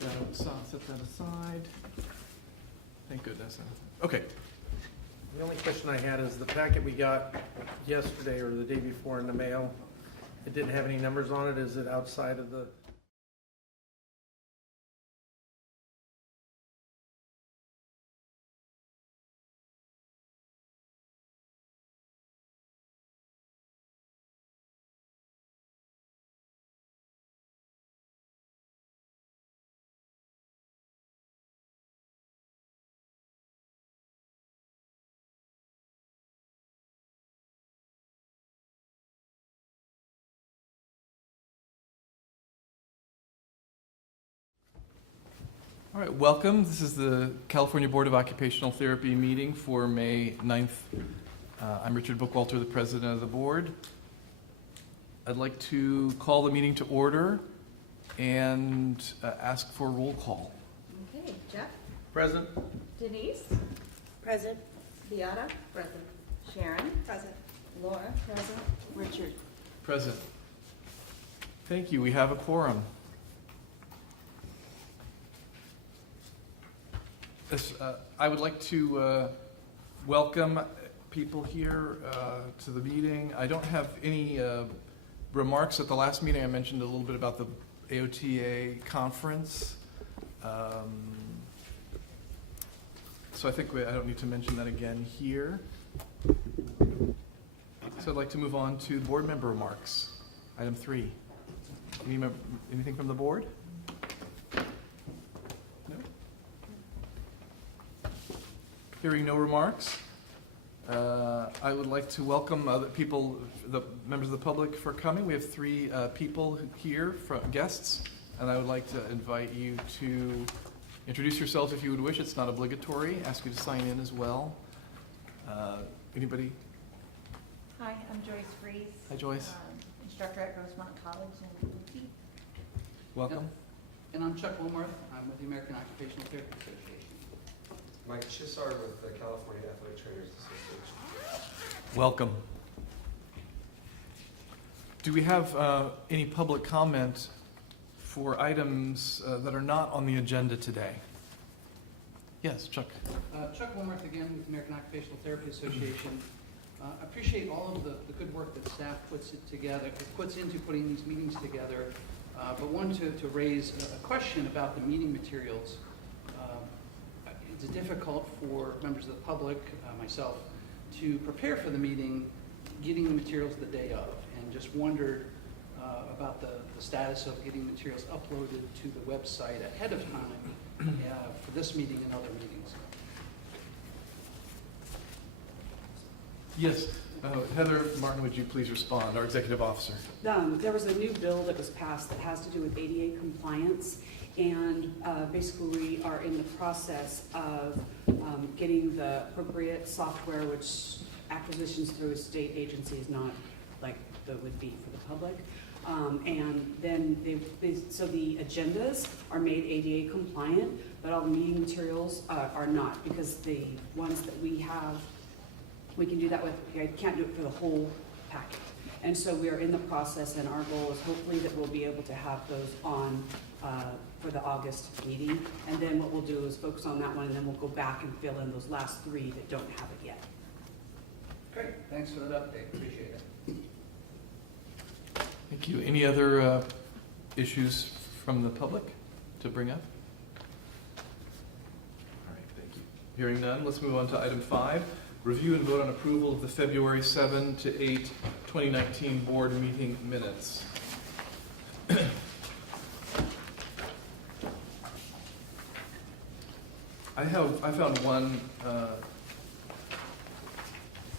set that aside. Thank goodness. Okay. The only question I had is the packet we got yesterday or the day before in the mail, it didn't have any numbers on it. Is it outside of the? All right, welcome. This is the California Board of Occupational Therapy meeting for May 9th. I'm Richard Bookwalter, the president of the board. I'd like to call the meeting to order and ask for a roll call. Okay, Jeff? Present. Denise? Present. Beata? Present. Sharon? Present. Laura? Present. Richard? Present. Thank you. We have a quorum. I would like to welcome people here to the meeting. I don't have any remarks. At the last meeting, I mentioned a little bit about the AOTA conference. So I think I don't need to mention that again here. So I'd like to move on to board member remarks. Item 3. Anything from the board? Hearing no remarks, I would like to welcome other people, the members of the public, for coming. We have 3 people here, guests, and I would like to invite you to introduce yourselves if you would wish. It's not obligatory. Ask you to sign in as well. Anybody? Hi, I'm Joyce Freeze. Hi, Joyce. Instructor at Rosemont College in Lucy. Welcome. Yep. And I'm Chuck Wilmarth. I'm with the American Occupational Therapy Association. Mike Chissard with the California Athletic Trainers Association. Welcome. Do we have any public comment for items that are not on the agenda today? Yes, Chuck. Chuck Wilmarth again with the American Occupational Therapy Association. I appreciate all of the good work that staff puts into putting these meetings together, but wanted to raise a question about the meeting materials. It's difficult for members of the public, myself, to prepare for the meeting, getting the materials the day of, and just wondered about the status of getting materials uploaded to the website ahead of time for this meeting and other meetings. Yes. Heather Martin, would you please respond, our executive officer? There was a new bill that was passed that has to do with ADA compliance, and basically we are in the process of getting the appropriate software, which acquisitions through a state agency is not like that would be for the public. And then so the agendas are made ADA compliant, but all the meeting materials are not, because the ones that we have, we can do that with, I can't do it for the whole packet. And so we are in the process, and our goal is hopefully that we'll be able to have those on for the August meeting. And then what we'll do is focus on that one, and then we'll go back and fill in those last 3 that don't have it yet. Great, thanks for that update, appreciate it. Thank you. Any other issues from the public to bring up? All right, thank you. Hearing none, let's move on to item 5. Review and vote on approval of the February 7 to 8, 2019 board meeting minutes. I found one.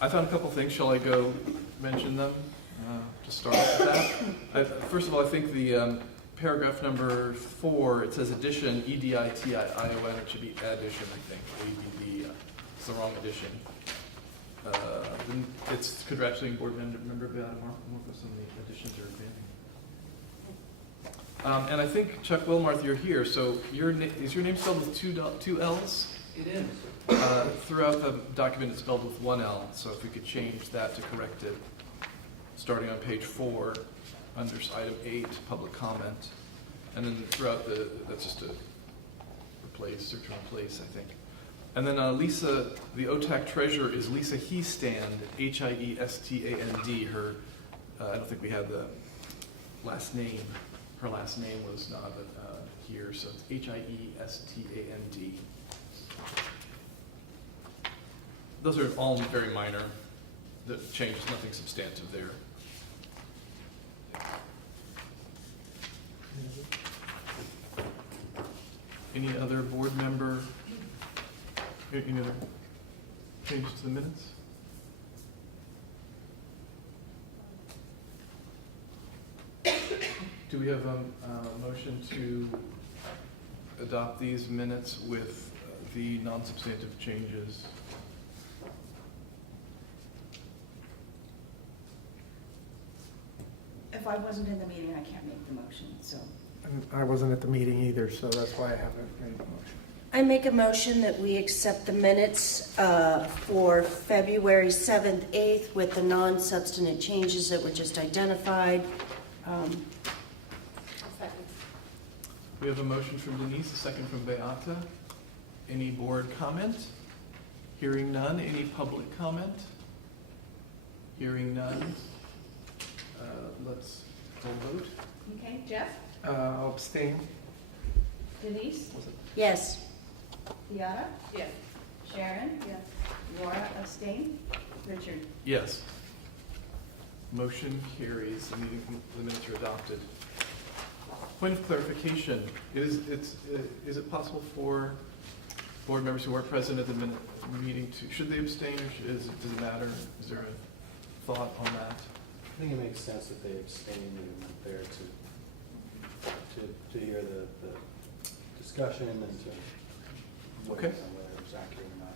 I found a couple things. Shall I go mention them to start with that? First of all, I think the paragraph number 4, it says addition, E-D-I-T-I-O-N. It should be addition, I think. A-D-D. It's the wrong addition. It's congratulating board member Marcos on the additions you're granting. And I think, Chuck Wilmarth, you're here, so is your name spelled with two L's? It is. Throughout the document it's spelled with 1 L, so if we could change that to correct it, starting on page 4, under item 8, public comment, and then throughout that's just a replace, search and replace, I think. And then Lisa, the OTAC treasurer is Lisa Heestand, Hiestand. Her, I don't think we had the last name. Her last name was not here, so it's Hiestand. Those are all very minor. The change is nothing substantive there. Any other board member? Any other changes to the minutes? Do we have a motion to adopt these minutes with the non-substantive changes? If I wasn't in the meeting, I can't make the motion, so. And I wasn't at the meeting either, so that's why I haven't made the motion. I make a motion that we accept the minutes for February 7th, 8th with the non-substantive changes that were just identified. We have a motion from Denise, a second from Beata. Any board comment? Hearing none. Any public comment? Hearing none. Let's call vote. Okay, Jeff, I'll abstain. Denise, Yes. Beata, Yes. Sharon, Yes. Laura, abstain, Richard. Yes. Motion carries. The minutes are adopted. Point of clarification, is it possible for board members who are present at the meeting to, should they abstain or does it matter? Is there a thought on that? I think it makes sense that they abstain and not there to hear the discussion and to weigh Okay. on whether it was accurate or not.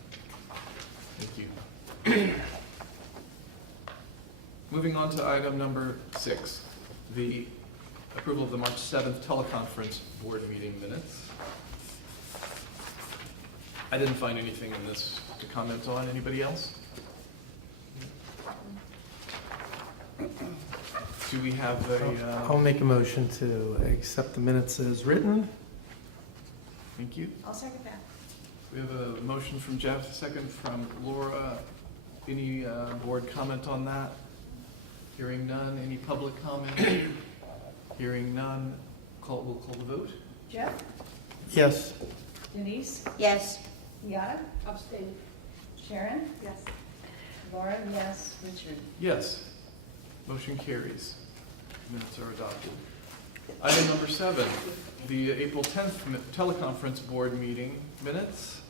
Thank you. Moving on to item number 6, the approval of the March 7th teleconference board meeting minutes. I didn't find anything in this to comment on. Anybody else? Do we have I'll make a motion to accept the minutes as written. Thank you. I'll second that. We have a motion from Jeff, a second from Laura. Any board comment on that? Hearing none. Any public comment? Hearing none. We'll call the vote. Jeff, Yes. Denise, Yes. Beata, Abstain. Sharon, Yes. Laura, yes, Richard. Yes. Motion carries. Minutes are adopted. Item number 7, the April 10th teleconference board meeting minutes.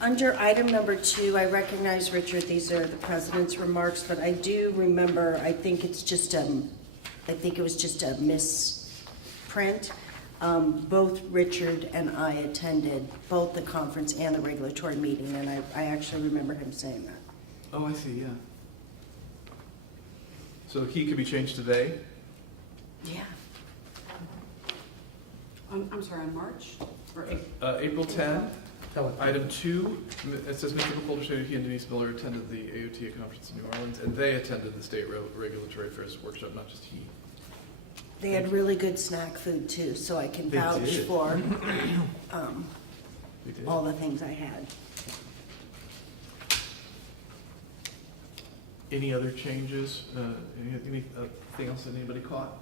Under item number 2, I recognize, Richard, these are the president's remarks, but I do remember, I think it was just a misprint. Both Richard and I attended both the conference and the regulatory meeting, and I actually remember him saying that. Oh, I see, yeah. So he could be changed today? Yeah. I'm sorry, on March or April? April 10, Tell it. item 2, it says Mr. McColder stated he and Denise Miller attended the AOTA conference in New Orleans, and they attended the state regulatory affairs workshop, not just he. They had really good snack food too, so I can They vouch did. for They did. all the things I had. Any other changes? Anything else that anybody caught?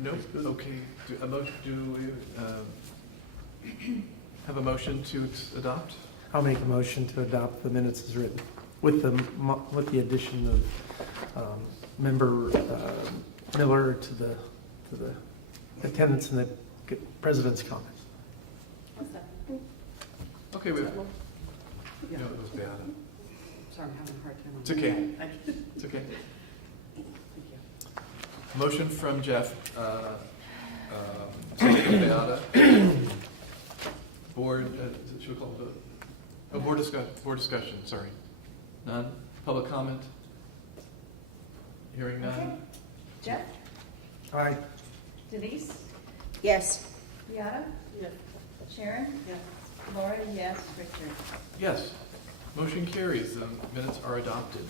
No? Okay. Do we have a motion to adopt? I'll make a motion to adopt the minutes as written with the addition of member Miller to the attendance and the president's comments. Okay, we have, Yeah. no, it was Beata. Sorry, I'm having a hard time on It's okay. that. It's okay. Thank you. Motion from Jeff, second from Beata. Board, should we call it a vote? Oh, board discussion, sorry. None? Public comment? Hearing Okay. none? Jeff, Aye. Denise, Yes. Beata, Yes. Sharon, Yes. Laura, yes, Richard. Yes. Motion carries. The minutes are adopted.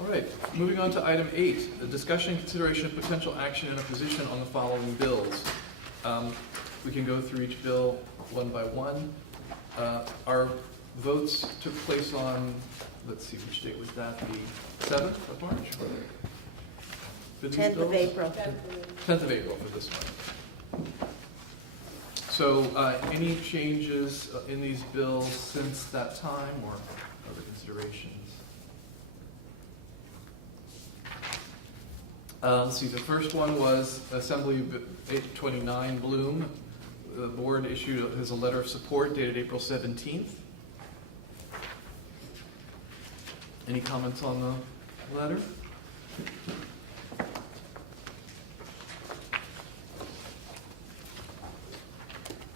All right, moving on to item 8, the discussion and consideration of potential action and a position on the following bills. We can go through each bill one by one. Our votes took place on, let's see, which date was that? The 7th of March? For these 10th of bills? April. 10th of April for this one. So, any changes in these bills since that time or other considerations? Let's see, the first one was Assembly 829 Bloom. The board issued a letter of support dated April 17th. Any comments on the letter?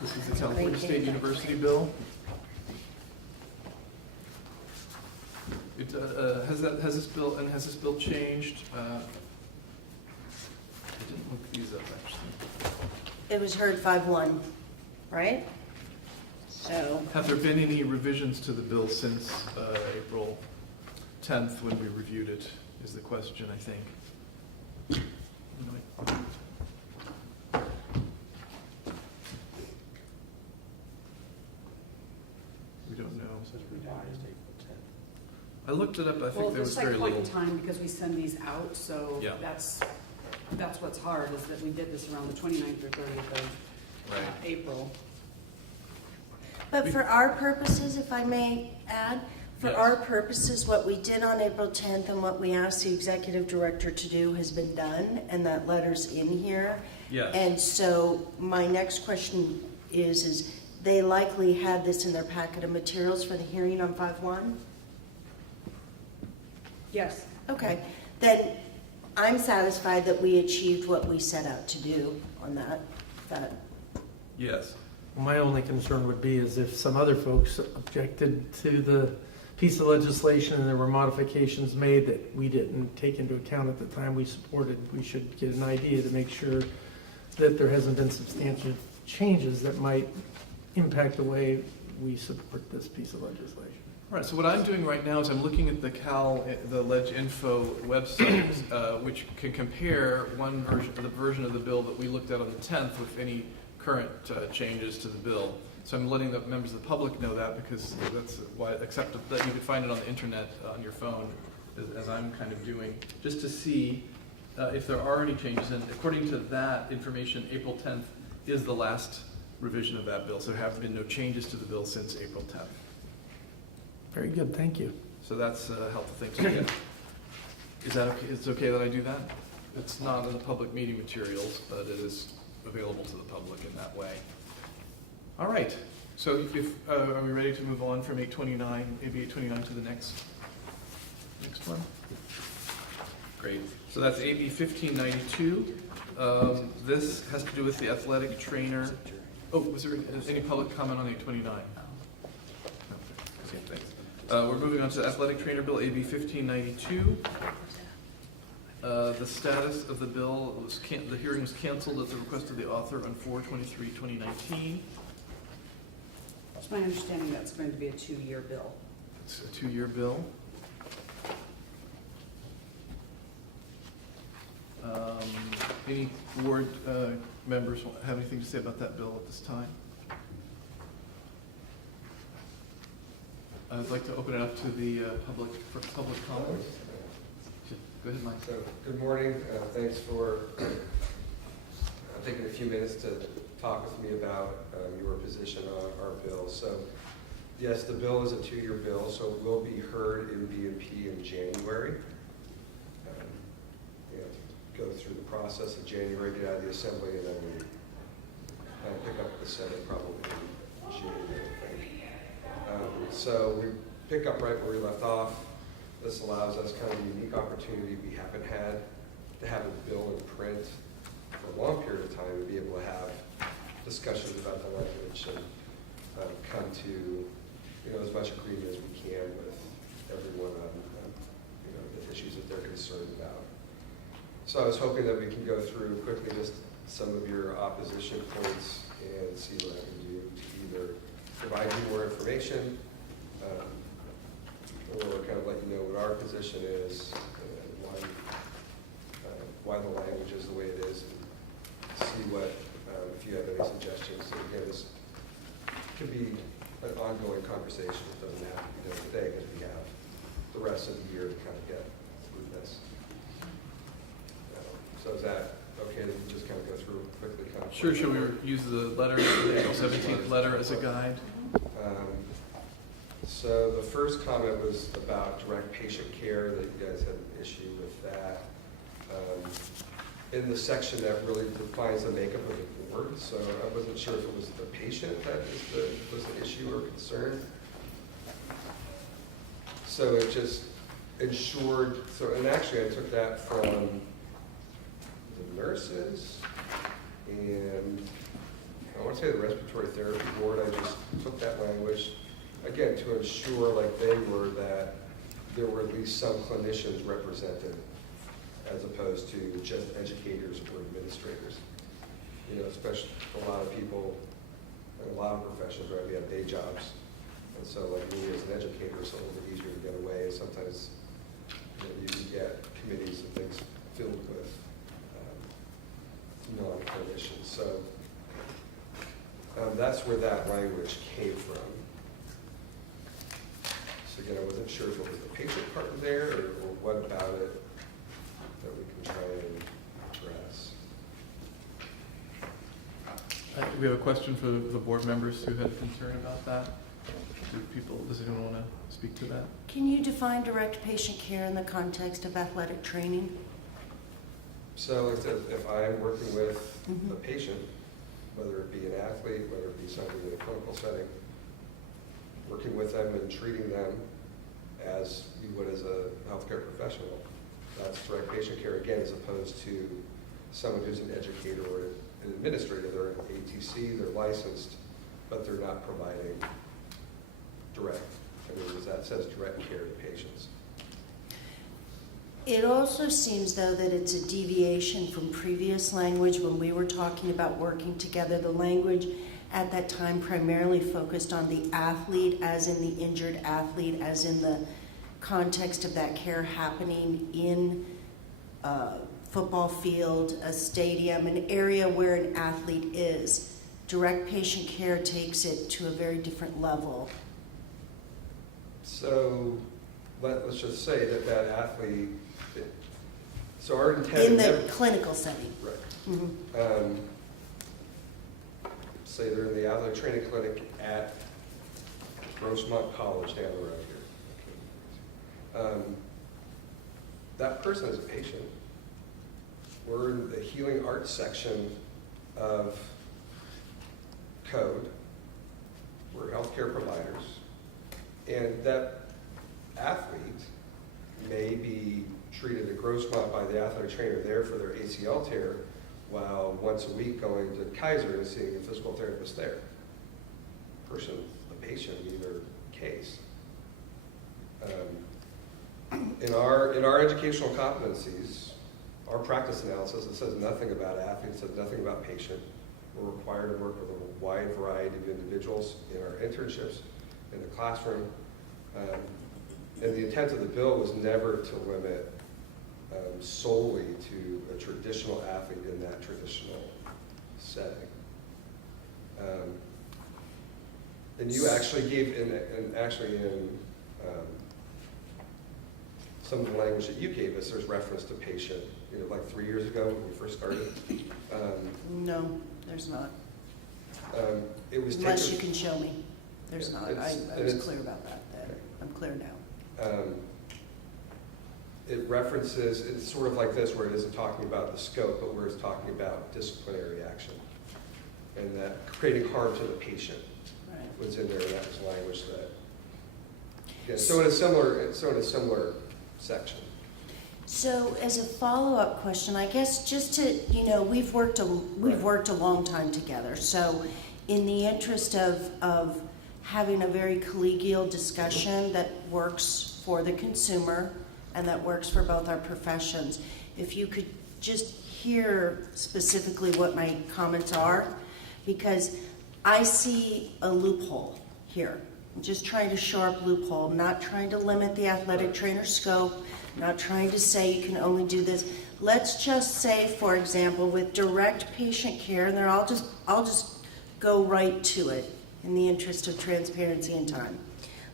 This is the California State University bill. It, has this bill changed? I didn't look these up actually. It was heard 5-1, right? So, Have there been any revisions to the bill since April 10th when we reviewed it, is the question, I think. We don't know. It says revised April 10th. I looked it up, I Well, think there was there's very like point little. in time because we send these out, so Yeah. that's what's hard, is that we did this around the 29th or 30th of Right. April. but for our purposes, if I may add, for Yes. our purposes, what we did on April 10th and what we asked the executive director to do has been done, and that letter's in here. Yes. And so my next question is they likely had this in their packet of materials for the hearing on 5-1? Yes. Okay, then I'm satisfied that we achieved what we set out to do on that. Yes. My only concern would be is if some other folks objected to the piece of legislation and there were modifications made that we didn't take into account at the time we supported, we should get an idea to make sure that there hasn't been substantial changes that might impact the way we support this piece of legislation. All right, so what I'm doing right now is I'm looking at the Leg Info website, which can compare the version of the bill that we looked at on the 10th with any current changes to the bill. So I'm letting the members of the public know that because that's why, except that you can find it on the internet on your phone, as I'm kind of doing, just to see if there are any changes. And according to that information, April 10th is the last revision of that bill. So there have been no changes to the bill since April 10th. Very good, thank you. So that's a helpful thing to get. Is that okay? It's okay that I do that? It's not in the public meeting materials, but it is available to the public in that way. All right. So are we ready to move on from 829, AB 829 to the next one? Great. So that's AB 1592. This has to do with the athletic trainer. Oh, was there any public comment on 829? Okay, thanks. We're moving on to the athletic trainer bill, AB 1592. The status of the bill was the hearing was canceled at the request of the author on 4/23/2019. It's my understanding that's going to be a 2-year bill. It's a 2-year bill. Any board members have anything to say about that bill at this time? I'd like to open it up to the public for public comments. Go ahead, Mike. So, good morning. Thanks for taking a few minutes to talk with me about your position on our bill. So, yes, the bill is a 2-year bill, so it will be heard in B&P in January. Go through the process of January, get out of the assembly, and then we pick up the Senate probably in June, I think. So we pick up right where we left off. This allows us kind of a unique opportunity we haven't had to have a bill in print for a long period of time and be able to have discussions about the language and come to as much agreement as we can with everyone on the issues that they're concerned about. So I was hoping that we can go through quickly just some of your opposition points and see what I can do to either provide you more information or kind of let you know what our position is, and why the language is the way it is, and see what, if you have any suggestions. So again, this could be an ongoing conversation. It doesn't have to be done today, because we have the rest of the year to kind of get through this. So is that okay to just kind of go through quickly? Kind of Sure, should we use the letter, the April 17th letter as a guide? So the first comment was about direct patient care, that you guys had an issue with that. In the section that really defines the makeup of the board, so I wasn't sure if it was the patient that was the issue or concern. So it just ensured, and actually I took that from the nurses, and I want to say the respiratory therapy board. I just took that language, again, to ensure like they were, that there were at least some clinicians represented, as opposed to just educators or administrators. You know, especially a lot of people, in a lot of professions, right, we have day jobs. And so like me as an educator, it's a little bit easier to get away. Sometimes you can get committees and things filled with non-clinicians. So that's where that language came from. So again, I wasn't sure if it was the patient part there, or what about it that we can try and address. We have a question for the board members who had concern about that. Does anyone want to speak to that? Can you define direct patient care in the context of athletic training? So like I said, if I'm working with a patient, whether it be an athlete, whether it be somebody in a clinical setting, working with them and treating them as you would as a healthcare professional, that's direct patient care, again, as opposed to someone who's an educator or an administrator. They're an ATC, they're licensed, but they're not providing direct. I mean, that says direct care to patients. It also seems, though, that it's a deviation from previous language when we were talking about working together. The language at that time primarily focused on the athlete, as in the injured athlete, as in the context of that care happening in a football field, a stadium, an area where an athlete is. Direct patient care takes it to a very different level. So let's just say that athlete, so our intent In the clinical setting. right. Mm-hmm. Say they're in the athletic training clinic at Rosemont College down the road here. That person is a patient. We're in the healing arts section of code. We're healthcare providers. And that athlete may be treated at Grossmont by the athletic trainer there for their ACL tear, while once a week going to Kaiser and seeing a physical therapist there. Person, a patient in either case. In our educational competencies, our practice analysis, it says nothing about athletes, it says nothing about patient. We're required to work with a wide variety of individuals in our internships, in the classroom. And the intent of the bill was never to limit solely to a traditional athlete in that traditional setting. And you actually gave, in some of the language that you gave us, there's reference to patient, like 3 years ago when we first started. No, there's not. It was Unless taken, you can show me. There's Yeah, not. I was clear about that then. Okay. I'm clear now. It references, it's sort of like this, where it isn't talking about the scope, but where it's talking about disciplinary action. And that creating harm to the patient Right. was in there, and that was language that, yeah, so in a similar section. So as a follow-up question, I guess just to, we've worked a long time together. So in the interest of having a very collegial discussion that works for the consumer and that works for both our professions, if you could just hear specifically what my comments are, because I see a loophole here. I'm just trying to shore up loophole, not trying to limit the athletic trainer scope, not trying to say you can only do this. Let's just say, for example, with direct patient care, and then I'll just go right to it in the interest of transparency and time.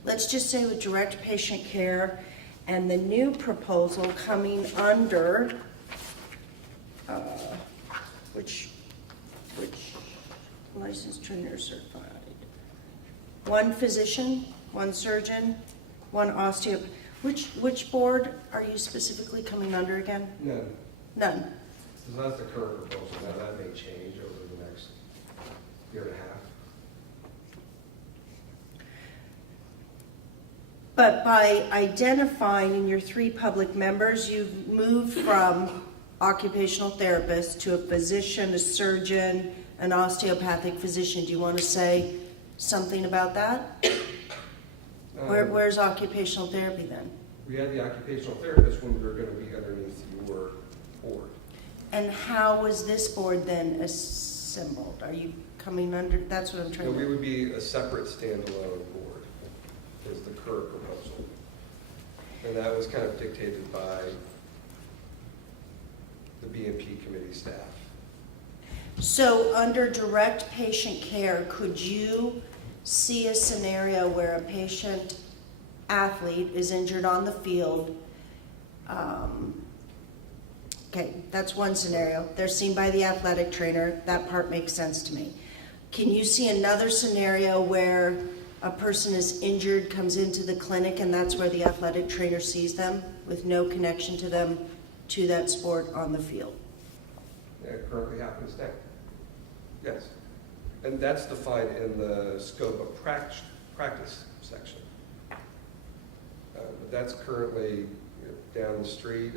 Let's just say with direct patient care and the new proposal coming under, which licensed trainer certified. One physician, one surgeon, one osteopath. Which board are you specifically coming under again? None. None. So that's the current proposal. Now, that may change over the next year and a half. But by identifying in your 3 public members, you've moved from occupational therapist to a physician, a surgeon, an osteopathic physician. Do you want to say something about that? Where's occupational therapy then? We had the occupational therapist when we were going to be underneath your board. And how was this board then assembled? Are you coming under, that's what I'm So trying we to... would be a separate standalone board, is the current proposal. And that was kind of dictated by the BNP committee staff. So under direct patient care, could you see a scenario where a patient athlete is injured on the field? Okay, that's one scenario. They're seen by the athletic trainer. That part makes sense to me. Can you see another scenario where a person is injured, comes into the clinic, and that's where the athletic trainer sees them with no connection to them to that sport on the field? It currently happens now. Yes. And that's defined in the scope of practice section. But that's currently down the street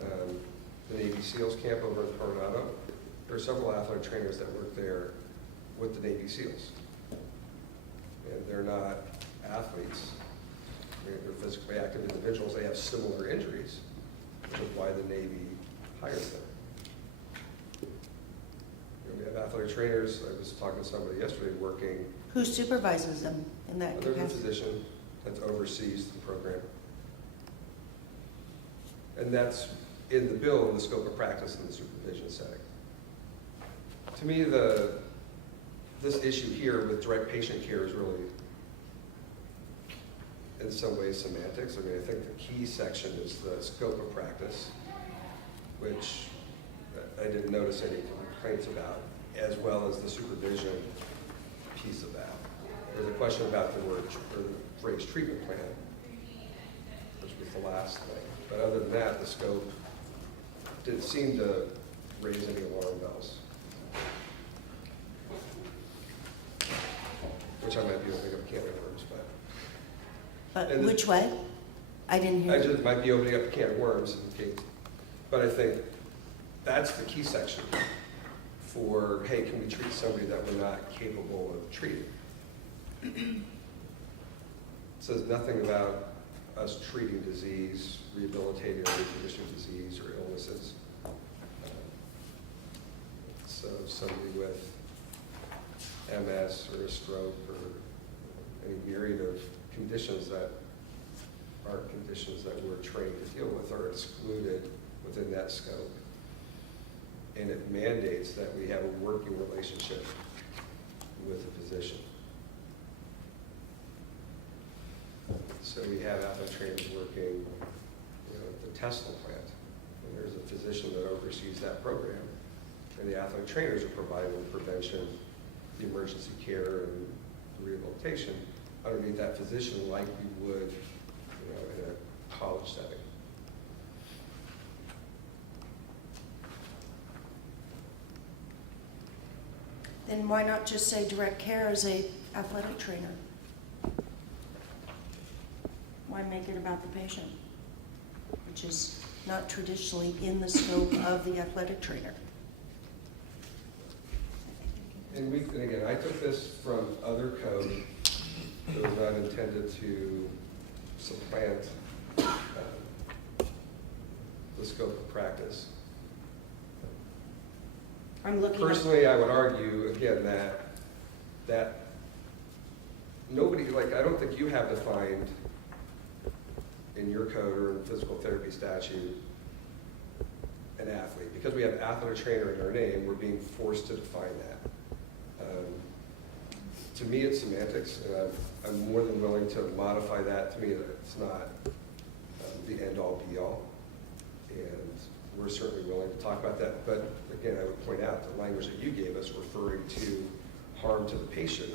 at the Navy SEALs camp over in Coronado. There are several athletic trainers that work there with the Navy SEALs. And they're not athletes. They're physically active individuals. They have similar injuries, which is why the Navy hires them. We have athletic trainers. I was talking to somebody yesterday working. Who supervises them in that There's a capacity? physician that oversees the program. And that's in the bill in the scope of practice in the supervision setting. To me, this issue here with direct patient care is really, in some ways, semantics. I mean, I think the key section is the scope of practice, which I didn't notice any complaints about, as well as the supervision piece of that. There's a question about the word, or the phrase treatment plan, which was the last thing. But other than that, the scope didn't seem to raise any alarm bells. Which I might be opening up a can of worms, But and which way? I didn't hear. I just might be opening up a can of worms in case. But I think that's the key section for, hey, can we treat somebody that we're not capable of treating? It says nothing about us treating disease, rehabilitating any condition of disease or illnesses. So somebody with MS or a stroke or any myriad of conditions that aren't conditions that we're trained to deal with are excluded within that scope. And it mandates that we have a working relationship with the physician. So we have athletic trainers working, at the Tesla plant, and there's a physician that oversees that program, and the athletic trainers are providing the prevention, the emergency care, and the rehabilitation underneath that physician, like we would, in a college setting. Then why not just say direct care as a athletic trainer? Why make it about the patient, which is not traditionally in the scope of the athletic trainer? And again, I took this from other code that was not intended to supplant the scope of practice. I'm looking at, Personally, I would argue, again, that nobody, like, I don't think you have defined in your code or in physical therapy statute an athlete. Because we have athlete or trainer in our name, we're being forced to define that. To me, it's semantics, and I'm more than willing to modify that. To me, it's not the end-all, be-all. And we're certainly willing to talk about that. But again, I would point out the language that you gave us referring to harm to the patient.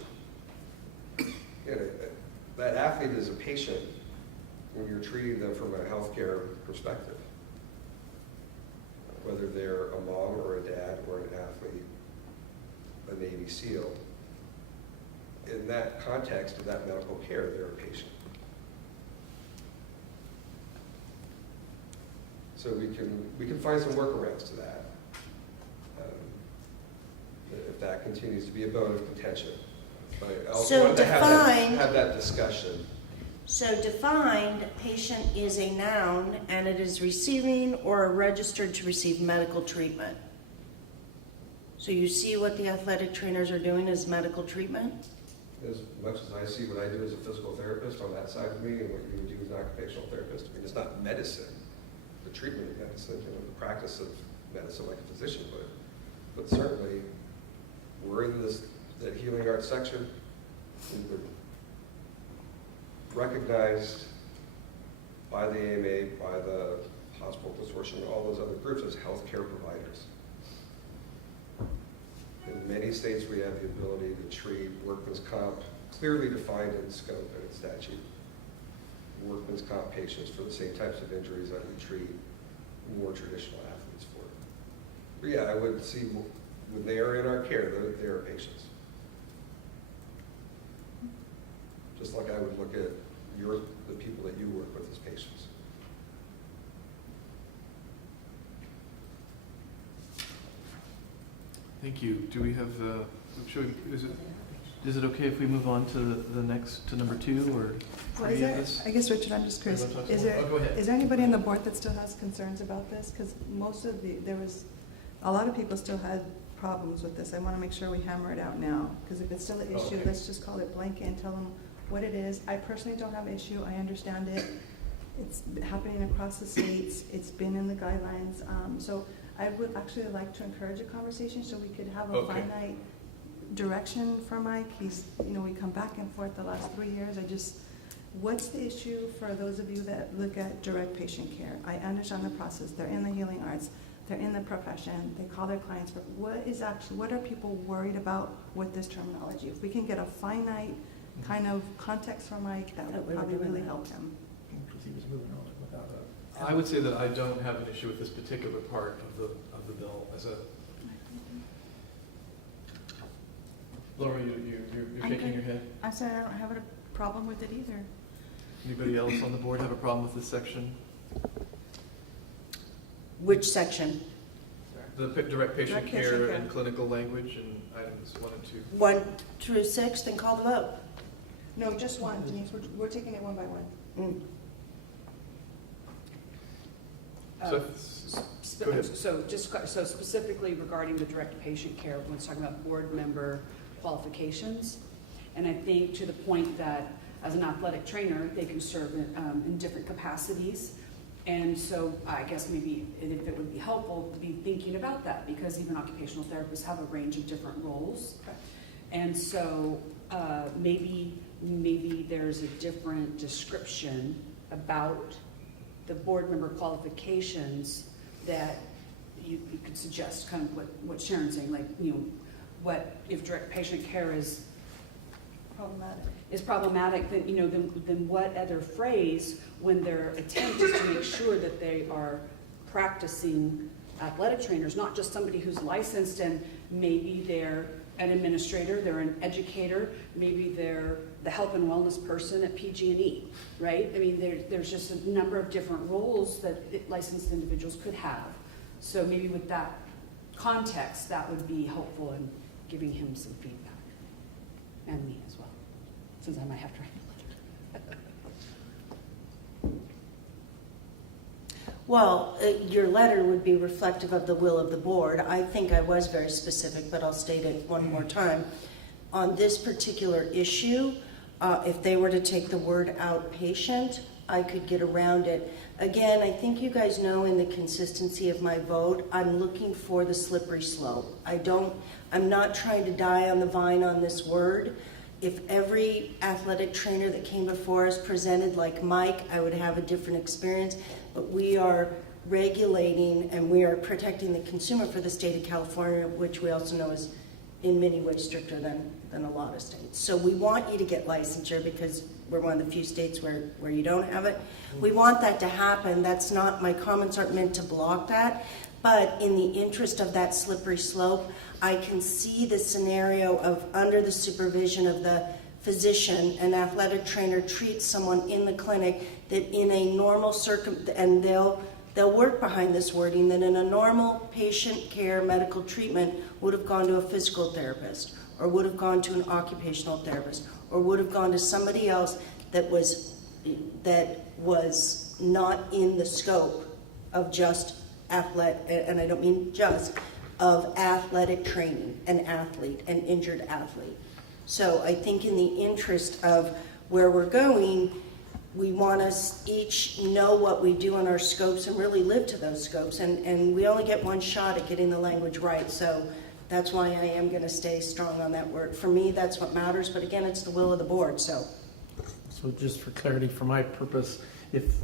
That athlete is a patient when you're treating them from a healthcare perspective. Whether they're a mom or a dad or an athlete, a Navy SEAL, in that context of that medical care, they're a patient. So we can find some workarounds to that, if that continues to be a bone of contention. But I also So wanted to defined- have that discussion. So defined, patient is a noun and it is receiving or registered to receive medical treatment. So you see what the athletic trainers are doing is medical treatment? As much as I see what I do as a physical therapist on that side of me and what you would do as an occupational therapist, I mean, it's not medicine, the treatment of medicine, the practice of medicine like a physician would. But certainly, we're in that healing arts section. We're recognized by the AMA, by the Hospital Consortium, all those other groups as healthcare providers. In many states, we have the ability to treat workman's comp, clearly defined in scope and in statute, workman's comp patients for the same types of injuries that we treat more traditional athletes for. But yeah, I would see when they are in our care, they're patients. Just like I would look at the people that you work with as patients. Thank you. Do we have, is it okay if we move on to the next, to number 2 or Well, 3 is of there, this? I guess, Richard, I'm just curious, Anyone talk is more? there, Oh, go ahead. is there anybody on the board that still has concerns about this? Because a lot of people still had problems with this. I want to make sure we hammer it out now, because if it's still an issue, Okay. let's just call it blanket and tell them what it is. I personally don't have an issue, I understand it. It's happening across the states, it's been in the guidelines. So I would actually like to encourage a conversation so we could have a Okay. finite direction for Mike. We come back and forth the last 3 years. What's the issue for those of you that look at direct patient care? I understand the process. They're in the healing arts. They're in the profession. They call their clients for what are people worried about with this terminology? If we can get a finite kind of context for Mike, that would probably really help him. Because he was moving on without I would say that I don't have an issue with this particular part of the bill as a. Laura, you're I'm shaking good. your head. I said I don't have a problem with it either. Anybody else on the board have a problem with this section? Which section? The direct patient Direct patient care care. and clinical language and items 1 and 2. 1 through 6, then call the vote. No, just one, Denise. We're taking it one by one. Mm. So, go ahead. So specifically regarding the direct patient care, when it's talking about board member qualifications, and I think to the point that as an athletic trainer, they can serve in different capacities. And so I guess maybe if it would be helpful to be thinking about that, because even occupational therapists have a range of different roles. And so maybe there's a different description about the board member qualifications that you could suggest, kind of what Sharon's saying, like, what if direct patient care is problematic, then what other phrase, when their attempt is to make sure that they are practicing athletic trainers, not just somebody who's licensed and maybe they're an administrator, they're an educator, maybe they're the health and wellness person at PG&E, right? I mean, there's just a number of different roles that licensed individuals could have. So maybe with that context, that would be helpful in giving him some feedback, and me as well, since I might have to write a letter. Well, your letter would be reflective of the will of the board. I think I was very specific, but I'll state it one more time. On this particular issue, If they were to take the word outpatient, I could get around it. Again, I think you guys know in the consistency of my vote, I'm looking for the slippery slope. I'm not trying to die on the vine on this word. If every athletic trainer that came before us presented like Mike, I would have a different experience. But we are regulating and we are protecting the consumer for the state of California, which we also know is in many ways stricter than a lot of states. So we want you to get licensure because we're one of the few states where you don't have it. We want that to happen. That's not, my comments aren't meant to block that. But in the interest of that slippery slope, I can see the scenario of under the supervision of the physician, an athletic trainer treats someone in the clinic that in a normal and they'll work behind this wording, that in a normal patient care medical treatment would have gone to a physical therapist or would have gone to an occupational therapist or would have gone to somebody else that was not in the scope of just and I don't mean just, of athletic training, an athlete, an injured athlete. So I think in the interest of where we're going, we want us each know what we do in our scopes and really live to those scopes. And we only get one shot at getting the language right. So that's why I am going to stay strong on that word. For me, that's what matters. But again, it's the will of the board. So just for clarity, for my purpose, if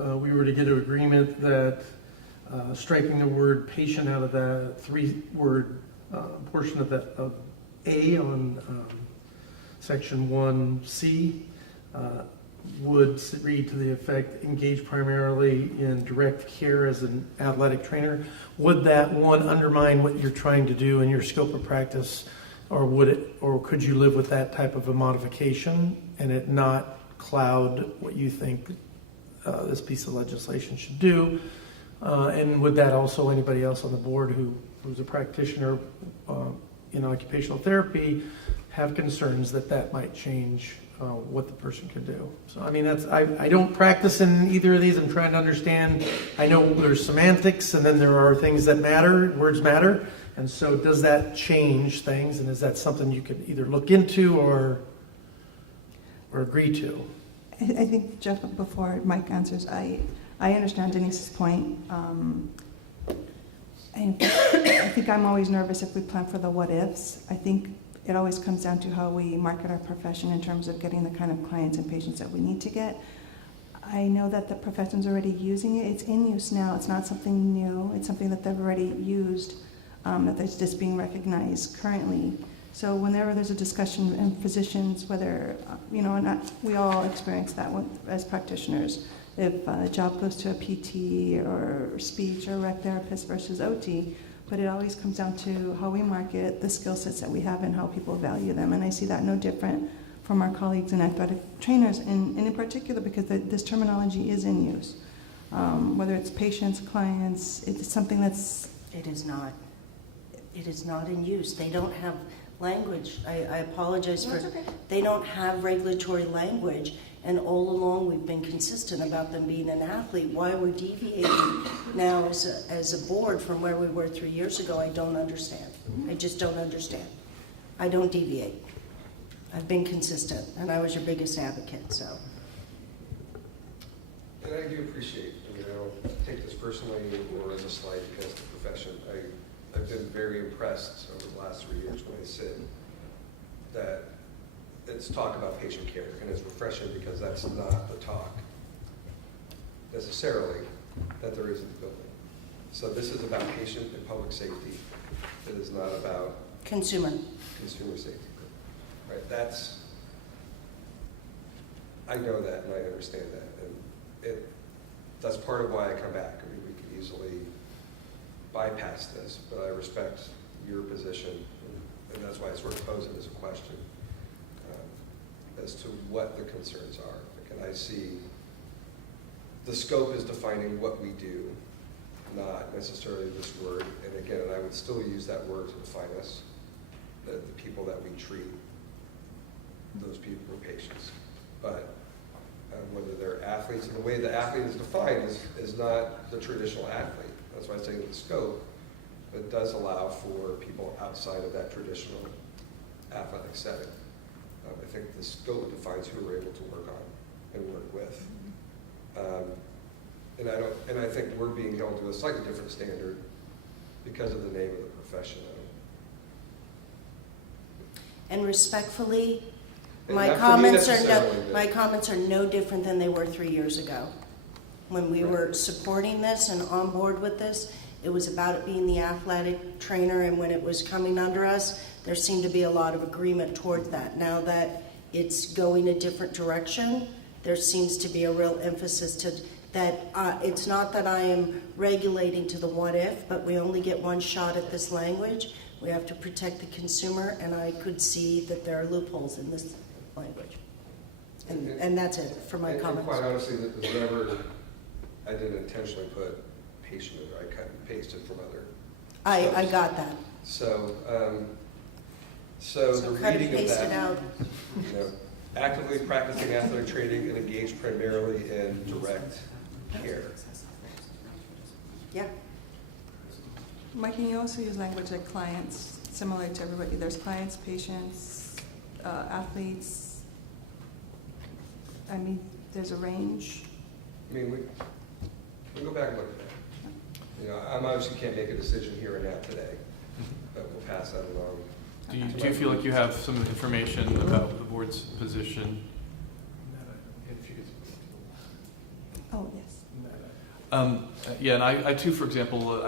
we were to get an agreement that striking the word patient out of the 3-word portion of A on section 1C would read to the effect, engage primarily in direct care as an athletic trainer, would that one undermine what you're trying to do in your scope of practice, or could you live with that type of a modification and it not cloud what you think this piece of legislation should do? And would that also, anybody else on the board who's a practitioner in occupational therapy have concerns that might change what the person could do? So, I mean, I don't practice in either of these. I'm trying to understand. I know there's semantics and then there are things that matter, words matter. And so does that change things? And is that something you could either look into or agree to? I think, Jeff, before Mike answers, I understand Denise's point. I think I'm always nervous if we plan for the what ifs. I think it always comes down to how we market our profession in terms of getting the kind of clients and patients that we need to get. I know that the profession's already using it. It's in use now. It's not something new. It's something that they've already used, that it's just being recognized currently. So whenever there's a discussion in physicians, whether, we all experience that as practitioners. If a job goes to a PT or speech or rec therapist versus OT, but it always comes down to how we market the skill sets that we have and how people value them. And I see that no different from our colleagues and athletic trainers, and in particular because this terminology is in use. Whether it's patients, clients, it's something that's... it is not. It is not in use. They don't have language. I apologize for... That's okay. They don't have regulatory language. And all along we've been consistent about them being an athlete. Why we're deviating now as a board from where we were 3 years ago, I don't understand. I just don't understand. I don't deviate. I've been consistent, and I was your biggest advocate, so. And I do appreciate, I don't take this personally or as a slight against the profession. I've been very impressed over the last 3 years when I sit that it's talk about patient care, and it's refreshing because that's not the talk necessarily that there is in the building. So this is about patient and public safety. It is not about Consumer safety. Right? I know that and I understand that. And that's part of why I come back. I mean, we could easily bypass this, but I respect your position, and that's why I sort of pose it as a question as to what the concerns are. And I see the scope is defining what we do, not necessarily this word. And again, I would still use that word to define us, the people that we treat, those people are patients. But whether they're athletes, and the way the athlete is defined is not the traditional athlete. That's why I say the scope, but it does allow for people outside of that traditional athletic setting. I think the scope defines who we're able to work on and work with. And I think we're being held to a slightly different standard because of the name of the profession. And respectfully, And my not for me comments are necessarily, but- my comments are no different than they were 3 years ago. When we were supporting this and on board with this, it was about it being the athletic trainer, and when it was coming under us, there seemed to be a lot of agreement towards that. Now that it's going a different direction, there seems to be a real emphasis to that. It's not that I am regulating to the what if, but we only get one shot at this language. We have to protect the consumer, and I could see that there are loopholes in this language. And that's it for my And comments. quite honestly, that was never, I didn't intentionally put patient in there. I cut and pasted from other. I got that. So, the So cut and reading of paste it that, out. you know, actively practicing athletic training and engaged primarily in direct care. Yeah. Mike, can you also use language like clients, similar to everybody? There's clients, patients, athletes. I mean, there's a range. I mean, we go back and look at that. You know, I obviously can't make a decision here and now today, but we'll pass that along. Do you feel like you have some information about the board's position? Oh, yes. Yeah, and I too, for example,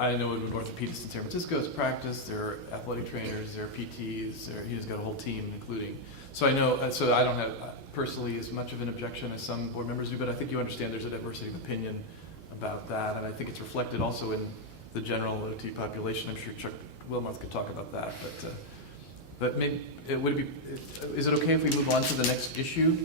I know an orthopedist in San Francisco has practice. There are athletic trainers, there are PTs. He's got a whole team, including. So I know. So I don't have personally as much of an objection as some board members do, but I think you understand there's a diversity of opinion about that, and I think it's reflected also in the general OT population. I'm sure Chuck Wilmoth could talk about that, but maybe is it okay if we move on to the next issue?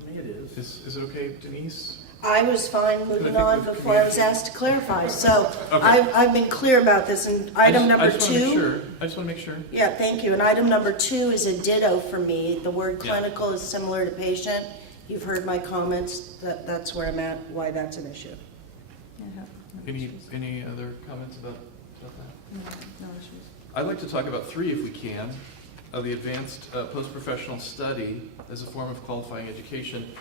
For me, it is. Is it okay, Denise? I was fine moving on before I was asked to clarify, so Okay. I've been clear about this. And item number I just wanna make two. sure. I just want to make sure. Yeah, thank you. And item number 2 is a ditto for me. The word Yeah. clinical is similar to patient. You've heard my comments. That's where I'm at, why that's an issue. I have no Any issues. other comments about that? No issues. I'd like to talk about 3, if we can, of the advanced post-professional study as a form of qualifying education.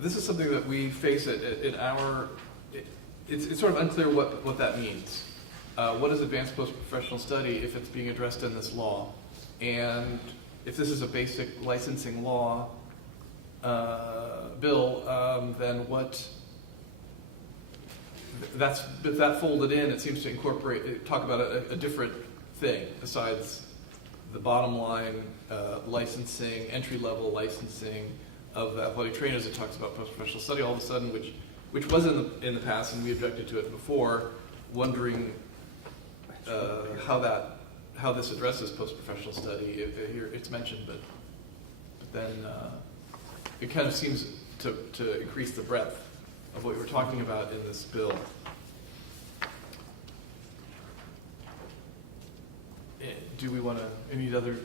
This is something that we face in our. It's sort of unclear what that means. What is advanced post-professional study if it's being addressed in this law, and if this is a basic licensing law bill, then what? That folded in, it seems to talk about a different thing besides the bottom line licensing, entry-level licensing of the athletic trainers. It talks about post-professional study all of a sudden, which was in the past, and we objected to it before, wondering how this addresses post-professional study. Here it's mentioned, but then it kind of seems to increase the breadth of what we were talking about in this bill. Do we want to? Any other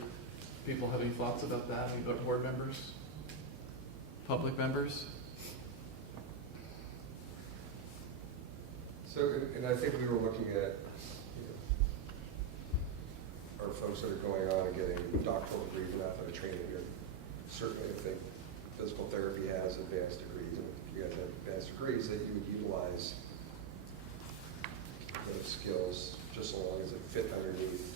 people have any thoughts about that? Any board members? Public members? So, and I think we were looking at, our folks that are going on and getting doctoral degrees in athletic training. Certainly, I think physical therapy has advanced degrees, and if you guys have advanced degrees, that you would utilize those skills just so long as it fit underneath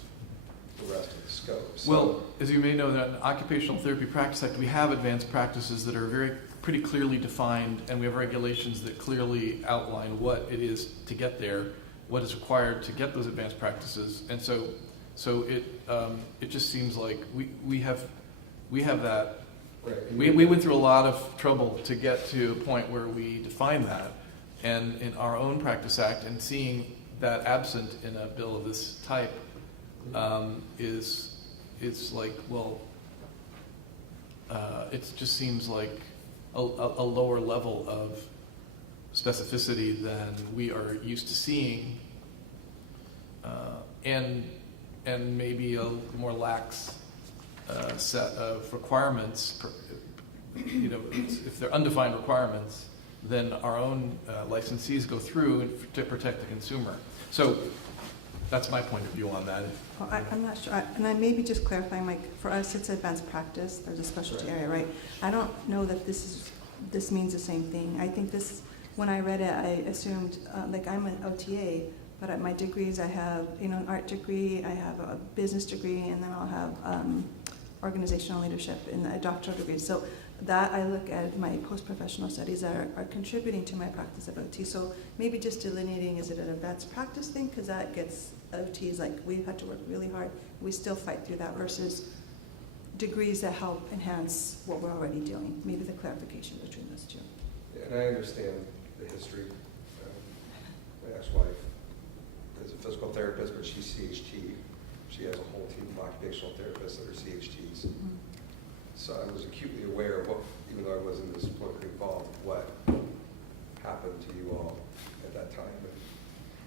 the rest of the scope. So, Well, as you may know, that in the Occupational Therapy Practice Act, we have advanced practices that are pretty clearly defined, and we have regulations that clearly outline what it is to get there, what is required to get those advanced practices, and so it just seems like we have that. right, and We went through a lot of trouble to get to a point where we define that, and in our own Practice Act, and seeing that absent in a bill of this type is like, well, it just seems like a lower level of specificity than we are used to seeing, and maybe a more lax set of requirements. If they're undefined requirements, then our own licensees go through to protect the consumer. So That's my point of view on that. Well, I'm not sure, and I maybe just clarifying, like, for us, it's advanced practice, there's a specialty area, right? I don't know that this means the same thing. I think this, when I read it, I assumed, like, I'm an OTA, but at my degrees, I have, an art degree, I have a business degree, and then I'll have organizational leadership in a doctoral degree. So that I look at my post-professional studies are contributing to my practice of OT. So maybe just delineating, is it an advanced practice thing? Because that gets OTs, like, we've had to work really hard. We still fight through that versus degrees that help enhance what we're already doing. Maybe the clarification between those two. Yeah, and I understand the history. My ex-wife is a physical therapist, but she's CHT. She has a whole team of occupational therapists that are CHTs. Mm-hmm. So I was acutely aware of what, even though I wasn't as politically involved, what happened to you all at that time and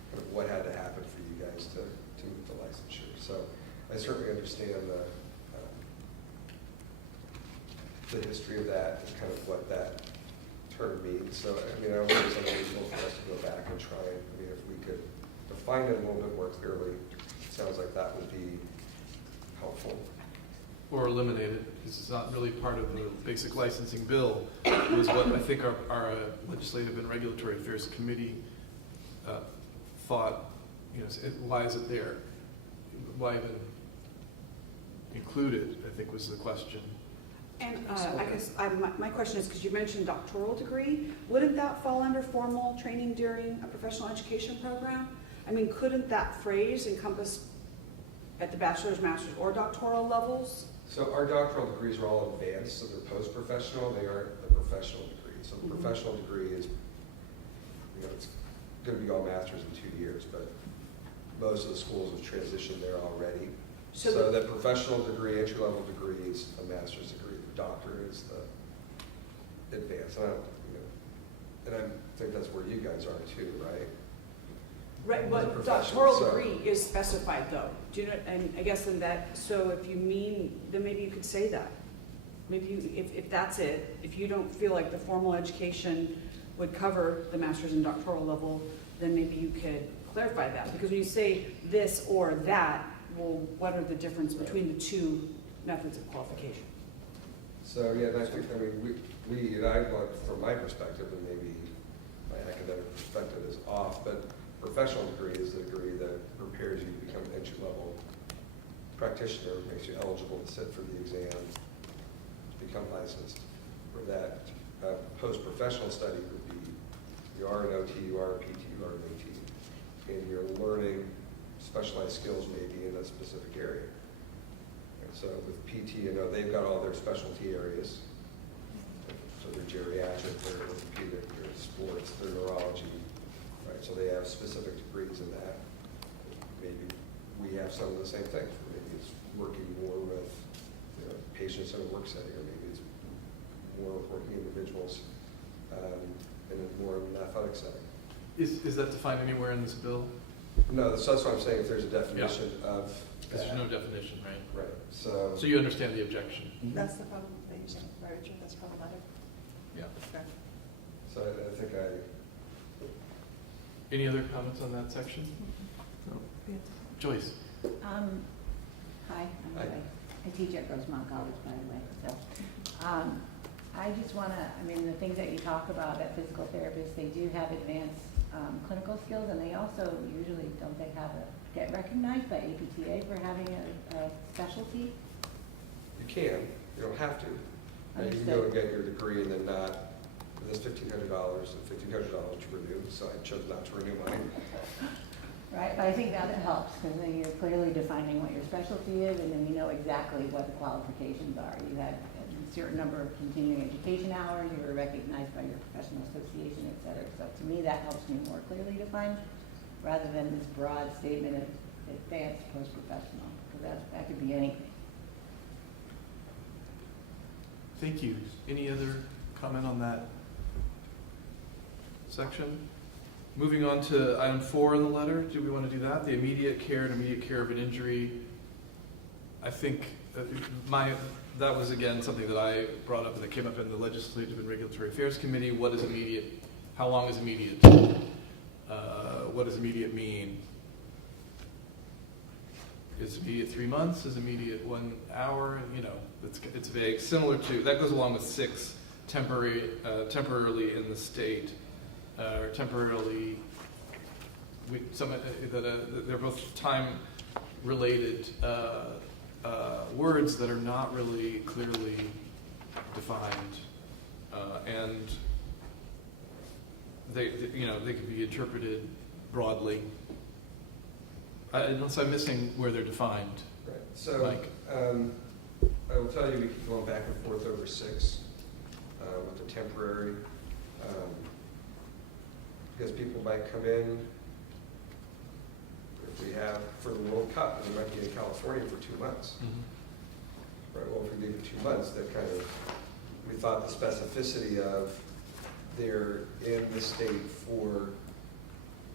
kind of what had to happen for you guys to move to licensure. So I certainly understand the history of that and kind of what that term means. So, I mean, I don't think it's unreasonable for us to go back and try it. I mean, if we could define it a little bit more clearly, it sounds like that would be helpful. Or eliminated, because it's not really part of the basic licensing bill. It was what I think our Legislative and Regulatory Affairs Committee thought, why is it there? Why even include it, I think was the question. And I guess my question is, because you mentioned doctoral degree, wouldn't that fall under formal training during a professional education program? I mean, couldn't that phrase encompass at the bachelor's, master's, or doctoral levels? So our doctoral degrees are all advanced, so they're post-professional, they aren't the professional degree. So the professional degree is, it's going to be all masters in 2 years, but most of the schools have transitioned there already. So the professional degree, entry-level degree is a master's degree. The doctorate is the advanced. And I think that's where you guys are too, right? Right, As a but professional, doctoral so- degree is specified though. Do you know, and I guess in that, so if you mean, then maybe you could say that. Maybe you, if that's it, if you don't feel like the formal education would cover the master's and doctoral level, then maybe you could clarify that. Because when you say this or that, well, what are the difference between the two methods of qualification? So yeah, and I think, we and I, from my perspective, and maybe my academic perspective is off, but professional degree is the degree that prepares you to become an entry-level practitioner, makes you eligible to sit for the exam, to become licensed. Where that post-professional study would be, you are an OT, you are a PT, you are an AT, and you're learning specialized skills maybe in a specific area. And so with PT, they've got all their specialty areas. So they're geriatric, they're orthopedic, they're sports, they're neurology, right? So they have specific degrees in that. Maybe we have some of the same things. Maybe it's working more with patients in a work setting, or maybe it's more with working individuals in a more athletic setting. Is that defined anywhere in this bill? No, so that's what I'm saying, if there's a definition of Because that. there's no definition, right? Right, so. So you understand the objection? That's the problem that you're saying, right, Richard? That's problematic. Yeah. Okay. So I think Any other comments on that section? Yeah. Joyce? Hi, I'm Hi. Joy. I teach at Rosemont College, by the way. So, I just want to, the things that you talk about at physical therapists, they do have advanced clinical skills, and they also usually, don't they get recognized by APTA for having a specialty? you can, you don't have to. You can go and get your degree and then not, this $1,500 to renew, so I chose not to renew mine. Right, but I think that helps, because then you're clearly defining what your specialty is, and then you know exactly what the qualifications are. You had a certain number of continuing education hours, you were recognized by your professional association, et cetera. So to me, that helps me more clearly define, rather than this broad statement of advanced post-professional, because that could be anything. Thank you. Any other comment on that section? Moving on to item 4 in the letter, do we want to do that? The immediate care and immediate care of an injury. I think that was again something that I brought up and that came up in the Legislative and Regulatory Affairs Committee. What is immediate? How long is immediate? What does immediate mean? is immediate 3 months, is immediate 1 hour, you know, it's vague. Similar to, that goes along with 6 temporarily in the state, or temporarily, they're both time-related words that are not really clearly defined, and they can be interpreted broadly, unless I'm missing where they're defined. Right, so, Mike? I will tell you, we keep going back and forth over 6 with the temporary, because people might come in, if we have, for the World Cup, we might be in California for 2 months. Right, well, if we leave for 2 months, that kind of, we thought the specificity of they're in the state for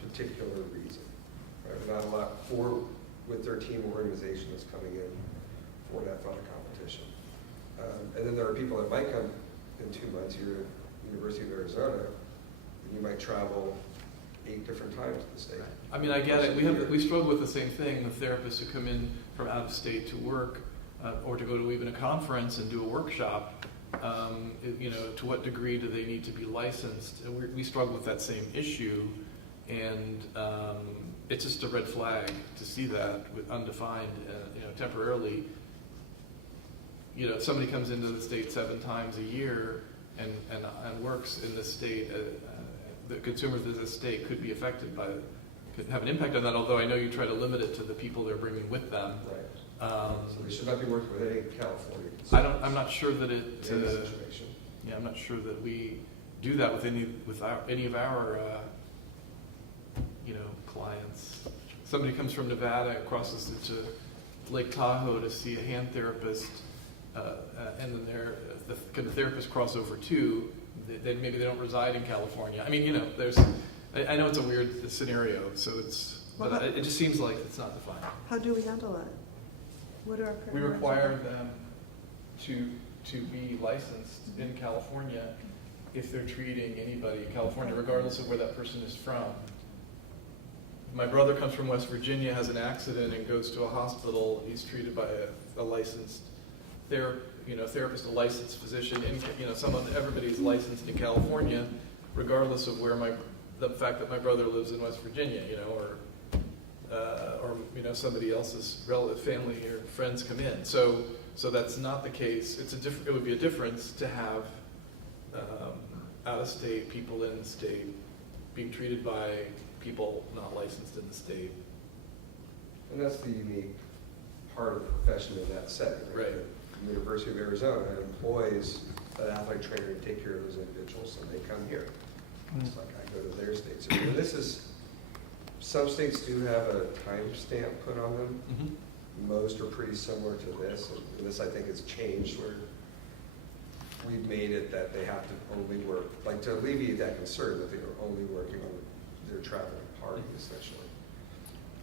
particular reason. Right? Not a lot for, with their team organization that's coming in for an athletic competition. And then there are people that might come in 2 months. You're at the University of Arizona, and you might travel 8 different times to the state. I mean, I get it. We struggle with the same thing with therapists who come in from out of state to work, or to go to even a conference and do a workshop. To what degree do they need to be licensed? And we struggle with that same issue, and it's just a red flag to see that with undefined, temporarily. If somebody comes into the state 7 times a year and works in this state, the consumers of this state could be affected by, could have an impact on that, although I know you try to limit it to the people they're bringing with them. Right. So they should not be working with any California consumers. I'm not sure that it. In this situation. Yeah, I'm not sure that we do that with any of our clients. Somebody comes from Nevada, crosses into Lake Tahoe to see a hand therapist, and then can the therapist cross over too? Then maybe they don't reside in California. I mean, there's. I know it's a weird scenario, so but it just seems like it's not defined. How do we handle that? What are our We parameters? require them to be licensed in California if they're treating anybody in California, regardless of where that person is from. My brother comes from West Virginia, has an accident, and goes to a hospital. He's treated by a licensed therapist, a licensed physician. Everybody's licensed in California, regardless of where the fact that my brother lives in West Virginia, or somebody else's relative, family or friends come in. So that's not the case. It would be a difference to have out-of-state people in the state being treated by people not licensed in the state. And that's the unique part of the profession in that setting. Right. The University of Arizona employs an athletic trainer to take care of those individuals, and they come here. It's like I go to their states. And some states do have a time stamp put on them. Mm-hmm. Most are pretty similar to this. And this, I think, has changed where we've made it that they have to only work, like to alleviate that concern that they are only working on their traveling party, essentially,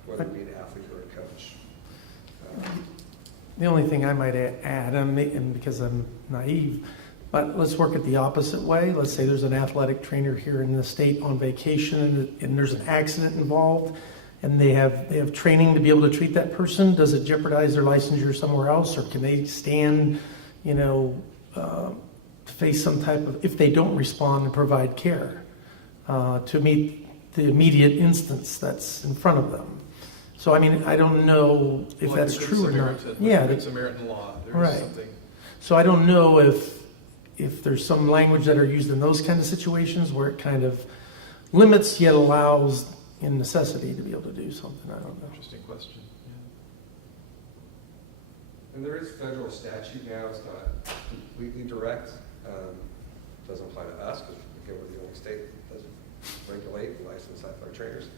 whether it be an athlete or a coach. The only thing I might add, and because I'm naive, but let's work it the opposite way. Let's say there's an athletic trainer here in the state on vacation, and there's an accident involved, and they have training to be able to treat that person. Does it jeopardize their licensure somewhere else, or can they stand, face some type of, if they don't respond and provide care to meet the immediate instance that's in front of them? So, I mean, I don't know if Like that's the true or not. Samaritan, Yeah, like the Samaritan law. There's right. something. So I don't know if there's some language that are used in those kind of situations where it kind of limits yet allows in necessity to be able to do something. I don't know. Interesting question. And there is federal statute now. It's not completely direct. Doesn't apply to us because, again, we're the only state that doesn't regulate and license athletic trainers.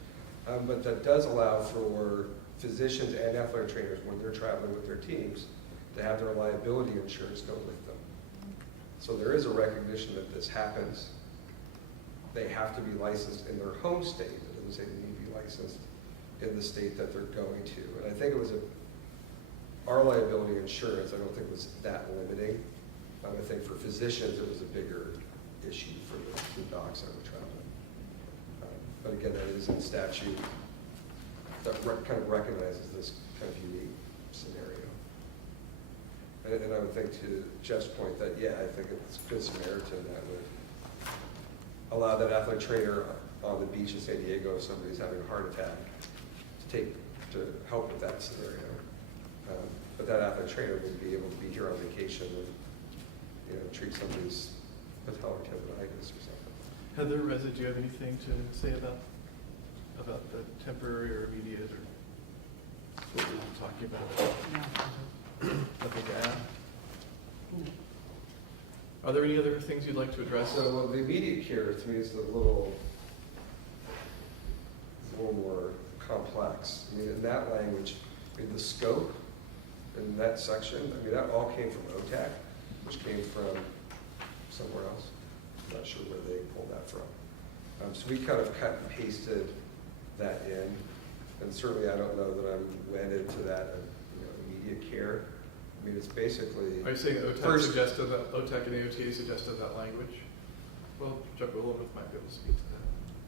But that does allow for physicians and athletic trainers, when they're traveling with their teams, to have their liability insurance go with them. So there is a recognition that this happens. They have to be licensed in their home state. It doesn't say they need to be licensed in the state that they're going to. And I think it was our liability insurance, I don't think was that limiting. I think for physicians, it was a bigger issue for the docs that were traveling. But again, that is in statute. kind of recognizes this kind of unique scenario. And I would think to Jeff's point that, yeah, I think it's a good Samaritan that would allow that athletic trainer on the beach in San Diego if somebody's having a heart attack to help with that scenario. But that athletic trainer would be able to be here on vacation and, you know, treat somebody's patellar tendonitis or something. Heather, Reza, do you have anything to say about the temporary or immediate or what we were talking about? Nothing to add? Are there any other things you'd like to address? So well, the immediate care to me is a little more complex. I mean, in that language, I mean, the scope in that section, I mean, that all came from OTAC, which came from somewhere else. I'm not sure where they pulled that from. So we kind of cut and pasted that in, and certainly I don't know that I'm wedded to that, immediate care. I mean, it's basically. Are you saying OTAC first, suggested that, OTAC and AOTA suggested that language? Well, Chuck Willamith might be able to speak to that.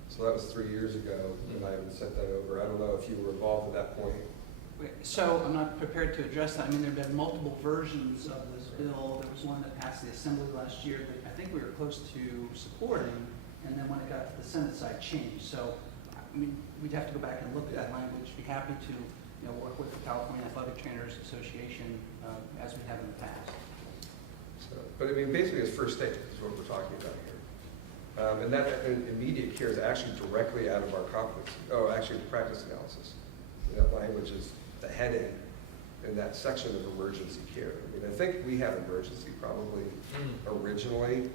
So that was 3 years ago, and I haven't sent that over. I don't know if you were involved at that point. So I'm not prepared to address that. I mean, there have been multiple versions of this bill. There was one that passed the Assembly last year that I think we were close to supporting, and then when it got to the Senate side, changed. So, I mean, we'd have to go back and look at that language. Be happy to, work with the California Athletic Trainers Association as we have in the past. So, but I mean, basically, it's first aid is what we're talking about here. And that immediate care is actually directly out of our competency. Oh, actually, practice analysis. That language is the heading in that section of emergency care. I mean, I think we had emergency probably originally,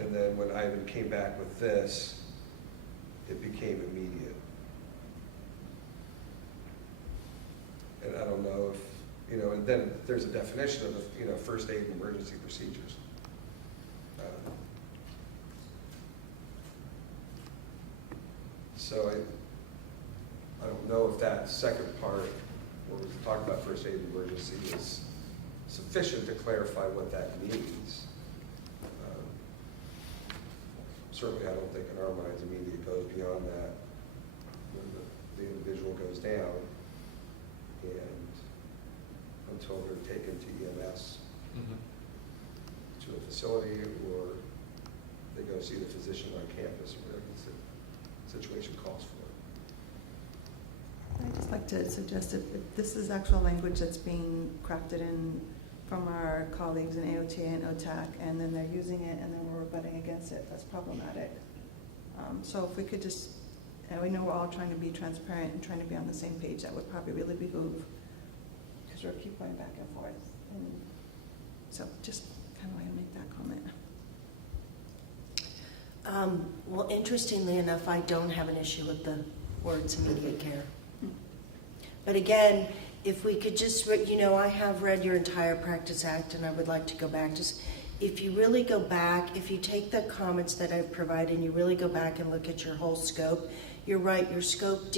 and then when Ivan came back with this, it became immediate. And I don't know if, and then there's a definition of, first aid and emergency procedures. So I don't know if that second part, where we talk about first aid and emergency, is sufficient to clarify what that means. Certainly, I don't think in our minds immediate goes beyond that when the individual goes down and until they're taken to EMS to a facility or they go see the physician on campus or whatever the situation calls for. I'd just like to suggest if this is actual language that's being crafted in from our colleagues in AOTA and OTAC, and then they're using it and then we're rebutting against it, that's problematic. So if we could just, and we know we're all trying to be transparent and trying to be on the same page, that would probably really behoove, because we'll keep going back and forth. And so just kind of want to make that comment. Well, interestingly enough, I don't have an issue with the words immediate care. But again, if we could just, I have read your entire Practice Act and I would like to go back. Just, if you really go back, if you take the comments that I've provided and you really go back and look at your whole scope, you're right, your scope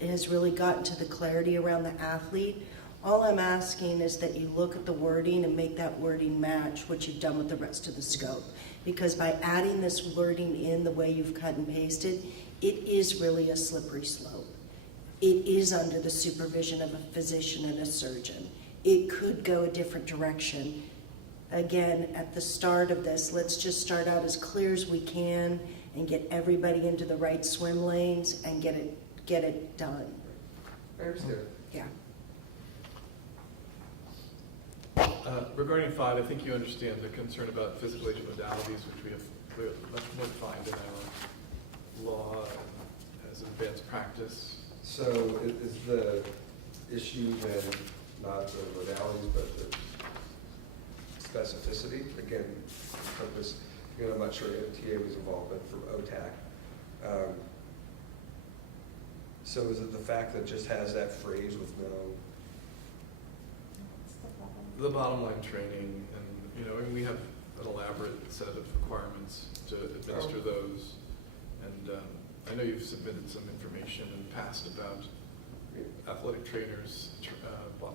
has really gotten to the clarity around the athlete. All I'm asking is that you look at the wording and make that wording match what you've done with the rest of the scope. Because by adding this wording in the way you've cut and pasted, it is really a slippery slope. It is under the supervision of a physician and a surgeon. It could go a different direction. Again, at the start of this, let's just start out as clear as we can and get everybody into the right swim lanes and get it done. I understand. Yeah. Regarding 5, I think you understand the concern about physical agent modalities, which we have much more defined in our law and as advanced practice. So is the issue then not the modalities, but the specificity? Again, I'm not sure MTA was involved, but from OTAC. So is it the fact that it just has that phrase with no? The bottom line training, and we have an elaborate set of requirements to administer those. And I know you've submitted some information in the past about athletic trainers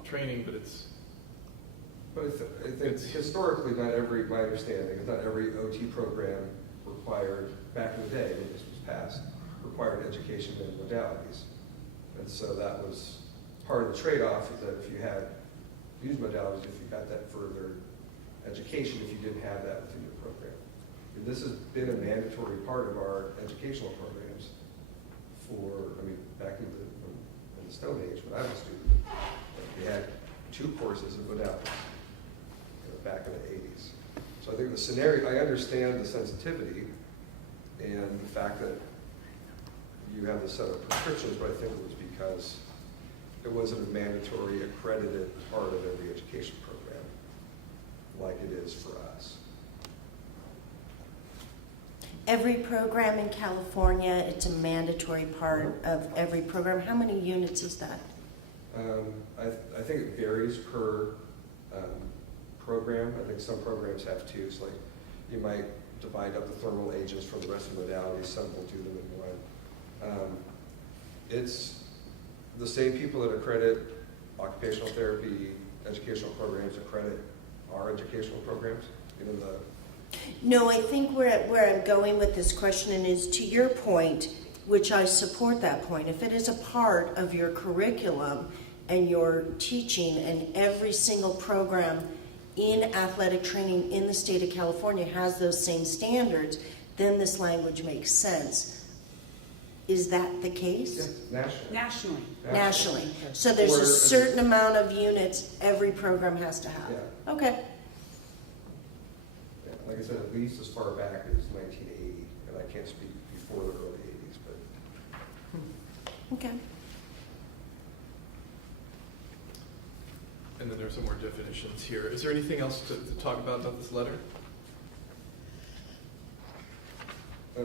training, but it's. But I think historically, my understanding is not every OT program required, back in the day when this was passed, required education in modalities. And so that was part of the trade-off, is that if you had used modalities, if you got that further education, if you didn't have that within your program. And this has been a mandatory part of our educational programs for, I mean, back in the Stone Age, when I was a student, we had 2 courses of modalities, back in the 80s. So I think the scenario, I understand the sensitivity and the fact that you have the set of prescriptions, but I think it was because it wasn't a mandatory accredited part of every education program like it is for us. Every program in California, it's a mandatory part of every program. How many units is that? I think it varies per program. I think some programs have 2. So like you might divide up the thermal agents from the rest of the modalities. Some will do them in one. It's the same people that accredit occupational therapy educational programs accredit our educational programs. You know, No, I think where I'm going with this question is to your point, which I support that point. If it is a part of your curriculum and your teaching, and every single program in athletic training in the state of California has those same standards, then this language makes sense. Is that the case? nationally. Nationally. Nationally. So there's Or- a certain amount of units every program has to have. Yeah. Okay. Yeah, like I said, at least as far back as 1980, and I can't speak before the early 80s, but Okay. And then there's some more definitions here. Is there anything else to talk about this letter?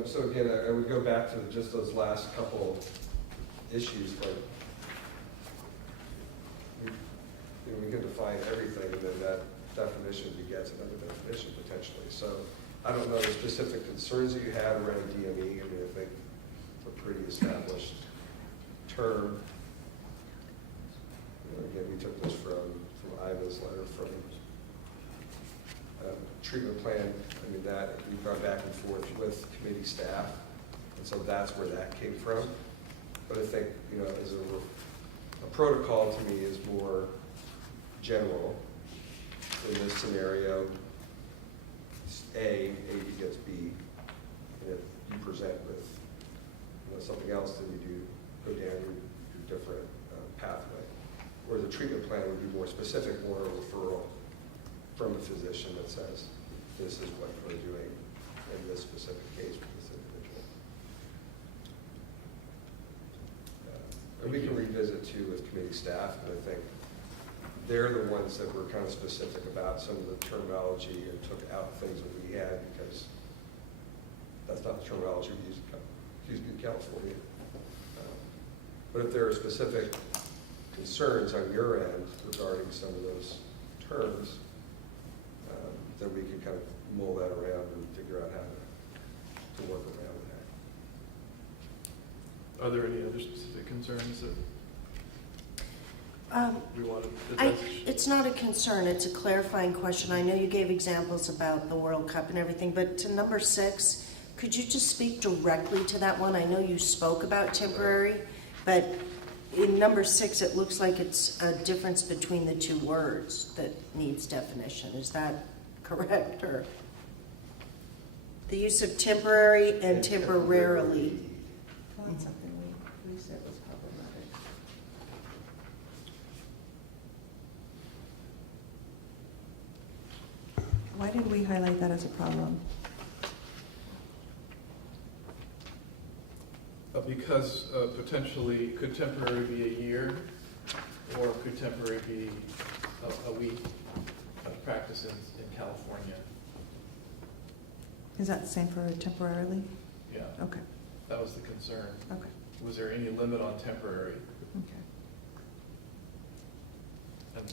so again, I would go back to just those last couple issues, like we can define everything, and then that definition begets another definition potentially. So I don't know the specific concerns that you have around DME. I mean, I think it's a pretty established term. You know, again, we took this from Iva's letter from treatment plan. I mean, that we've gone back and forth with committee staff, and so that's where that came from. But I think, you know, as a protocol to me is more general. In this scenario, A begets B, and if you present with something else, then you do go down your different pathway. Whereas a treatment plan would be more specific, more a referral from a physician that says, this is what we're doing in this specific case with this individual. And we can revisit too with committee staff, but I think they're the ones that were kind of specific about some of the terminology and took out things that we had because that's not the terminology we use in California. But if there are specific concerns on your end regarding some of those terms, then we can kind of mull that around and figure out how to work around that. Are there any other specific concerns that we want to address? It's not a concern, it's a clarifying question. I know you gave examples about the World Cup and everything, but to number 6, could you just speak directly to that one? I know you spoke about temporary, but in number 6, it looks like it's a difference between the 2 words that needs definition. Is that correct? Or the use of temporary and temporarily? Well, that's something we said was problematic. Why did we highlight that as a problem? Because potentially, could temporary be a year, or could temporary be a week of practice in California? Is that the same for temporarily? Yeah, Okay, that was the concern. okay, Was there any limit on temporary? okay. And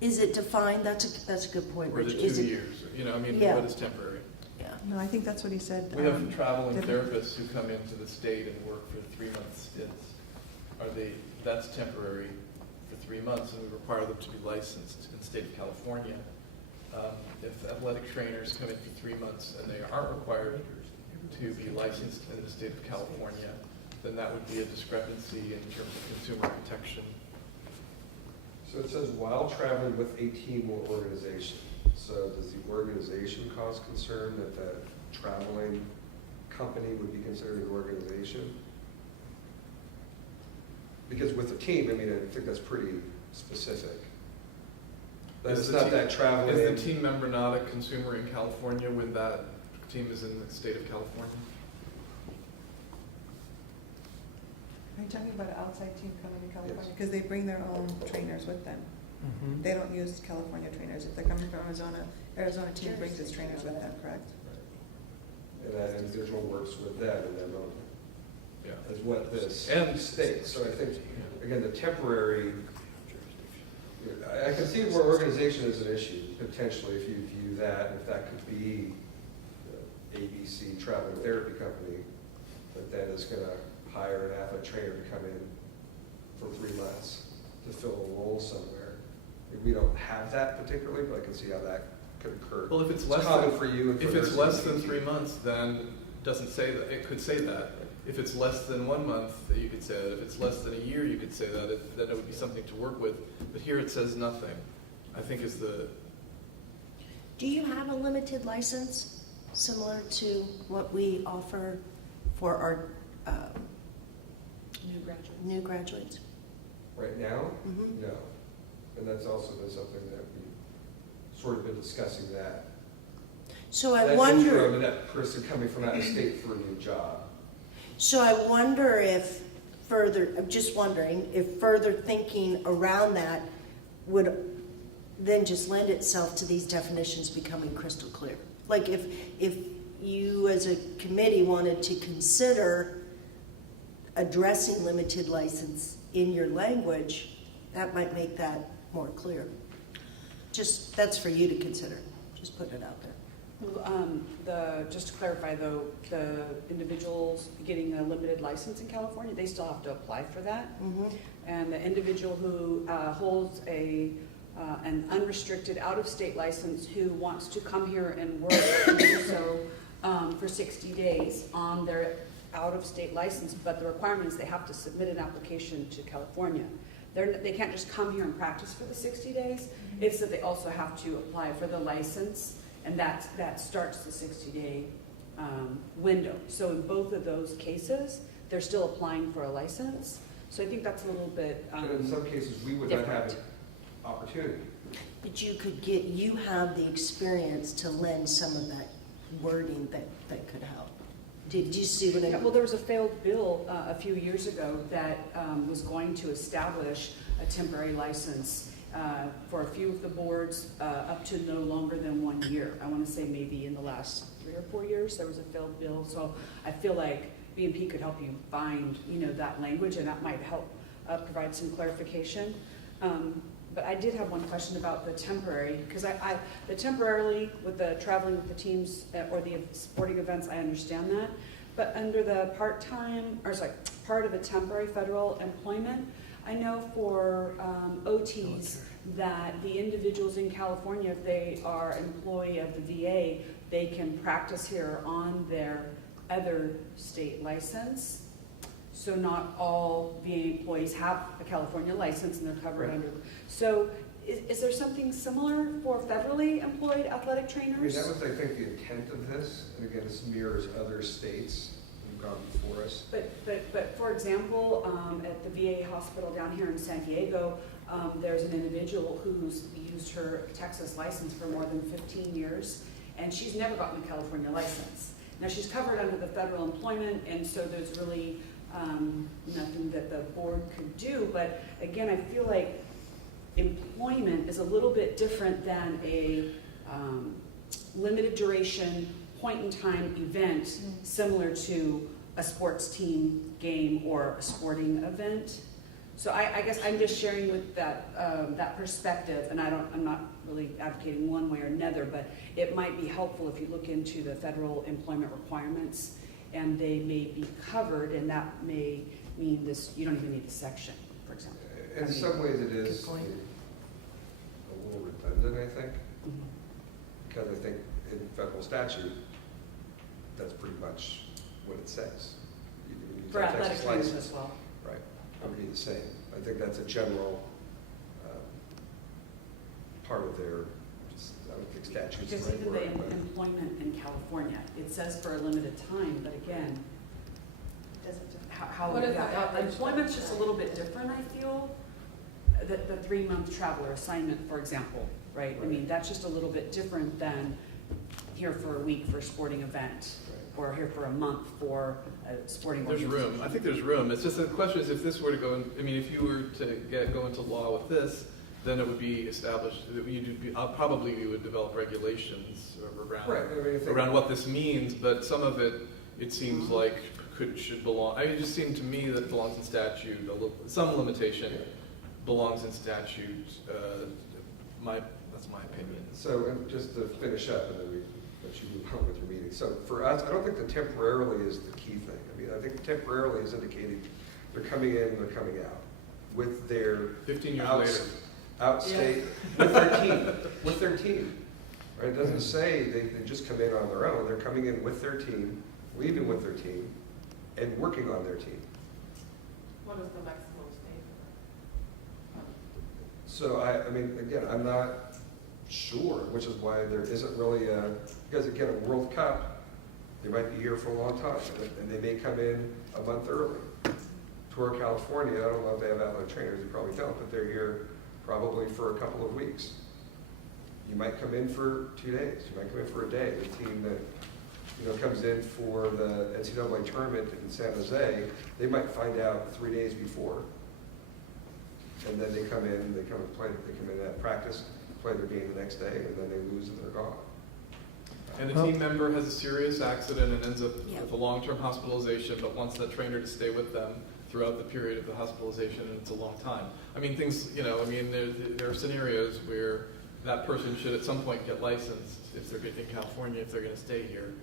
Is it defined? That's a good point, or Rich. the Is 2 it? years? You know, I mean, Yeah. what is temporary? Yeah. No, I think that's what he said. We have traveling different- therapists who come into the state and work for 3-month stints. That's temporary for 3 months, and we require them to be licensed in the state of California. If athletic trainers come in for 3 months and they aren't required to be licensed in the state of California, then that would be a discrepancy in terms of consumer protection. So it says while traveling with a team or organization. So does the organization cause concern that the traveling company would be considered an organization? Because with a team, I mean, I think that's pretty specific. That Is it's the not team- that traveling. Is the team member not a consumer in California when that team is in the state of California? Are you talking about an outside team coming to California? Yes. Because they bring their own trainers with them. Mhm. They don't use California trainers. If they're coming from Arizona team brings its trainers with them, correct? And that individual works with them and then Yeah. as what this And- states. So I think, again, the temporary, I can see where organization is an issue, potentially, if you view that, if that could be the ABC traveling therapy company, that then is gonna hire an athlete trainer to come in for 3 months to fill a role somewhere. We don't have that particularly, but I can see how that could occur. Well, if it's less common than, for you and for if it's nurses. less than 3 months, then it doesn't say that, it could say that. If it's less than 1 month, you could say that. If it's less than a year, you could say that. Then it would be something to work with. But here it says nothing, I think is the, Do you have a limited license similar to what we offer for our New graduates. new graduates? Right now? Mhm. No. And that's also been something that we've sort of been discussing that. So I That wonder. interim and that person coming from out of state for a new job. So I wonder if further, I'm just wondering if further thinking around that would then just lend itself to these definitions becoming crystal clear. Like if you as a committee wanted to consider addressing limited license in your language, that might make that more clear. Just, that's for you to consider, just putting it out there. Just to clarify though, the individuals getting a limited license in California, they still have to apply for that. And the individual who holds an unrestricted out-of-state license who wants to come here and work and do so for 60 days on their out-of-state license, but the requirement is they have to submit an application to California. They can't just come here and practice for the 60 days. It's that they also have to apply for the license, and that starts the 60-day window. So in both of those cases, they're still applying for a license. So I think that's a little bit And in some cases, we would not have different. an opportunity. But you have the experience to lend some of that wording that could help. Did you see what I Yeah, mean? well, there was a failed bill a few years ago that was going to establish a temporary license for a few of the boards up to no longer than 1 year. I want to say maybe in the last 3 or 4 years there was a failed bill. So I feel like B&P could help you find, that language, and that might help provide some clarification. But I did have one question about the temporary, because the temporarily with the traveling with the teams or the sporting events, I understand that. But under the part of a temporary federal employment, I know for OTs that the individuals in California, if they are an employee of the VA, they can practice here on their other state license. So not all VA employees have a California license and they're covered Right. under. So is there something similar for federally employed athletic I mean, trainers? that was, I think, the intent of this. And again, this mirrors other states who've gone before us. But for example, at the VA hospital down here in San Diego, there's an individual who's used her Texas license for more than 15 years, and she's never gotten a California license. Now, she's covered under the federal employment, and so there's really nothing that the board could do. But again, I feel like employment is a little bit different than a limited duration, point in time event, similar to a sports team game or a sporting event. So I guess I'm just sharing with that perspective, and I'm not really advocating one way or another, but it might be helpful if you look into the federal employment requirements, and they may be covered, and that may mean you don't even need the section, for example. In some ways, it is Good point. a little redundant, I think, Mhm. because I think in federal statute, that's pretty much what it says. You can use For athletic Texas trainers license. as well. Right, it would be the same. I think that's a general part of their, I don't think statutes Because the right even word, the but- employment in California, it says for a limited time, but again, how, What is the yeah, average? employment's just a little bit different, I feel. The 3-month traveler assignment, for example, right? I mean, that's just a little bit different than here for a week for a sporting event, or here for a month for a sporting There's organization. room. I think there's room. It's just the question is if this were to go in, I mean, if you were to go into law with this, then it would be established, that probably we would develop regulations around, Right, I mean, I think- around what this means, but some of it seems like should belong, it just seemed to me that it belongs in statute, some limitation belongs in statute. That's my opinion. So, and just to finish up, and then we let you move on with your meeting. So for us, I don't think the temporarily is the key thing. I mean, I think temporarily is indicating they're coming in, they're coming out with their 15 years outs- later. outstate, with their team, right? It doesn't say they just come in on their own. They're coming in with their team, leaving with their team, and working on their team. What is the maximum stay? So I mean, again, I'm not sure, which is why there isn't really because again, a World Cup, they might be here for a long time, and they may come in a month early. Tour California, I don't know if they have athletic trainers, they probably don't, but they're here probably for a couple of weeks. You might come in for 2 days, you might come in for a day. The team that comes in for the NCAA tournament in San Jose, they might find out 3 days before. And then they come in, they come in at practice, play their game the next day, and then they lose and they're gone. And a team member has a serious accident and ends up Yeah. with a long-term hospitalization, but wants that trainer to stay with them throughout the period of the hospitalization, and it's a long time. I mean, there are scenarios where that person should at some point get licensed if they're in California, if they're going to stay here.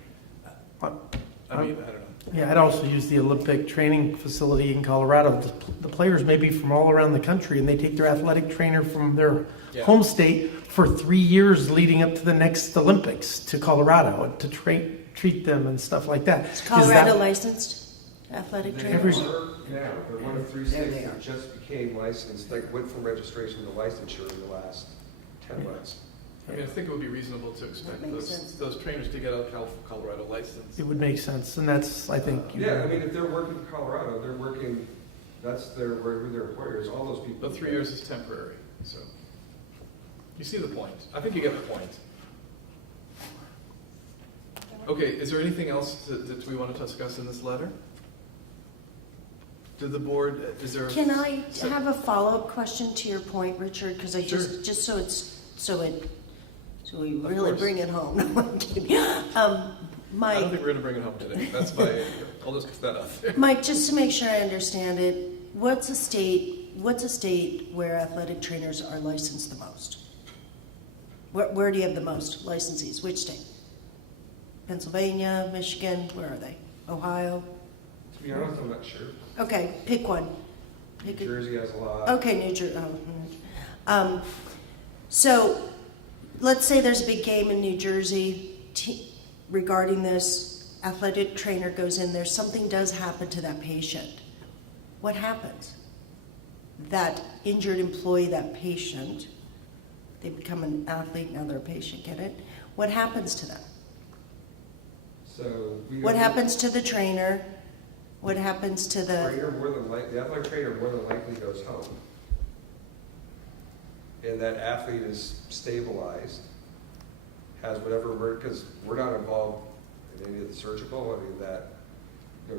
I mean, I don't know. Yeah, I'd also use the Olympic training facility in Colorado. The players may be from all around the country, and they take their athletic trainer from their Yeah. home state for 3 years leading up to the next Olympics to Colorado to treat them and stuff like that. Is Is Colorado that- licensed athletic They trainer? Every- are now, they're one of 3 There states they that are. just became licensed, like went from registration to licensure in the last 10 months. I mean, I think it would be reasonable to expect That makes sense. those trainers to get a Colorado license. It would make sense, and that's, I think. Yeah, I mean, if they're working in Colorado, they're working, that's who their employer is, all those people. But 3 years is temporary, so. You see the point. I think you get the point. Okay, is there anything else that we want to discuss in this letter? Did the board, is there? Can I have a follow-up question to your point, Richard? Because I Sure. just so we Of really course. bring it home. No, I'm kidding. I don't Mike, think we're going to bring it home today. That's my, I'll just put that out there. Mike, just to make sure I understand it, what's a state where athletic trainers are licensed the most? Where do you have the most licensees? Which state? Pennsylvania, Michigan, where are they? Ohio? To be honest, I'm not sure. Okay, pick one. New Pick a- Jersey has a lot. Okay, New Jersey. So let's say there's a big game in New Jersey regarding this. Athletic trainer goes in there. Something does happen to that patient. What happens? That injured employee, that patient, they become an athlete, now they're a patient, get it? What happens to them? So we What happens to the trainer? What happens to the... The athletic trainer more than likely goes home. And that athlete is stabilized, has whatever because we're not involved in any of the surgical, I mean, that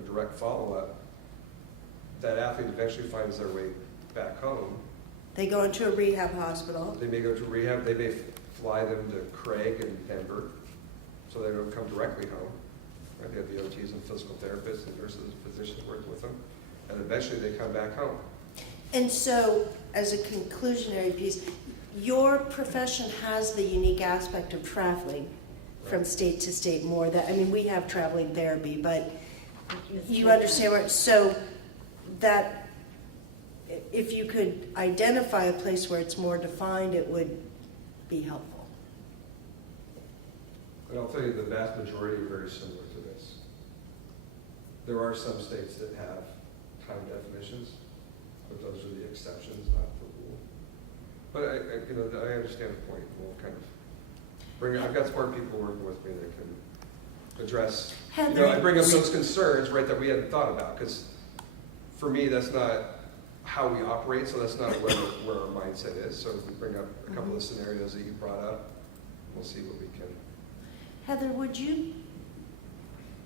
direct follow-up. That athlete eventually finds their way back home. They go into a rehab hospital. They may go to rehab, they may fly them to Craig and Denver, so they don't come directly home. Right? They have the OTs and physical therapists and nurses and physicians working with them, and eventually they come back home. And so, as a conclusionary piece, your profession has the unique aspect of traveling from state to state more. We have traveling therapy, but you understand where, so that if you could identify a place where it's more defined, it would be helpful. And I'll tell you, the vast majority are very similar to this. There are some states that have time definitions, but those are the exceptions, not the rule. But I understand the point. We'll kind of I've got smart people working with me that can address, I bring up those concerns, right, that we hadn't thought about, because for me, that's not how we operate, so that's not where our mindset is. So if we bring up a couple of scenarios that you brought up, we'll see what we can. Heather, would you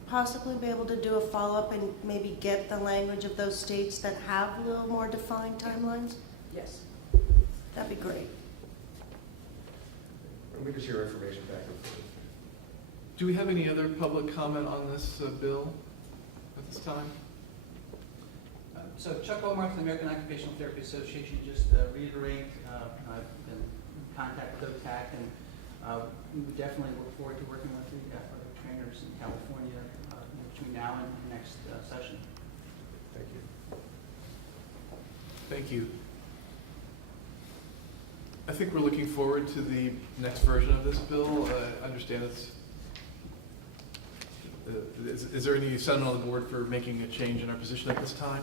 possibly be able to do a follow-up and maybe get the language of those states that have a little more defined timelines? Yes. That'd be great. And we can share information back and forth. Do we have any other public comment on this bill at this time? So Chuck Omar from the American Occupational Therapy Association, just reiterate, I've been in contact with OTAC, and we would definitely look forward to working with the other trainers in California between now and the next session. Thank you. Thank you. I think we're looking forward to the next version of this bill. I understand it's, is there any sentiment on the board for making a change in our position at this time?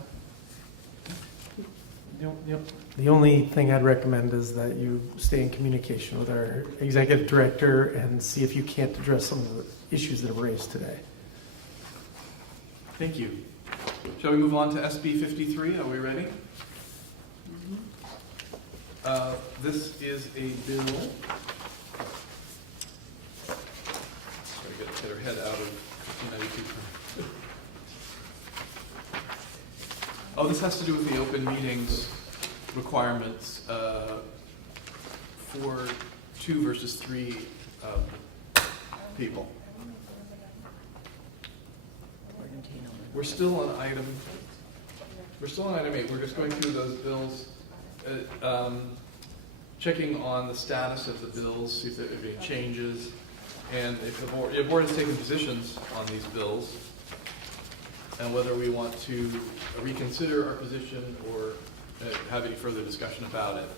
The only thing I'd recommend is that you stay in communication with our executive director and see if you can't address some of the issues that are raised today. Thank you. Shall we move on to SB 53? Are we ready? This is a bill. Gotta get her head out of 1992. Oh, this has to do with the open meetings requirements for 2 versus 3 people. We're still on item 8. We're just going through those bills, checking on the status of the bills, see if there are any changes, and if the board has taken positions on these bills, and whether we want to reconsider our position or have any further discussion about it.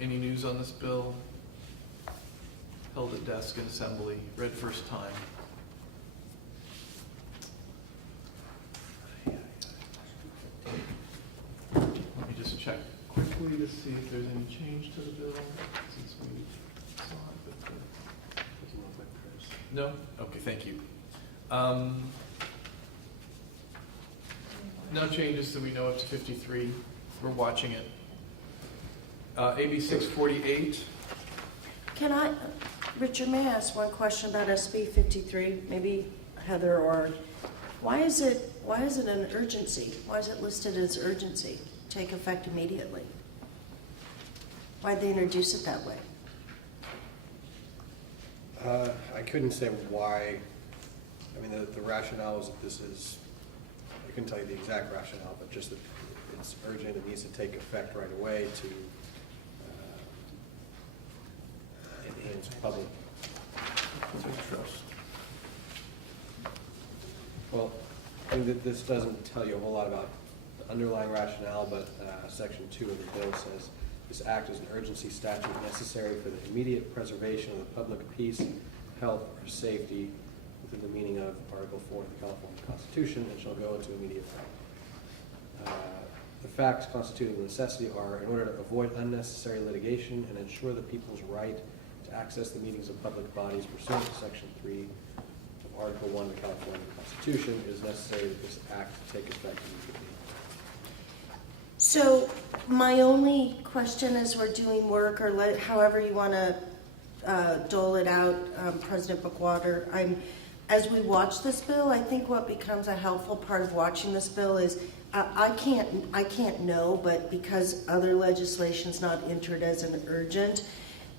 Any news on this bill? Held at desk in assembly, read first time. Let me just check quickly to see if there's any change to the bill since we saw it before. No? Okay, thank you. No changes that we know of to 53. We're watching it. AB 648. Can I, Richard, may I ask one question about SB 53? Maybe Heather, or why is it an urgency? Why is it listed as urgency? Take effect immediately. Why'd they introduce it that way? I couldn't say why. I mean, the rationale is that this is, I couldn't tell you the exact rationale, but just that it's urgent, it needs to take effect right away to enhance public. Trust. Well, I think this doesn't tell you a whole lot about the underlying rationale, but Section 2 of the bill says, this act is an urgency statute necessary for the immediate preservation of the public peace, health, or safety within the meaning of Article 4 of the California Constitution, and shall go into immediate effect. The facts constituting the necessity are in order to avoid unnecessary litigation and ensure the people's right to access the meetings of public bodies pursuant to Section 3 of Article 1 of the California Constitution, it is necessary that this act take effect immediately. So my only question as we're doing work, or however you want to dole it out, President Bookwater, as we watch this bill, I think what becomes a helpful part of watching this bill is I can't know, but because other legislation's not entered as an urgent,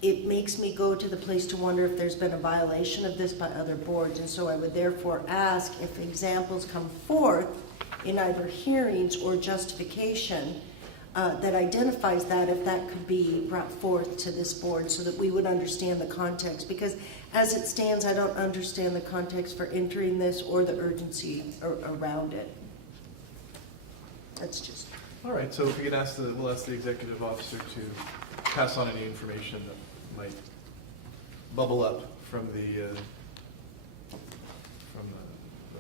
it makes me go to the place to wonder if there's been a violation of this by other boards. And so I would therefore ask if examples come forth in either hearings or justification that identifies that, if that could be brought forth to this board so that we would understand the context. Because as it stands, I don't understand the context for entering this or the urgency around it. That's just... All right, so if we could we'll ask the executive officer to pass on any information that might bubble up from the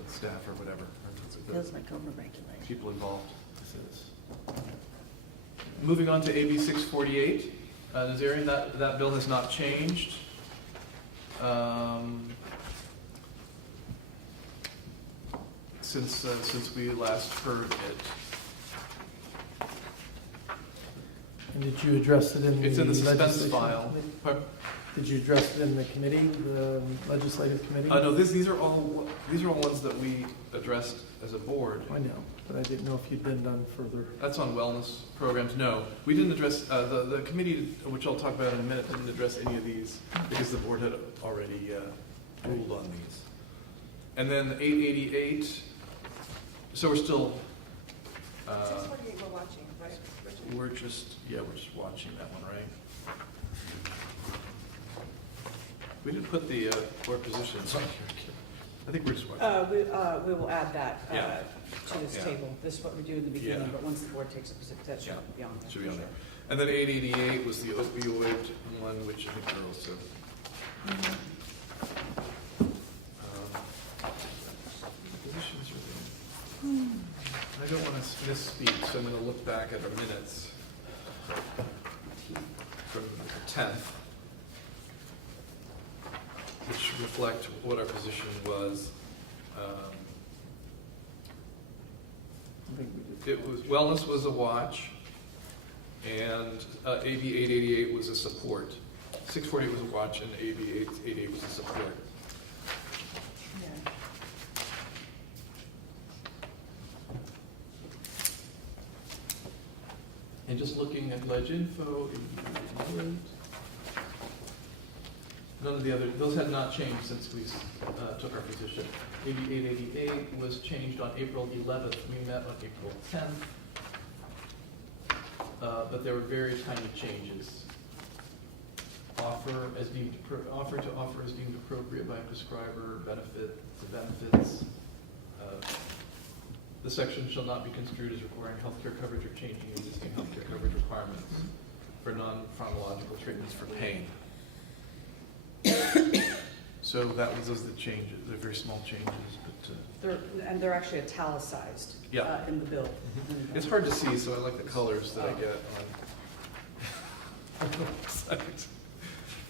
staff or whatever, or Feels like overregulation. people involved. Moving on to AB 648, Nazarian, that bill has not changed. Since we last heard it. And did you address it in the It's in the suspense legislation file. committee? Pardon? Did you address it in the committee, the legislative committee? No, these are all ones that we addressed as a board. I know, but I didn't know if you'd been done further. That's on wellness programs. No, we didn't address, the committee, which I'll talk about in a minute, didn't address any of these because the board had already ruled on these. And then 888, so we're still, 648 we're watching, right, Richard? we're just watching that one, right? We didn't put the board positions on here. I think we're just watching. We will add that Yeah. to this Yeah. table. This is what we do in the beginning, Yeah. but once the board takes a position, that should be on there. Should be on there. And then 888 was the opioid one, which I think we're also. Positions are there. I don't want to misspeak, so I'm going to look back at our minutes from the 10th, which reflect what our position was. I think we did. It was, wellness was a watch, and AB 888 was a support. 648 was a watch, and AB 888 was a support. Yeah. And just looking at ledge info, none of the other, those had not changed since we took our position. AB 888 was changed on April 11th. We met on April 10th. But there were very tiny changes. Offer to offer as deemed appropriate by a prescriber, benefits. The section shall not be construed as requiring healthcare coverage or changing existing healthcare coverage requirements for non-pharmacological treatments for pain. So that was those are the changes. They're very small changes, but They're actually italicized Yeah. in the bill. it's hard to see. So I like the colors that I get on the website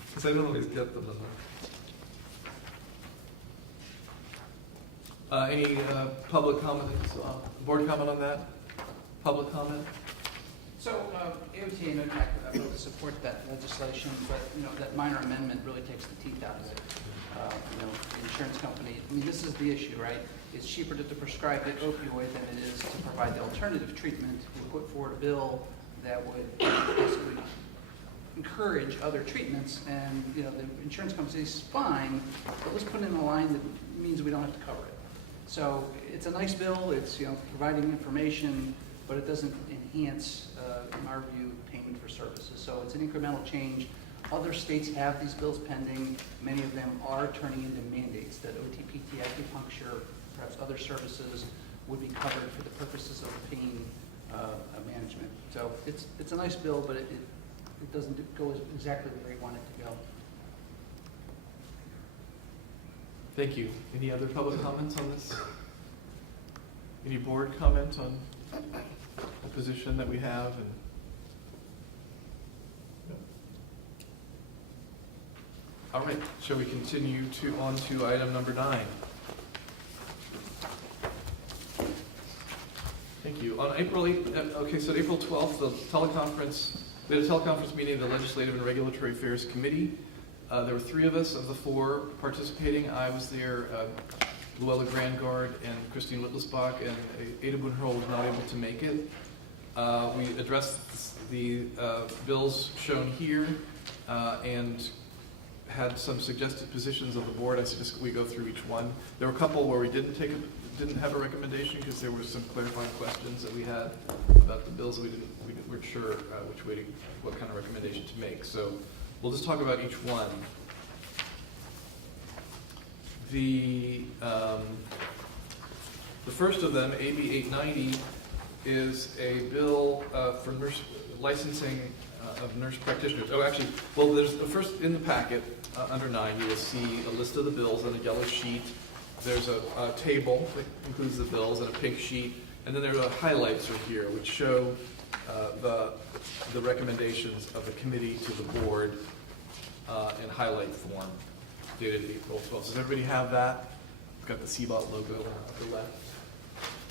because I don't always get them. Any public comments? Board comment on that? Public comment? So, AOTA and OTAC vote to support that legislation, but, that minor amendment really takes the teeth out of it. The insurance company, this is the issue, right? It's cheaper to prescribe the opioid than it is to provide the alternative treatment. We put forward a bill that would basically encourage other treatments, and, the insurance company says, fine, but let's put in a line that means we don't have to cover it. So it's a nice bill, it's, providing information, but it doesn't enhance, in our view, payment for services. So it's an incremental change. Other states have these bills pending. Many of them are turning into mandates that OTPT, acupuncture, perhaps other services would be covered for the purposes of pain management. So it's a nice bill, but it doesn't go exactly where we want it to go. Thank you. Any other public comments on this? Any board comment on the position that we have? And all right, shall we continue on to item number 9? Thank you. On April 8th, so April 12th, we had a teleconference meeting of the Legislative and Regulatory Affairs Committee. There were 3 of us of the 4 participating. I was there, Luella Grandgard and Christine Wittlisbach, and Ada Boonhurl was not able to make it. We addressed the bills shown here and had some suggested positions of the board. I suggest we go through each one. There were a couple where we didn't have a recommendation because there were some clarifying questions that we had about the bills. We weren't sure what kind of recommendation to make. So we'll just talk about each one. The first of them, AB 890, is a bill for licensing of nurse practitioners. Oh, actually, well, there's first in the packet under 9, you will see a list of the bills on a yellow sheet. there's a table that includes the bills and a pink sheet, and then there are highlights are here, which show the recommendations of the committee to the board in highlight form, dated April 12th. Does everybody have that? It's got the CBOT logo on the upper left.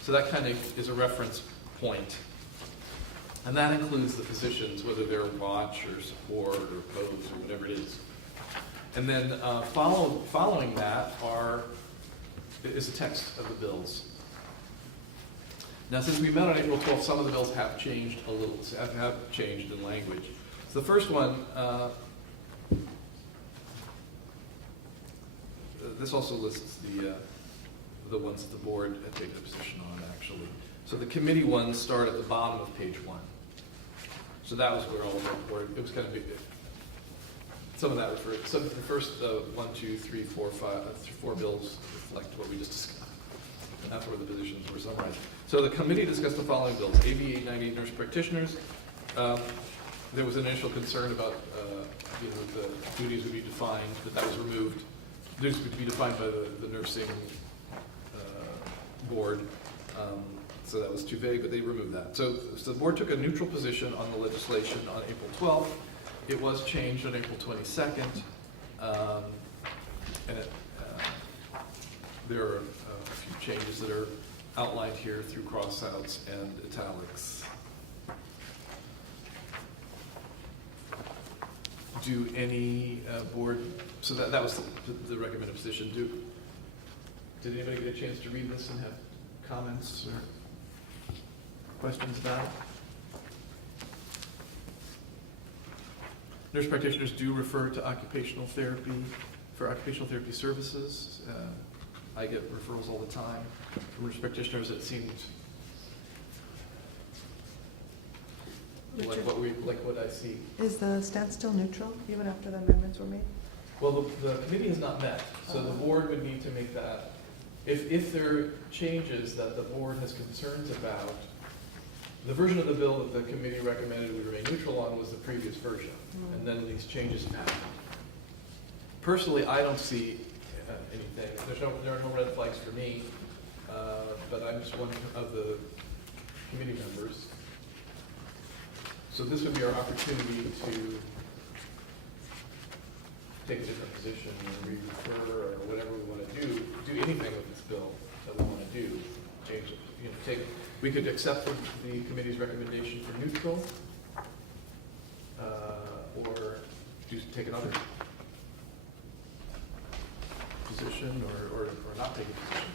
So that kind of is a reference point. And that includes the positions, whether they're watch or support or pose or whatever it is. And then following that is the text of the bills. Now, since we met on April 12th, some of the bills have changed a little, have changed in language. So the first one, this also lists the ones that the board had taken a position on, actually. So the committee ones start at the bottom of page 1. So that was where all of them were. It was kind of big. Some of that was for the first 1, 2, 3, 4, 5, 4 bills reflect what we just discussed. And that's where the positions were summarized. So the committee discussed the following bills: AB 890 nurse practitioners. There was an initial concern about the duties would be defined, but that was removed. Duties would be defined by the nursing board. So that was too vague, but they removed that. So the board took a neutral position on the legislation on April 12th. It was changed on April 22nd. And there are a few changes that are outlined here through crossouts and italics. Do any board, so that was the recommended position. Did anybody get a chance to read this and have comments or questions about it? Nurse practitioners do refer to occupational therapy for occupational therapy services. I get referrals all the time from nurse practitioners. It seems like what I see. Is the stance still neutral, even after the amendments were made? Well, the committee has not met, so the board would need to make that. If there are changes that the board has concerns about, the version of the bill that the committee recommended we remain neutral on was the previous version, and then these changes have happened. Personally, I don't see anything. There are no red flags for me, but I'm just one of the committee members. So this would be our opportunity to take a different position and re-refer or whatever we want to do anything with this bill that we want to do. Change it, we could accept the committee's recommendation for neutral, or take another position, or not take a position.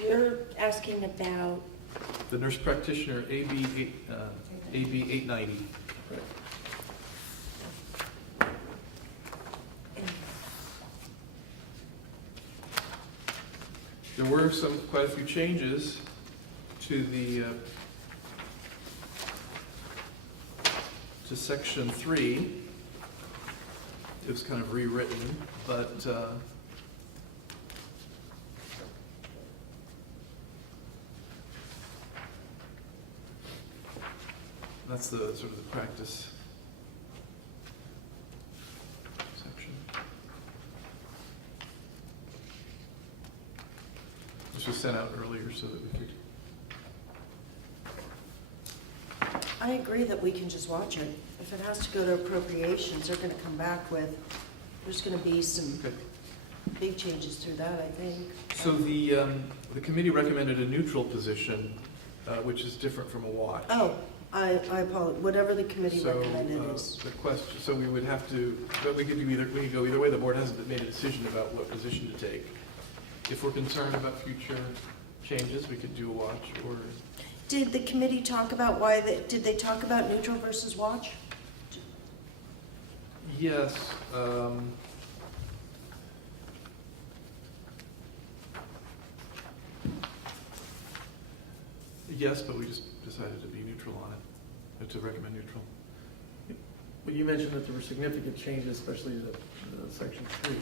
You're asking about, The nurse practitioner, AB 890. There were quite a few changes to to section 3. It was kind of rewritten, but that's the sort of the practice section. This was sent out earlier so that we could. I agree that we can just watch it. If it has to go to appropriations, they're gonna come back with, there's gonna be some Okay. big changes through that, I think. So the committee recommended a neutral position, which is different from a watch. Oh, I apologize, whatever the committee So, recommended is. the question, so we would have to, but we could go either way. The board hasn't made a decision about what position to take. If we're concerned about future changes, we could do a watch, or, Did the committee talk about did they talk about neutral versus watch? yes. Yes, but we just decided to be neutral on it, to recommend neutral. Well, you mentioned that there were significant changes, especially to section 3.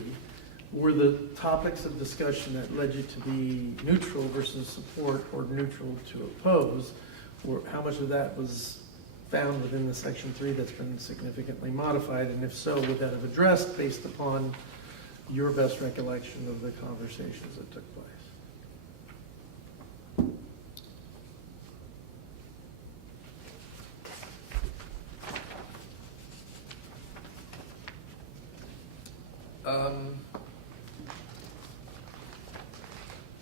Were the topics of discussion that led you to be neutral versus support or neutral to oppose, or how much of that was found within the Section 3 that's been significantly modified? And if so, would that have addressed based upon your best recollection of the conversations that took place?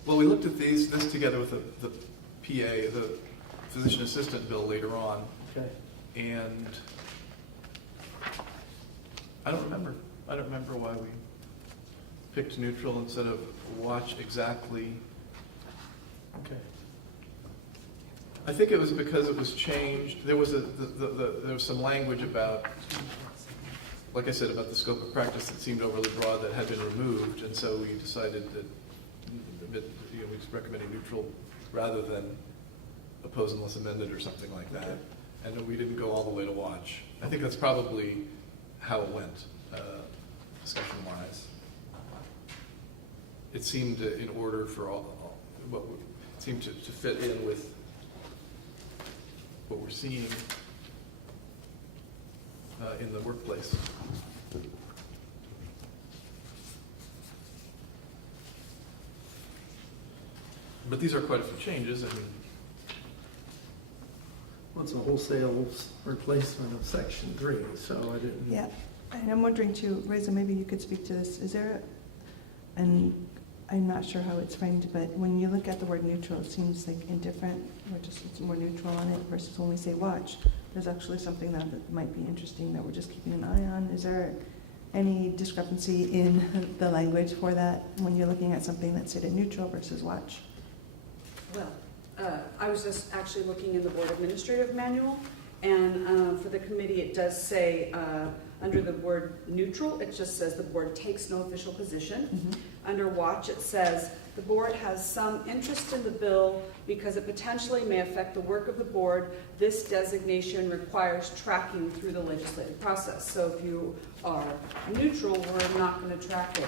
Well, we looked at this together with the PA, the physician assistant bill later on, Okay. and I don't remember why we picked neutral instead of watch exactly. Okay. I think it was because it was changed. There was there was some language about, like I said, about the scope of practice that seemed overly broad that had been removed, and so we decided that we just recommended neutral rather than oppose unless amended or something like that. Okay. And we didn't go all the way to watch. I think that's probably how it went, discussion-wise. It seemed in order for what seemed to fit in with what we're seeing in the workplace. But these are quite a few changes. I mean, Well, it's a wholesale replacement of Section 3, so I didn't. Yeah, and I'm wondering too, Reza, maybe you could speak to this. Is there, and I'm not sure how it's framed, but when you look at the word neutral, it seems like indifferent, or just it's more neutral on it versus when we say watch. There's actually something that might be interesting that we're just keeping an eye on. Is there any discrepancy in the language for that when you're looking at something that's said in neutral versus watch? Well, I was just actually looking in the board administrative manual, and for the committee, it does say, under the word neutral, it just says the board takes no official position. Mm-hmm. Under watch, it says the board has some interest in the bill because it potentially may affect the work of the board. This designation requires tracking through the legislative process. So if you are neutral, we're not going to track it.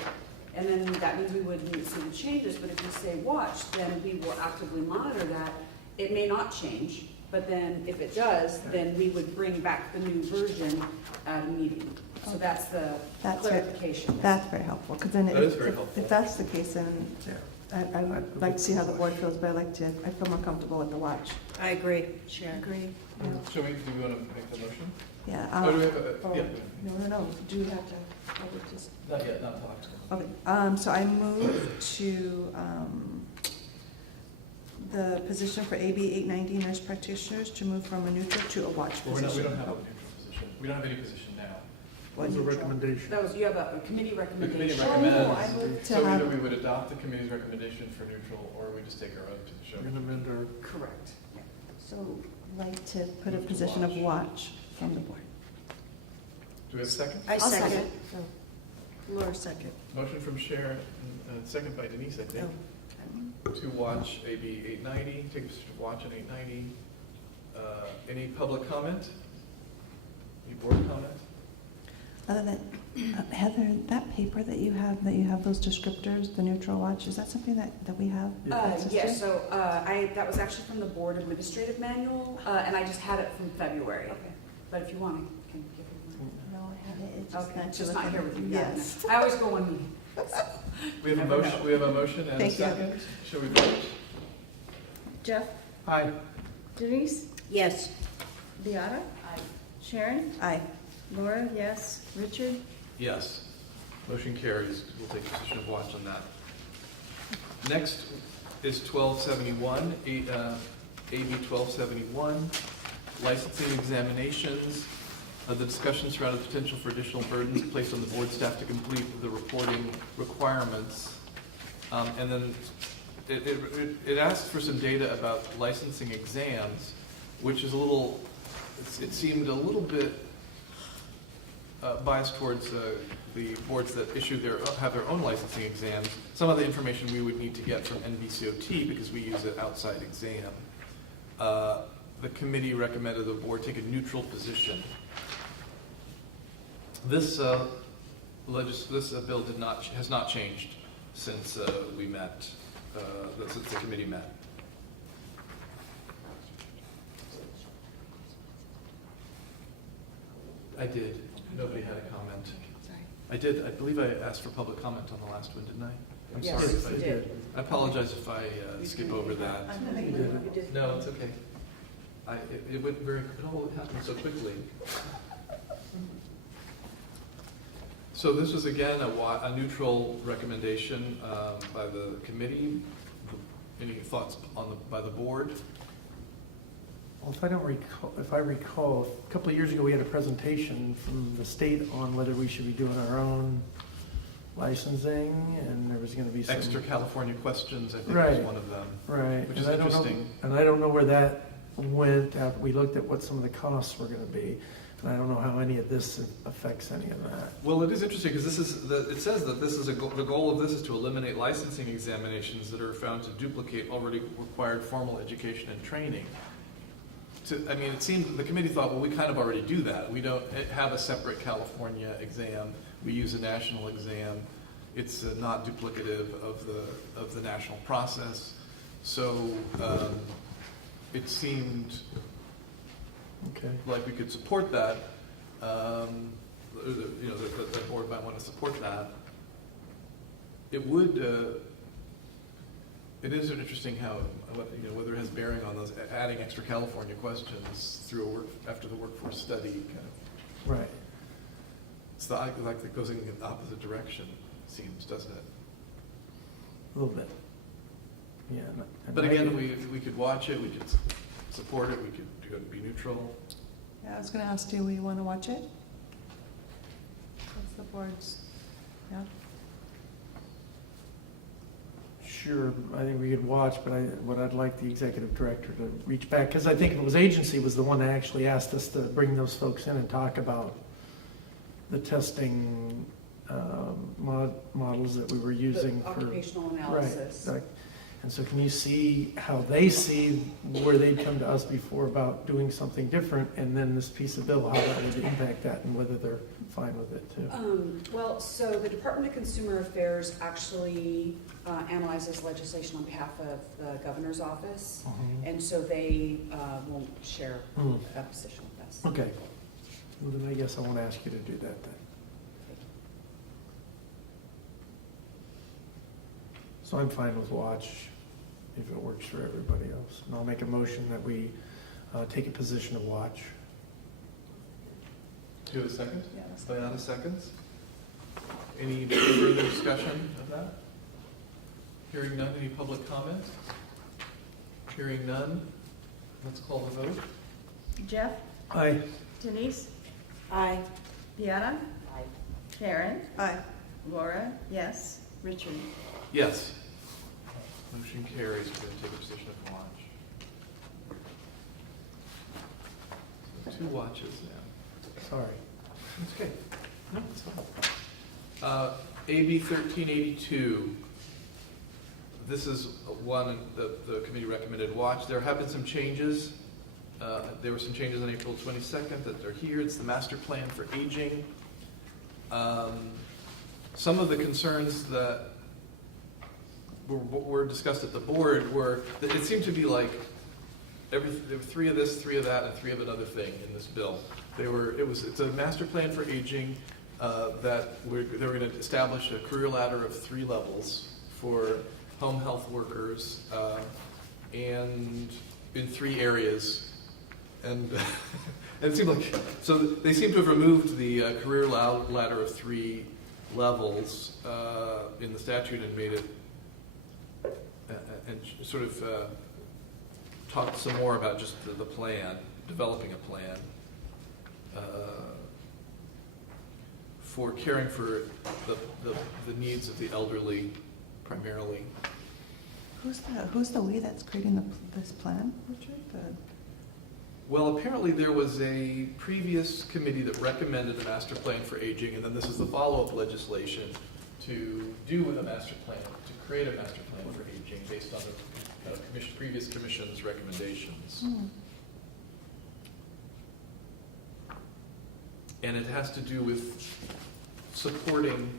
And then that means we wouldn't see the changes, but if you say watch, then we will actively monitor that. It may not change, but then if it does, then we would bring back the new version at a meeting. So that's the clarification. That's very helpful, because then That is very helpful. if that's the case, then Yeah. I'd like to see how the board feels, but I feel more comfortable with the watch. I agree, Sharon. Agree. Yeah. do we want to make the motion? Yeah. Oh, do we have oh, yeah. No. Do we have to? I would just. Not yet, not talked. Okay, so I move to the position for AB 890 nurse practitioners to move from a neutral to a watch Well, position. we don't have a neutral position. We don't have any position now. What was the recommendation? That was, you have a committee The committee recommendation. recommends, I move to so have- either we would adopt the committee's recommendation for neutral, or we just take our own We're position. going to amend our. Correct. So like to put a Move to position of watch. watch from the board. Do we have a second? I I'll second. Laura second. Motion from Sharon, and second by Denise, I think, to watch AB 890, take a position of watch on 890. Any public comment? Any board comment? Other than, Heather, that paper that you have those descriptors, the neutral watch, is that something that we have? access to? Yes, so that was actually from the board administrative manual, and I just had it from February. Okay. But if you want, I can give it. No, I have it. It's Okay, not it's to just look not at here it. with you. Yes. I always go one meeting. We have a Never motion, know. we have a motion and a Thank you. second. Shall we vote? Jeff, Aye. Denise, Yes. Beata, Sharon, Aye. Laura, yes, Richard, Yes. Motion carries. We'll take a position of watch on that. Next is 1271, AB 1271, licensing examinations. The discussion surrounded the potential for additional burdens placed on the board staff to complete the reporting requirements. And then it asked for some data about licensing exams, which is a little, it seemed a little bit biased towards the boards that have their own licensing exams. Some of the information we would need to get from NVCOT because we use an outside exam. The committee recommended the board take a neutral position. This this bill has not changed since we met, since the committee met. I did. Nobody had a comment. I did. I believe I asked for public comment on the last one, didn't I? I'm Yes, sorry if I you did. I apologize if I skip over that. No, it's okay. It went it all happened so quickly. So this was again a neutral recommendation by the committee. Any thoughts by the board? Well, if I recall, a couple of years ago, we had a presentation from the state on whether we should be doing our own licensing, and there was going to be some. Extra California questions, I think, Right. was one of them. Right. Which is And I don't know- interesting. And I don't know where that went after we looked at what some of the costs were going to be. And I don't know how any of this affects any of that. Well, it is interesting because it says that this is the goal of this is to eliminate licensing examinations that are found to duplicate already required formal education and training. I mean, it seemed the committee thought, well, we kind of already do that. We don't have a separate California exam. We use a national exam. It's not duplicative of the national process. So it seemed Okay. like we could support that. The board might want to support that. It would. It is interesting how whether it has bearing on those adding extra California questions through after the workforce study kind of. Right. It's like it goes in the opposite direction. It seems, doesn't it? A little bit. Yeah. and But again, maybe- we could watch it. We could support it. We could be neutral. Yeah, I was gonna ask, do we want to watch it? What's the board's, yeah? Sure, I think we could watch, but what I'd like the executive director to reach back, because I think it was agency was the one that actually asked us to bring those folks in and talk about the testing models that we were using The for. occupational analysis. Right. And so can you see how they see where they'd come to us before about doing something different, and then this piece of bill, how that would impact that, and whether they're fine with it too? Well, so the Department of Consumer Affairs actually analyzes legislation on behalf of the governor's office, and so they won't share a position with us. Okay. Well, then I guess I won't ask you to do that then. So I'm fine with watch if it works for everybody else. And I'll make a motion that we take a position of watch. Do you have a second? Yeah, that's- Diana seconds. Any further discussion of that? Hearing none, any public comment? Hearing none, let's call the vote. Jeff, Aye. Denise, Aye. Deanna, Aye. Sharon, Aye. Laura, yes, Richard. Yes. Motion carries. We're going to take a position of watch. So 2 watches now. Sorry. That's okay. No, it's fine. AB 1382. This is one that the committee recommended watch. There have been some changes. There were some changes on April 22nd that are here. It's the master plan for aging. Some of the concerns that were discussed at the board were that it seemed to be like there were 3 of this, 3 of that, and 3 of another thing in this bill. It's a master plan for aging that they were going to establish a career ladder of 3 levels for home health workers and in 3 areas. And it seemed like, so they seem to have removed the career ladder of 3 levels in the statute and made it and sort of talked some more about just the plan, developing a plan for caring for the needs of the elderly primarily. Who's the we that's creating this plan, Richard? Well, apparently there was a previous committee that recommended a master plan for aging, and then this is the follow-up legislation to do with a master plan, to create a master plan for aging based on the previous commission's recommendations. And it has to do with supporting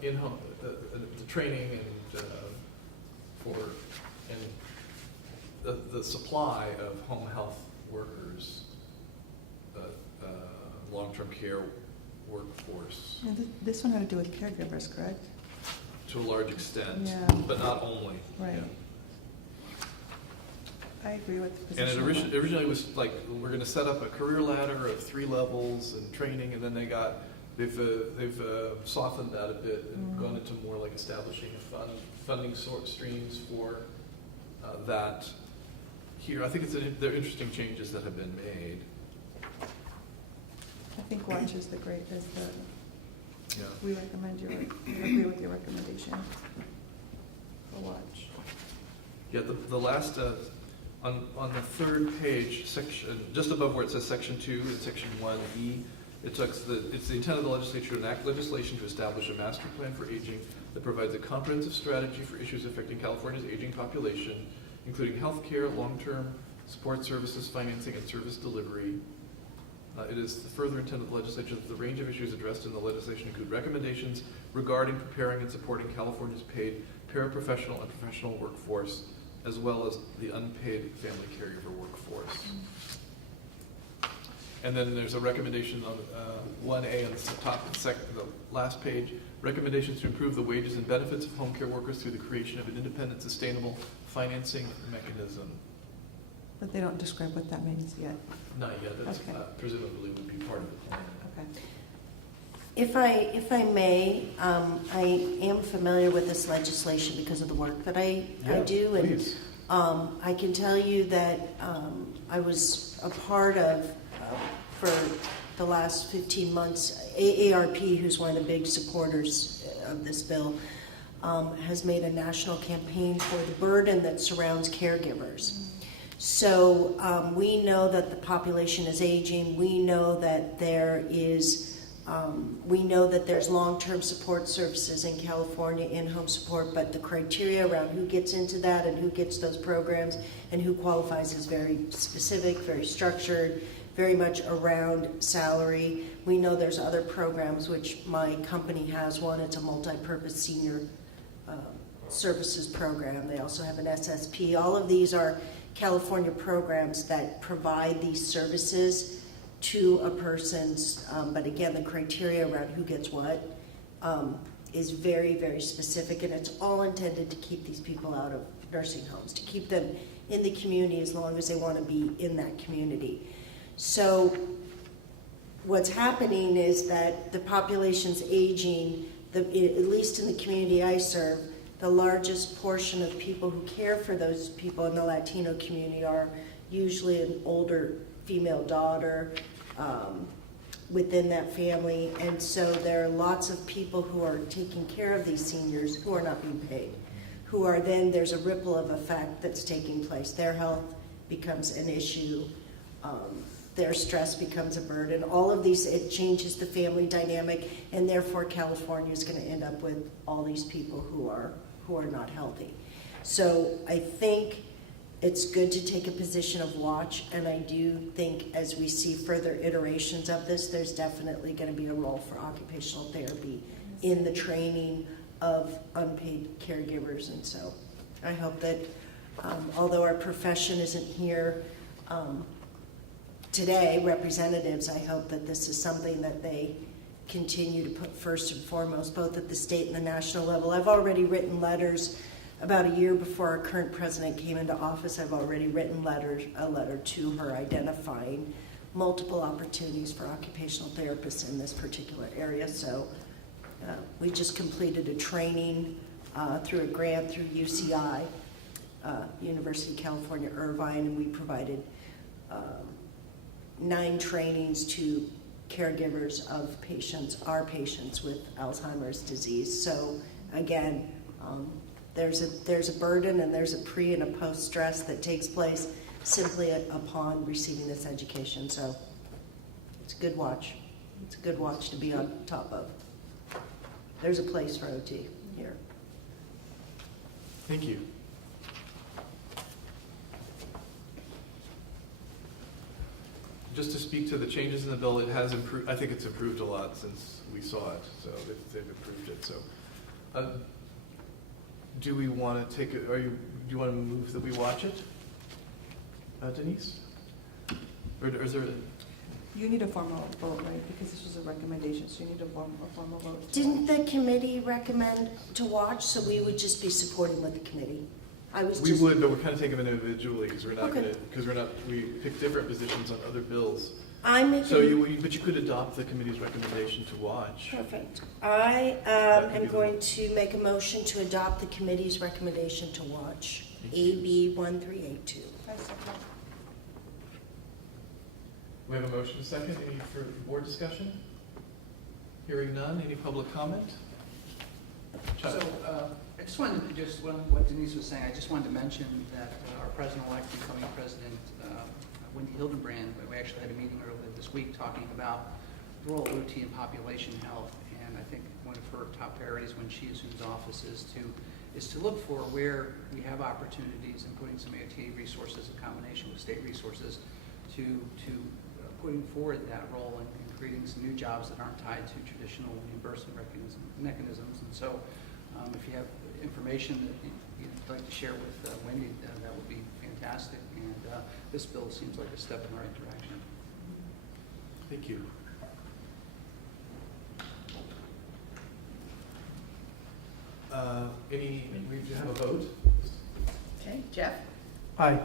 in-home, the training and the supply of home health workers, long-term care workforce And this one had to do with caregivers, correct? to a large extent, Yeah. but not only. Right. Yeah. I agree with the And position. it originally was like, we're gonna set up a career ladder of 3 levels and training, and then they've softened that a bit and gone into more like establishing funding streams for that here. I think they're interesting changes that have been made. I think Watch is Yeah. we agree with your recommendation for Watch. Yeah, the last, on the third page, section, just above where it says section 2 and section 1E, it's the intent of the legislature to enact legislation to establish a master plan for aging that provides a comprehensive strategy for issues affecting California's aging population, including healthcare, long-term support services, financing, and service delivery. It is the further intent of the legislature that the range of issues addressed in the legislation include recommendations regarding preparing and supporting California's paid paraprofessional and professional workforce, as well as the unpaid family caregiver workforce. And then there's a recommendation on 1A on the top, the last page, recommendations to improve the wages and benefits of home care workers through the creation of an independent, sustainable financing mechanism. But they don't describe what that means yet. Not yet, that's Okay. presumably would be part of the plan. Okay. If I may, I am familiar with this legislation because of the work that I do. And Please. I can tell you that I was a part of, for the last 15 months, AARP, who's one of the big supporters of this bill, has made a national campaign for the burden that surrounds caregivers. So we know that the population is aging. We know that there's long-term support services in California, in-home support, but the criteria around who gets into that and who gets those programs and who qualifies is very specific, very structured, very much around salary. We know there's other programs, which my company has one. It's a multi-purpose senior services program. They also have an SSP. All of these are California programs that provide these services to a person's, but again, the criteria around who gets what is very, very specific, and it's all intended to keep these people out of nursing homes, to keep them in the community as long as they want to be in that community. So what's happening is that the population's aging, at least in the community I serve, the largest portion of people who care for those people in the Latino community are usually an older female daughter within that family. And so there are lots of people who are taking care of these seniors who are not being paid, who are then, there's a ripple of effect that's taking place. Their health becomes an issue. Their stress becomes a burden. All of these, it changes the family dynamic, and therefore California is going to end up with all these people who are not healthy. So I think it's good to take a position of watch, and I do think as we see further iterations of this, there's definitely going to be a role for occupational therapy in the training of unpaid caregivers. And so I hope that although our profession isn't here today, representatives, I hope that this is something that they continue to put first and foremost, both at the state and the national level. I've already written letters. About a year before our current president came into office, I've already written a letter to her identifying multiple opportunities for occupational therapists in this particular area. So we just completed a training through a grant through UCI, University of California, Irvine, and we provided 9 trainings to caregivers of our patients with Alzheimer's disease. So again, there's a burden and there's a pre and a post stress that takes place simply upon receiving this education. So it's a good watch. It's a good watch to be on top of. There's a place for OT here. Thank you. just to speak to the changes in the bill, it has improved, I think it's improved a lot since we saw it, so they've improved it, so. Do we want to take, do you want to move that we watch it? Denise? Or is there, You need a formal vote, right? Because this was a recommendation, so you need a formal vote. Didn't the committee recommend to watch, so we would just be supporting with the committee? I was we just. would, but we're kind of taking them individually, because we're not Okay. going to, we picked different positions on other bills. I'm making. So but you could adopt the committee's recommendation to watch. Perfect. I That could am be the- going to make a motion to adopt the committee's recommendation to watch, AB 1382. I second. We have a motion, a second. Any for board discussion? Hearing none. Any public comment? Chuck? So, I just wanted to, just what Denise was saying, I just wanted to mention that our president-elect, incoming president, Wendy Hildenbrand, we actually had a meeting earlier this week talking about the role of OT in population health, and I think one of her top priorities when she assumes office is to look for where we have opportunities in putting some OT resources in combination with state resources to putting forward that role and creating some new jobs that aren't tied to traditional reimbursement mechanisms. And so if you have information that you'd like to share with Wendy, that would be fantastic. And this bill seems like a step in the right direction. Thank you. We have a vote? Okay, Jeff, Aye.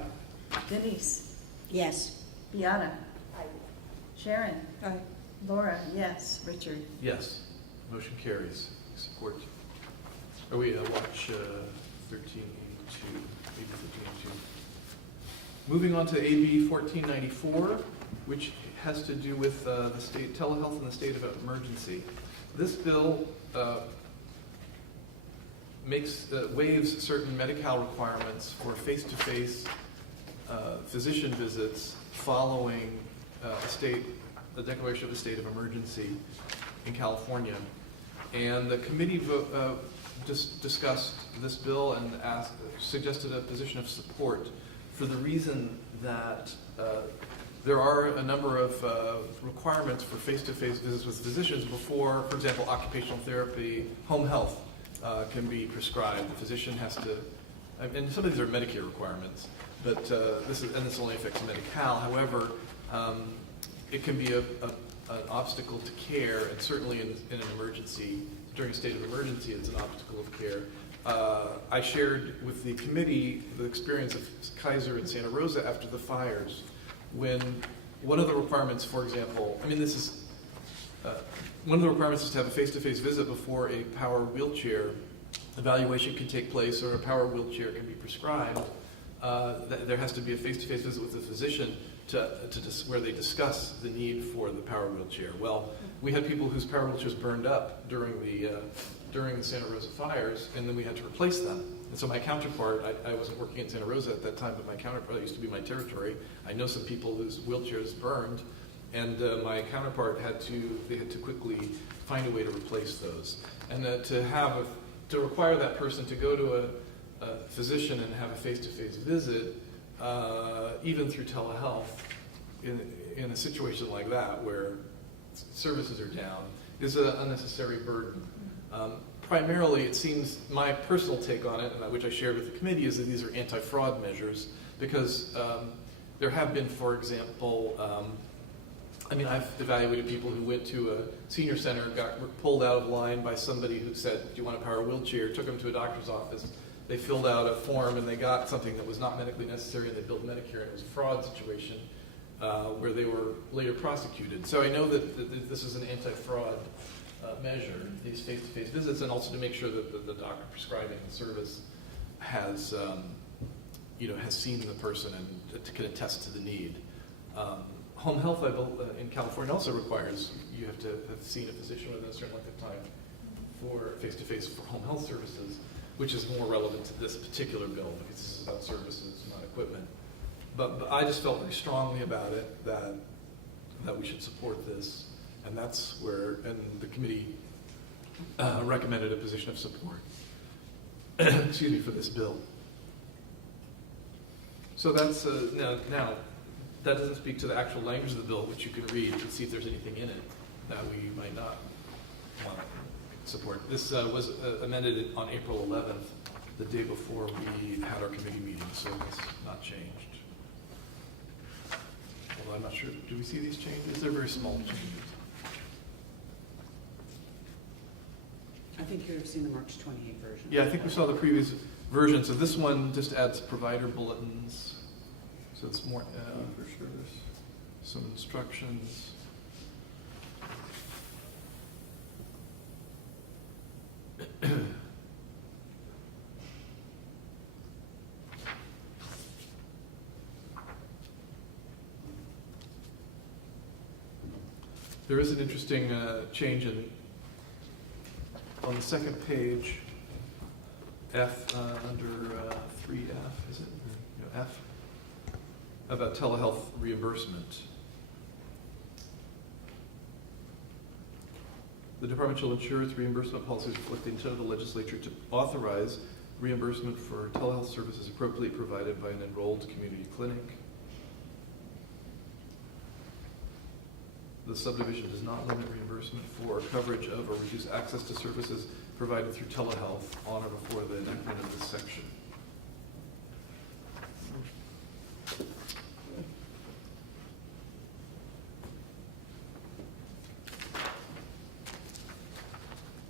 Denise, Yes. Biana. Sharon, Aye. Laura, yes. Richard, Yes. Motion carries. Support. Or we watch 1382, AB 1382. Moving on to AB 1494, which has to do with the state telehealth in the state of emergency. This bill waives certain Medi-Cal requirements for face-to-face physician visits following the declaration of a state of emergency in California. And the committee just discussed this bill and suggested a position of support for the reason that there are a number of requirements for face-to-face visits with physicians before, for example, occupational therapy, home health can be prescribed. The physician has to, and some of these are Medicare requirements, but this only affects Medi-Cal. However, it can be an obstacle to care, and certainly in an emergency, during a state of emergency, it's an obstacle of care. I shared with the committee the experience of Kaiser and Santa Rosa after the fires, when one of the requirements, for example, one of the requirements is to have a face-to-face visit before a power wheelchair evaluation can take place or a power wheelchair can be prescribed. There has to be a face-to-face visit with the physician where they discuss the need for the power wheelchair. Well, we had people whose power wheelchairs burned up during the Santa Rosa fires, and then we had to replace them. And so my counterpart, I wasn't working in Santa Rosa at that time, but my counterpart, that used to be my territory. I know some people whose wheelchairs burned, and my counterpart had to quickly find a way to replace those. And to require that person to go to a physician and have a face-to-face visit, even through telehealth, in a situation like that where services are down, is an unnecessary burden. Primarily, it seems, my personal take on it, which I shared with the committee, is that these are anti-fraud measures, because there have been, for example, I've evaluated people who went to a senior center, got pulled out of line by somebody who said, do you want a power wheelchair? Took them to a doctor's office. They filled out a form and they got something that was not medically necessary, and they billed Medicare, and it was a fraud situation where they were later prosecuted. So I know that this is an anti-fraud measure, these face-to-face visits, and also to make sure that the doctor prescribing the service has seen the person and can attest to the need. Home health in California also requires you have to have seen a physician within a certain length of time for face-to-face for home health services, which is more relevant to this particular bill because this is about services, not equipment. But I just felt very strongly about it that we should support this, and that's where, and the committee recommended a position of support. Excuse me, for this bill. So that's now that doesn't speak to the actual language of the bill, which you can read and see if there's anything in it that we might not want to support. This was amended on April 11th, the day before we had our committee meeting, so it's not changed. Although I'm not sure, do we see these changes? They're very small changes. I think you would have seen the March 28 version. Yeah, I think we saw the previous version, so this one just adds provider bulletins. So it's more for sure. Some instructions. There is an interesting change on the second page, F under 3F, is it? No, F, about telehealth reimbursement. The department shall ensure its reimbursement policies reflect the intent of the legislature to authorize reimbursement for telehealth services appropriately provided by an enrolled community clinic. The subdivision does not limit reimbursement for coverage of or reduce access to services provided through telehealth on or before the enactment of this section.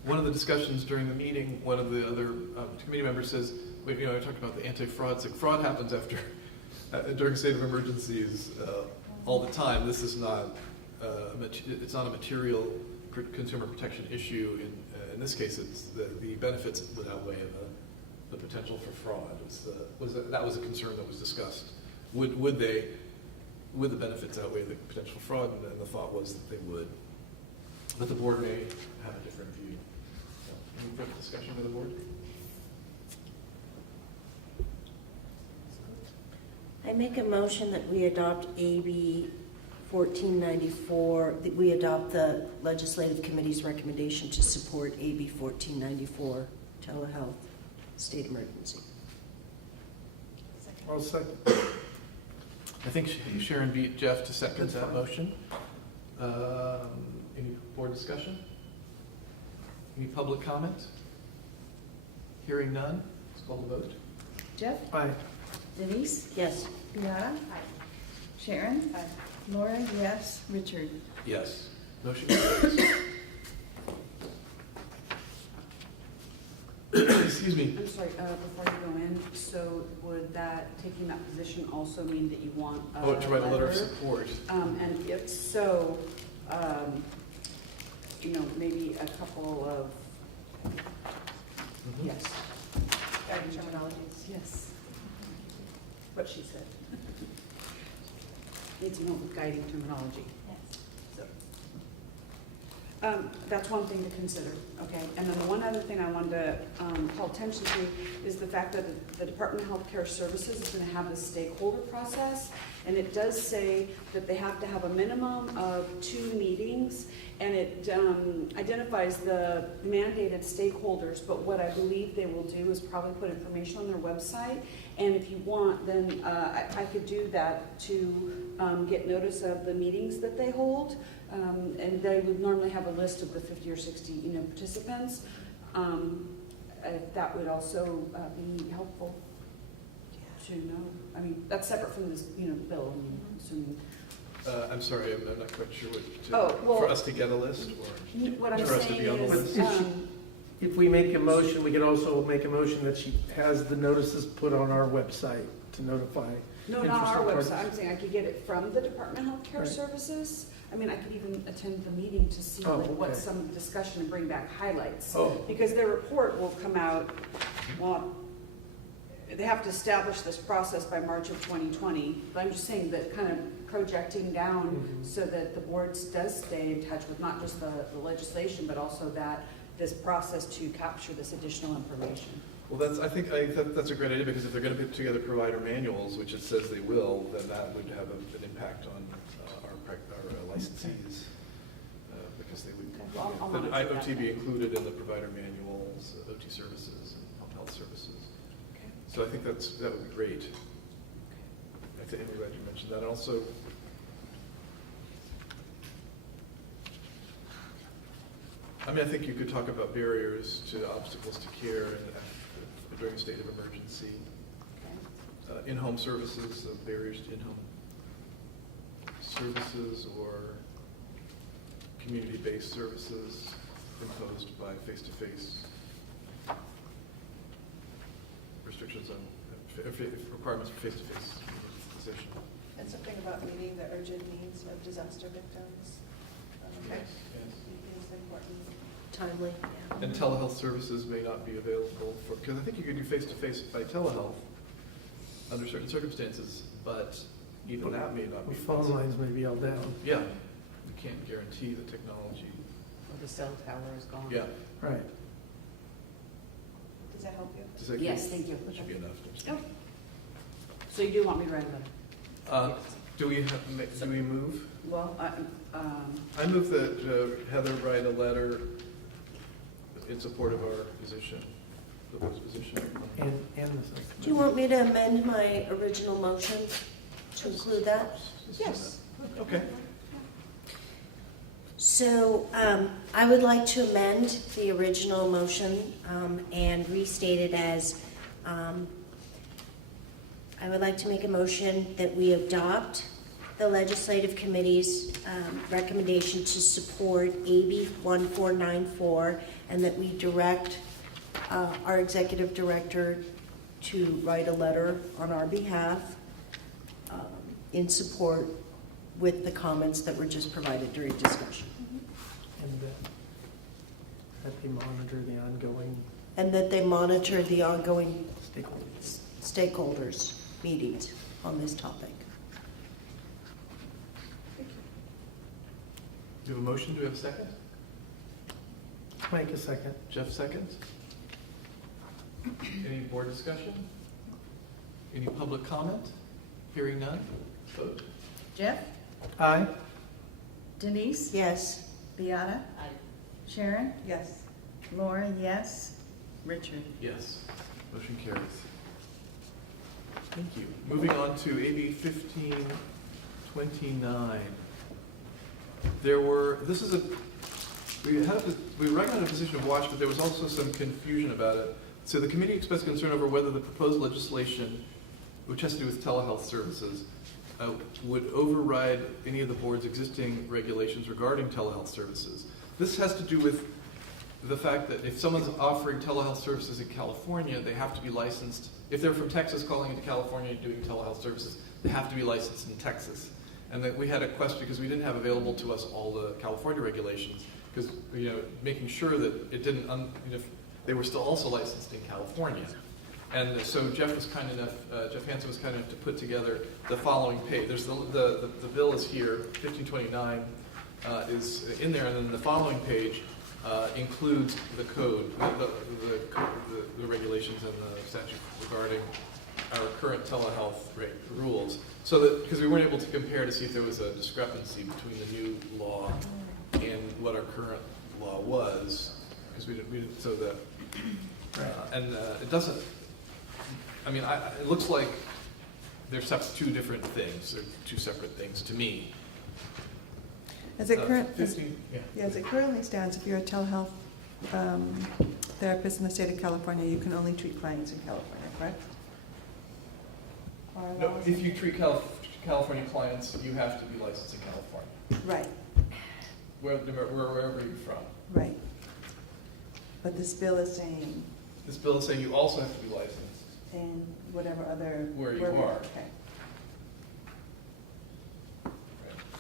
One of the discussions during the meeting, one of the other committee members says, we talked about the anti-fraud. It's like fraud happens after, during state of emergencies all the time. This is not, it's not a material consumer protection issue. In this case, it's the benefits would outweigh the potential for fraud. That was a concern that was discussed. Would the benefits outweigh the potential fraud? And the thought was that they would. But the board may have a different view. So, any further discussion with the board? I make a motion that we adopt AB 1494, that we adopt the legislative committee's recommendation to support AB 1494, telehealth state emergency. I'll second. I think Sharon beat Jeff to second that motion. Any board discussion? Any public comment? Hearing none, let's call the vote. Jeff? Aye. Denise? Yes. Deanna? Sharon? Laura, yes. Richard? Yes. Motion carries. Excuse me. I'm sorry, before you go in, so would that, taking that position also mean that you want a To write a letter of support. And if so, maybe a couple of, yes. Guiding terminologies. Yes. What she said. Need to know the guiding terminology. Yes. So, that's one thing to consider, okay? And then the one other thing I wanted to call attention to is the fact that the Department of Healthcare Services is going to have this stakeholder process, and it does say that they have to have a minimum of 2 meetings, and it identifies the mandated stakeholders, but what I believe they will do is probably put information on their website, and if you want, then I could do that to get notice of the meetings that they hold, and they would normally have a list of the 50 or 60, participants. That would also be helpful to know. I mean, that's separate from this, bill, I'm assuming. I'm sorry, I'm not quite sure what for us to get a list or What I'm for us to saying be on the is, list. If we make a motion, we could also make a motion that she has the notices put on our website to notify. no, not our interested website. parties. I'm saying I could get it from the Department of Healthcare Right. Services. I mean, I could even attend the meeting to see Oh, what's okay. some discussion and bring back highlights. Oh, Because their report will come out, well, they have to establish this process by March of 2020. But I'm just saying that kind of projecting down Mhm. so that the boards does stay in touch with not just the legislation, but also this process to capture this additional information. Well, I think that's a great idea, because if they're going to put together provider manuals, which it says they will, then that would have an impact on our licensees, because they would, Okay, well, I'll monitor that IoT be then. included in the provider manuals, OT services, and home health services. Okay. So I think that would be great. I'm glad you mentioned that. And also, I mean, I think you could talk about barriers to obstacles to care during a state of emergency. In-home services, barriers to in-home services or community-based services imposed by face-to-face restrictions on requirements for face-to-face position. And something about meeting the urgent needs of disaster victims. Yes. Is important. Timely, yeah. And telehealth services may not be available for, because I think you could do face-to-face by telehealth under certain circumstances, but even that may not The be. phone lines may be all down. Yeah, you can't guarantee the technology. Or the cell tower is gone. Yeah. Right. Does that help you? Does that Yes, thank you. That should be enough. Oh. So you do want me to write a letter? Do we move? Well, I move that Heather write a letter in support of our position, the board's position. And the Do you want me to amend my original motion to include that? Yes. Okay. So I would like to amend the original motion and restate it as, I would like to make a motion that we adopt the legislative committee's recommendation to support AB 1494 and that we direct our executive director to write a letter on our behalf in support with the comments that were just provided during discussion. And that they monitor the ongoing And that they monitor the ongoing stakeholders. stakeholders' meetings on this topic. Do you have a motion? Do we have a second? Mike, a second. Jeff seconds. Any board discussion? Any public comment? Hearing none? Vote. Jeff? Aye. Denise? Yes. Beata? Sharon? Yes. Laura, yes. Richard? Yes. Motion carries. Thank you. Moving on to AB 1529. We recommended a position of watch, but there was also some confusion about it. So the committee expressed concern over whether the proposed legislation, which has to do with telehealth services, would override any of the board's existing regulations regarding telehealth services. This has to do with the fact that if someone's offering telehealth services in California, they have to be licensed. If they're from Texas calling into California doing telehealth services, they have to be licensed in Texas. And that we had a question because we didn't have available to us all the California regulations, because making sure that it didn't, they were still also licensed in California. And so Jeff Hansen was kind enough to put together the following page. There's the bill is here, 1529 is in there, and then the following page includes the code, the regulations and the statute regarding our current telehealth rules. So that, because we weren't able to compare to see if there was a discrepancy between the new law and what our current law was, because we didn't so that, it doesn't, it looks like they're two different things, they're two separate things to me. As it As it currently stands, if you're a telehealth therapist in the state of California, you can only treat clients in California, correct? Or No, laws- if you treat California clients, you have to be licensed in California, Right, wherever you're from. right. But this bill is saying This bill is saying you also have to be licensed. in whatever other. Where you are. Okay.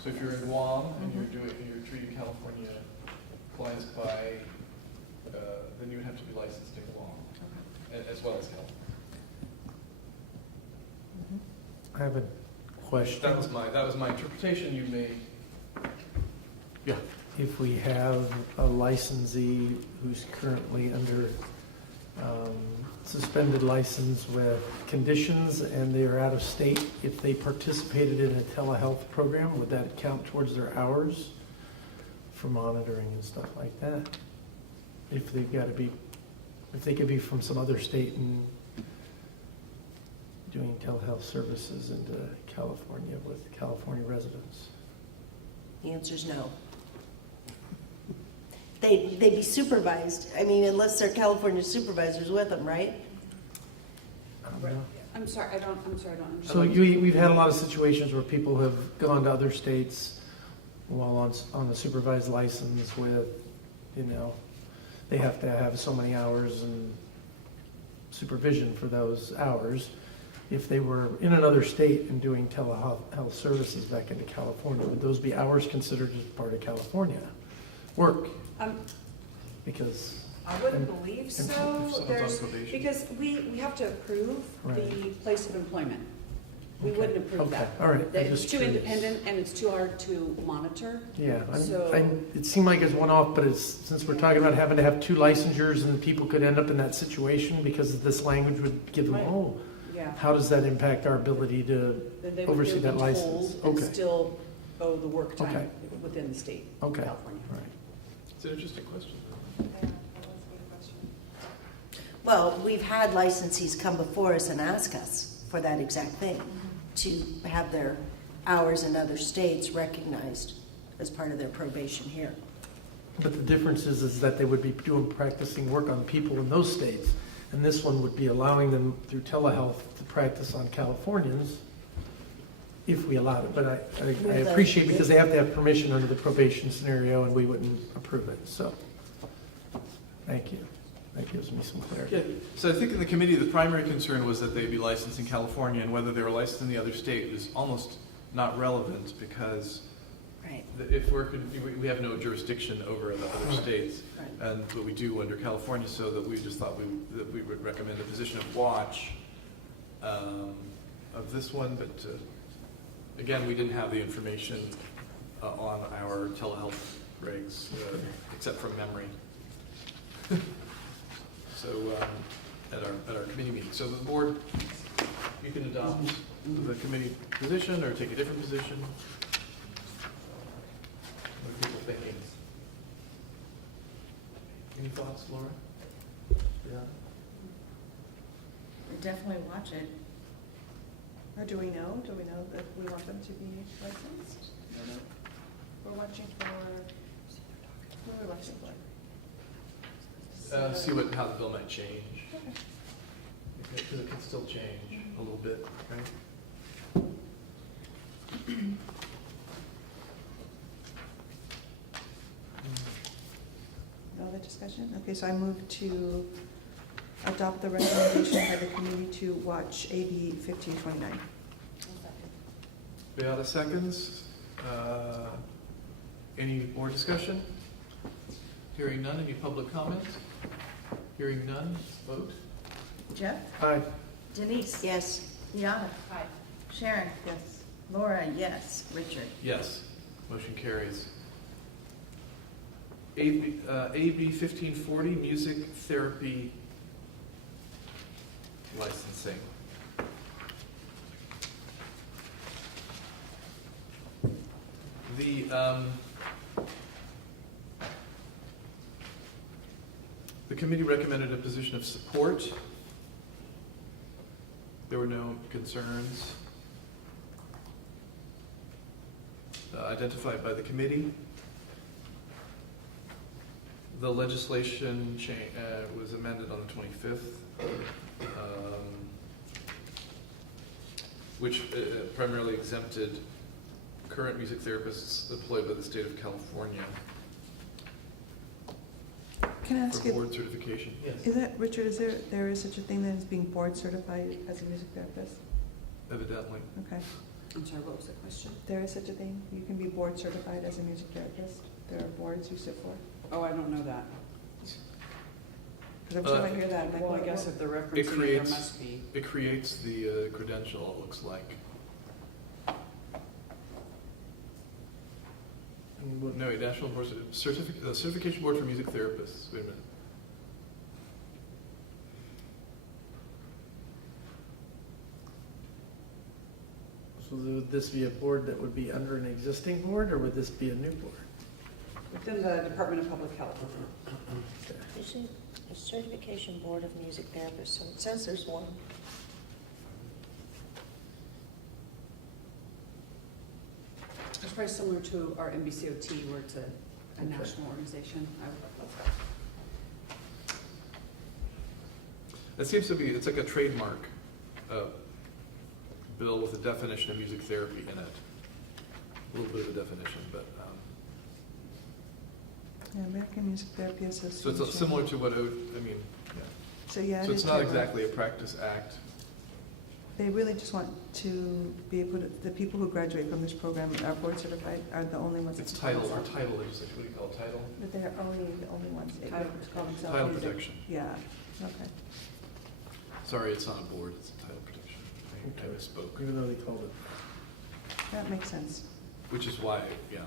So if you're in Guam and you're treating California clients by, then you would have to be licensed in Guam, as well as California. I have a question. That was my interpretation. You may. Yeah. If we have a licensee who's currently under suspended license with conditions and they are out of state, if they participated in a telehealth program, would that count towards their hours for monitoring and stuff like that? If they've got to be, if they could be from some other state and doing telehealth services into California with California residents? The answer's no. They'd be supervised, I mean, unless they're California supervisors with them, right? I don't know. I'm sorry, I don't understand. So we've had a lot of situations where people have gone to other states while on a supervised license with, you know, they have to have so many hours and supervision for those hours. If they were in another state and doing telehealth services back into California, would those be hours considered as part of California work? Because, I wouldn't believe If so. someone's on There's, probation. because we have to approve the Right. place of employment. We Okay. wouldn't approve Okay. that. All right. I'm It's just too curious. independent and it's too hard to monitor. yeah, So- it seemed like it's one off, but since we're talking about having to have two licensures and people could end up in that situation because this language would give them, Right. oh, Yeah. how does that impact our ability to Then they would oversee be that told license? and Okay. still owe the work Okay. time within the state of Okay. California. All right. It's an interesting question. Yeah, that was a good question. Well, we've had licensees come before us and ask us for that exact thing, to have their hours in other states recognized as part of their probation here. But the difference is that they would be doing practicing work on people in those states, and this one would be allowing them through telehealth to practice on Californians if we allowed it. But I appreciate because they have to have permission under the probation scenario, and we wouldn't approve it. So, thank you. That gives me some clarity. Yeah, so I think in the committee, the primary concern was that they'd be licensed in California, and whether they were licensed in the other state was almost not relevant, because Right. if we have no jurisdiction over the other states, and what we do under California, so that we just thought that we would recommend a position of watch of this one, but again, we didn't have the information on our telehealth regs, except from memory. So, at our committee meeting, so the board, you can adopt the committee position or take a different position. What are people thinking? Any thoughts, Laura? Yeah. Definitely watch it. Or do we know that we want them to be licensed? No, no. We're watching for, what are we watching for? See how the bill might change. Because it can still change a little bit, right? No other discussion? Okay, so I move to adopt the recommendation by the committee to watch AB 1529. Beata seconds. Any more discussion? Hearing none, any public comment? Hearing none, vote. Jeff? Aye. Denise? Yes. Deanna? Aye. Sharon? Yes. Laura, yes. Richard? Yes, motion carries. AB 1540, music therapy licensing. The committee recommended a position of support. There were no concerns identified by the committee. The legislation was amended on the 25th, which primarily exempted current music therapists employed by the state of California Can I ask for you, board certification. Yes. is that, Richard, there is such a thing that is being board certified as a music therapist? Evidently. Okay. I'm sorry, what was the question? There is such a thing? You can be board certified as a music therapist? There are boards you sit for? Oh, I don't know that. Because I'm sure I hear that, I'm like, Well, I what- guess what- if they're referencing it, there creates- must be. It creates the credential, it looks like. No, National Board Certification Board for Music Therapists. Wait a minute. So would this be a board that would be under an existing board, or would this be a new board? Within the Department of Public Health. Usually, a certification board of music therapists, so it says there's one. It's probably similar to our MBCOT, where it's a Okay. national organization. It seems to be, it's like a trademark bill with a definition of music therapy in it. A little bit of a definition, but, Yeah, American Music Therapy so Association. it's similar to what, I mean, yeah. So, yeah. So it it's is not trademark. exactly a practice act. They really just want to be able to, the people who graduate from this program and are board certified are the only ones. that It's can title, call or themselves- title legislation, what do you call it, title? But they're only the only ones that Title call themselves. Title music. protection. Yeah, okay. Sorry, it's not a board, it's a title protection. I misspoke, Even though they called it. That makes sense. which is why, yeah.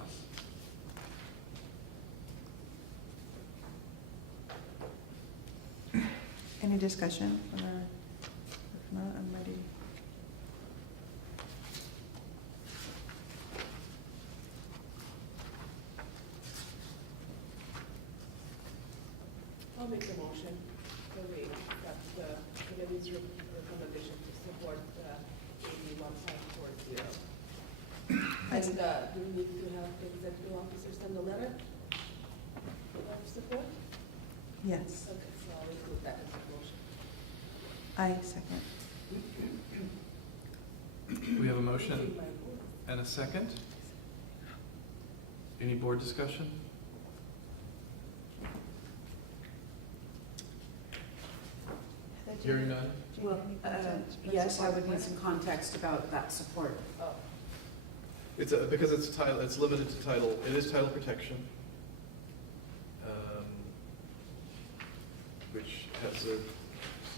Any discussion? Or if not, I'm ready. I'll make the motion that we accept the committee's recommendation to support the AB 1540. And do we need to have the executive officer send a letter of support? Yes, Okay, so I'll include that in the motion. I second. We have a motion Using my voice. and a second. Any board discussion? Hearing none? Well, yes, I would need some context about that support. Oh, It's a, because it's a title, it's limited to title, it is title protection. Which has a,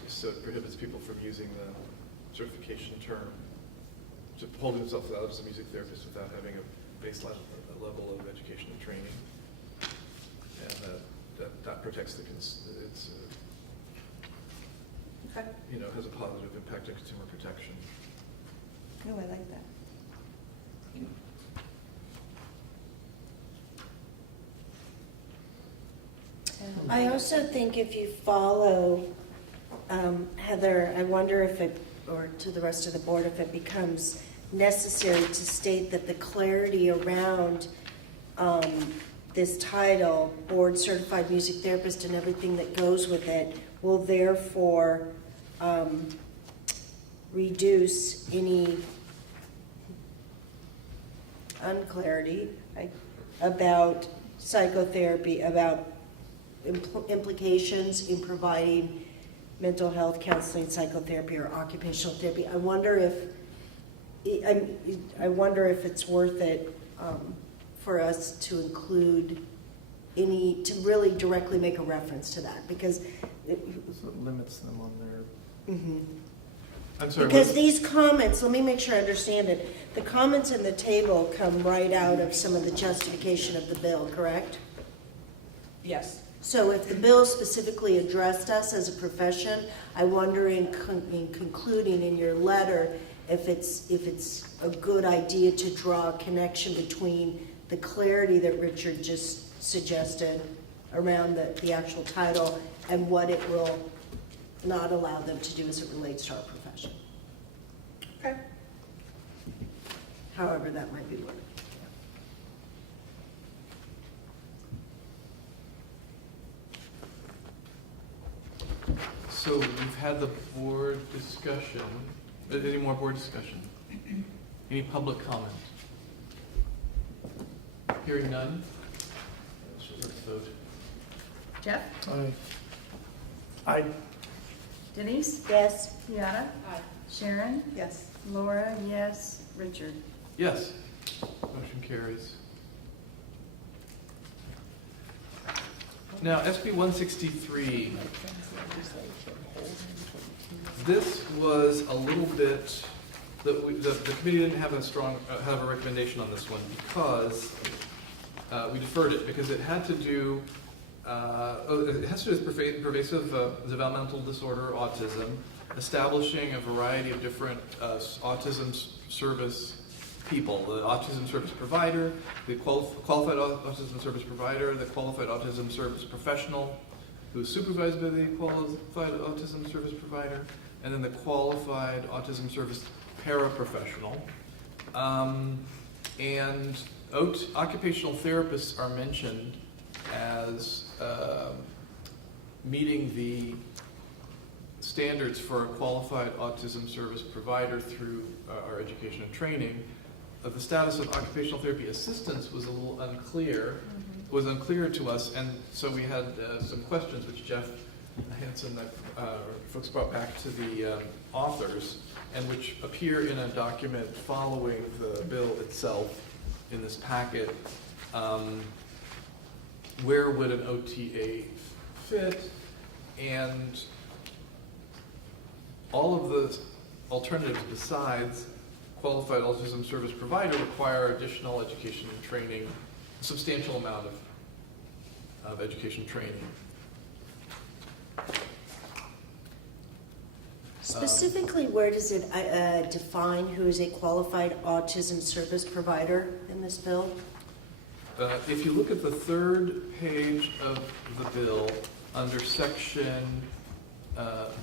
so it prohibits people from using the certification term, to holding themselves out as a music therapist without having a baseline, a level of education and training. And that protects the, it's, Okay. you know, has a positive impact on consumer protection. Oh, I like that. I also think if you follow, Heather, I wonder if it, or to the rest of the board, if it becomes necessary to state that the clarity around this title, board certified music therapist, and everything that goes with it, will therefore reduce any unclarity about psychotherapy, about implications in providing mental health counseling, psychotherapy, or occupational therapy. I wonder if it's worth it for us to include any, to really directly make a reference to that, because So it limits them on their. I'm sorry, because what- these comments, let me make sure I understand it. The comments in the table come right out of some of the justification of the bill, correct? Yes. So if the bill specifically addressed us as a profession, I wonder in concluding in your letter if it's a good idea to draw a connection between the clarity that Richard just suggested around the actual title and what it will not allow them to do as it relates to our profession. Okay. However that might be worded. So we've had the board discussion. Any more board discussion? Any public comment? Hearing none? Let's vote. Jeff? I Denise? Yes? Yada? aye. Sharon? Yes. Laura, yes. Richard? Yes. Motion carries. Now, SB 163. This was a little bit, the committee didn't have have a recommendation on this one because we deferred it, because it had to do, it has to do with pervasive developmental disorder, autism, establishing a variety of different autism service people, the autism service provider, the qualified autism service provider, the qualified autism service professional, who is supervised by the qualified autism service provider, and then the qualified autism service paraprofessional. And occupational therapists are mentioned as meeting the standards for a qualified autism service provider through our education and training. The status of occupational therapy assistants was a little unclear, to us, and so we had some questions which Jeff Hansen, folks brought back to the authors, and which appear in a document following the bill itself in this packet. Where would an OTA fit? And all of the alternatives besides qualified autism service provider require additional education and training, a substantial amount of education training. Specifically, where does it define who is a qualified autism service provider in this bill? If you look at the third page of the bill, under section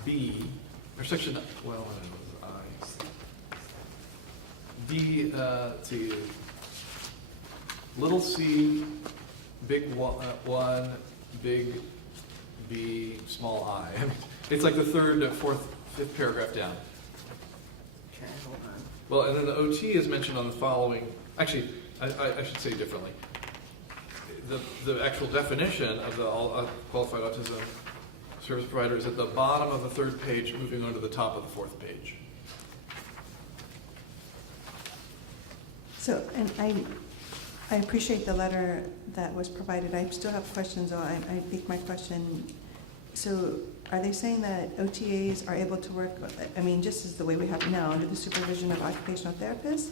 B, or section, well, I don't know, D, let's see, little c, big one, big B, small I. It's like the third, fourth, fifth paragraph down. Okay, hold on. Well, and then the OT is mentioned on the following, actually, I should say differently. The actual definition of the qualified autism service provider is at the bottom of the third page, moving on to the top of the fourth page. So, and I appreciate the letter that was provided. I still have questions, though. I think my question, so are they saying that OTAs are able to work, I mean, just as the way we have it now, under the supervision of occupational therapists?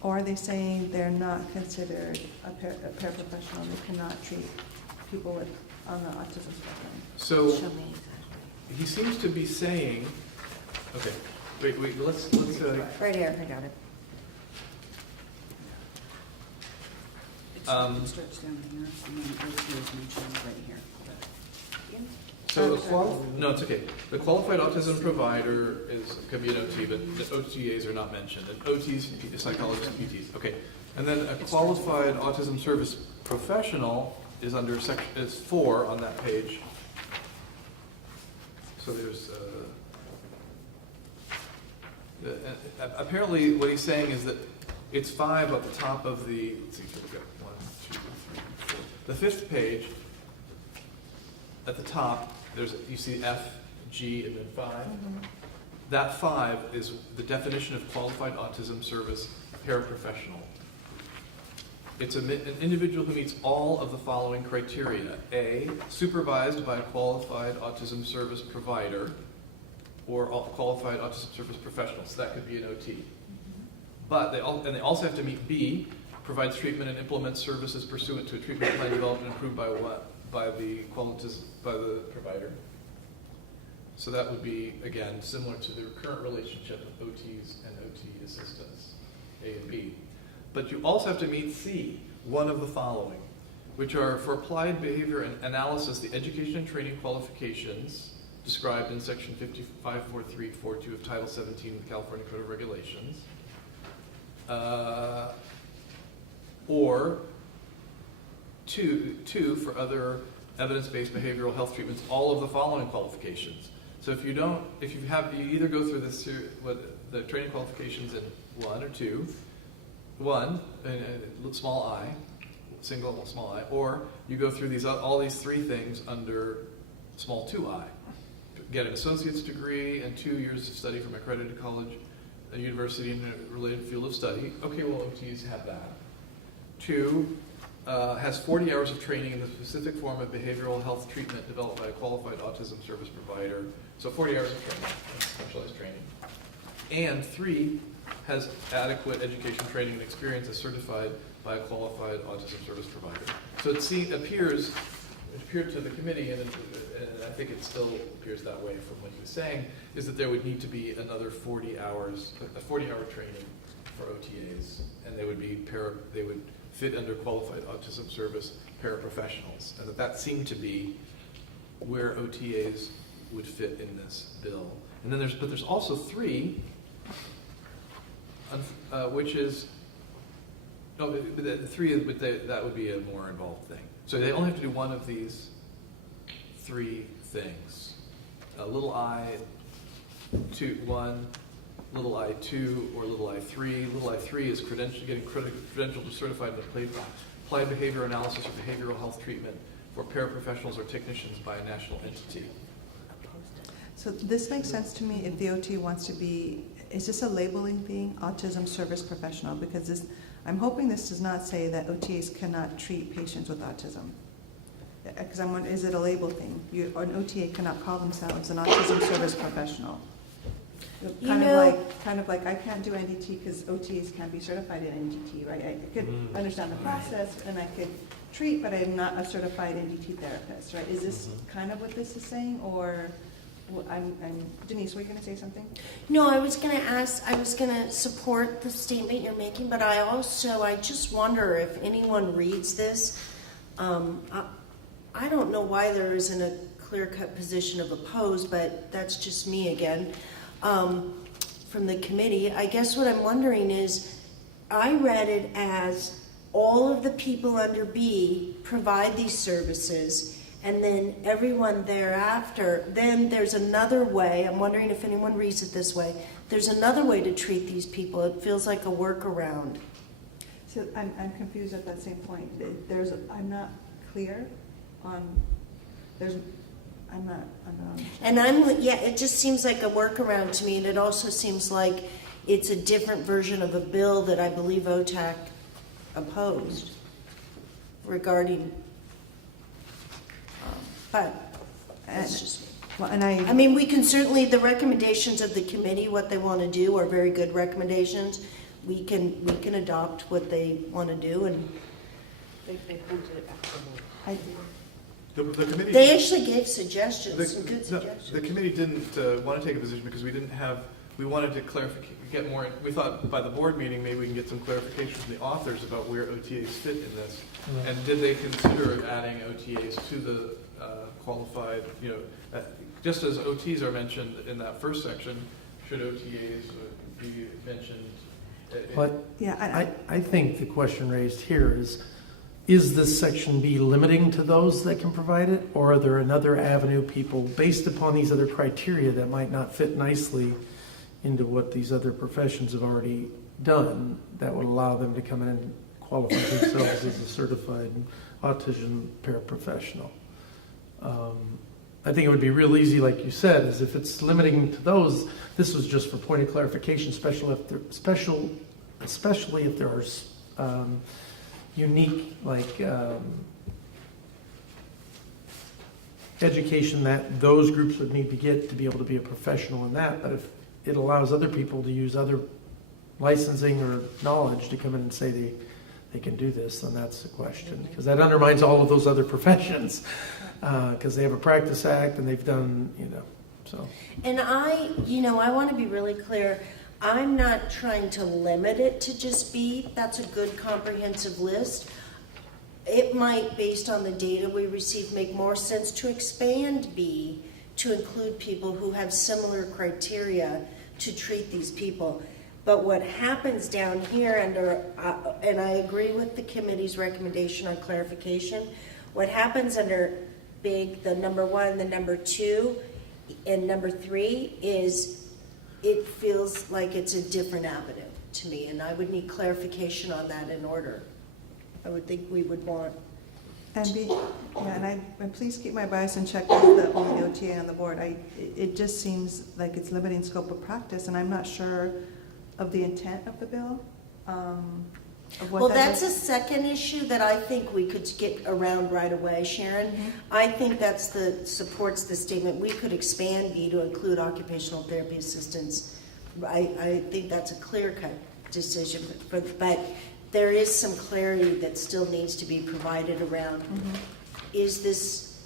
Or are they saying they're not considered a paraprofessional, they cannot treat people on the autism spectrum? So Show me exactly. he seems to be saying, okay, wait, let's Right here, I got it. It starts down here, and then OT is mentioned right here. so no, it's okay. The qualified autism provider could be an OT, but the OTAs are not mentioned. And OTs, psychologists, and PTs. Okay, and then a qualified autism service professional is under is 4 on that page. So there's apparently what he's saying is that it's 5 at the top of the. Let's see, we've got 1, 2, 3, 4. The 5th page. At the top, you see F, G, and then 5. Mm-hmm. That 5 is the definition of qualified autism service paraprofessional. It's an individual who meets all of the following criteria. A, supervised by a qualified autism service provider or qualified autism service professional. So that could be an OT. But they also have to meet B, provides treatment and implements services pursuant to a treatment plan developed and approved by what? By the provider. So that would be, again, similar to the current relationship of OTs and OT assistants, A and B. But you also have to meet C, one of the following, which are for applied behavior and analysis, the education and training qualifications described in section 5543.42 of Title 17 of the California Code of Regulations, or two for other evidence-based behavioral health treatments, all of the following qualifications. So if you either go through this the training qualifications in 1 or 2, 1 small I, single small I, or you go through all these 3 things under small 2I. Get an associate's degree and 2 years of study from accredited college, a university in a related field of study. Okay, well, OTs have that. 2, has 40 hours of training in the specific form of behavioral health treatment developed by a qualified autism service provider. So 40 hours of training, specialized training. And 3, has adequate education, training, and experience as certified by a qualified autism service provider. So it appeared to the committee, and I think it still appears that way from what he was saying, is that there would need to be another 40 hours, a 40-hour training for OTAs, and they would fit under qualified autism service paraprofessionals, and that seemed to be where OTAs would fit in this bill. And then there's also 3 which is, no, the three, but that would be a more involved thing. So they only have to do one of these three things. A little I1, little I2, or little I3. Little I3 is getting credentialed or certified in applied behavior analysis or behavioral health treatment for paraprofessionals or technicians by a national entity. So this makes sense to me if the OT wants to be, is this a labeling thing, autism service professional? Because this, I'm hoping this does not say that OTAs cannot treat patients with autism. Because I'm wondering, is it a label thing? An OTA cannot call themselves an autism service professional. Kind of like I can't do NDT because OTAs can't be certified in NDT, right? I could understand the process and I could treat, but I'm not a certified NDT therapist, right? Is this kind of what this is saying, or Denise, were you going to say something? No, I was going to support the statement you're making, but I just wonder if anyone reads this. I don't know why there isn't a clear-cut position of opposed, but that's just me again. From the committee, I guess what I'm wondering is, I read it as all of the people under B provide these services, and then everyone thereafter, then there's another way, I'm wondering if anyone reads it this way, there's another way to treat these people. It feels like a workaround. So I'm confused at that same point. I'm not clear on, And it just seems like a workaround to me, and it also seems like it's a different version of a bill that I believe OTAC opposed regarding, but that's just me. well, and I mean, we can certainly, the recommendations of the committee, what they want to do are very good recommendations. We can adopt what they want to do, and They printed it back. The committee. they actually gave suggestions, some good suggestions. The committee didn't want to take a position because we wanted to get more, we thought by the board meeting, maybe we can get some clarification from the authors about where OTAs fit in this. And did they consider adding OTAs to the qualified, just as OTs are mentioned in that first section, should OTAs be mentioned? But yeah, I think the question raised here is this section B limiting to those that can provide it, or are there another avenue people, based upon these other criteria, that might not fit nicely into what these other professions have already done, that would allow them to come in and qualify themselves as a certified autism paraprofessional? I think it would be real easy, like you said, is if it's limiting to those, this was just for point of clarification, especially if there are unique, education that those groups would need to get to be able to be a professional in that. But if it allows other people to use other licensing or knowledge to come in and say they can do this, then that's the question. Because that undermines all of those other professions, because they have a practice act and they've done, so. And I want to be really clear. I'm not trying to limit it to just B. That's a good comprehensive list. It might, based on the data we receive, make more sense to expand B to include people who have similar criteria to treat these people. But what happens down here under, and I agree with the committee's recommendation on clarification, what happens under big, the number 1, the number 2, and number 3 is it feels like it's a different avenue to me, and I would need clarification on that in order. I would think we would want. And please keep my bias in check with the only OTA on the board. It just seems like it's limiting scope of practice, and I'm not sure of the intent of the bill. Well, that's a second issue that I think we could get around right away, Sharon. Mm-hmm. I think supports the statement. We could expand B to include occupational therapy assistants. I think that's a clear-cut decision, but there is some clarity that still needs to be provided around. Is this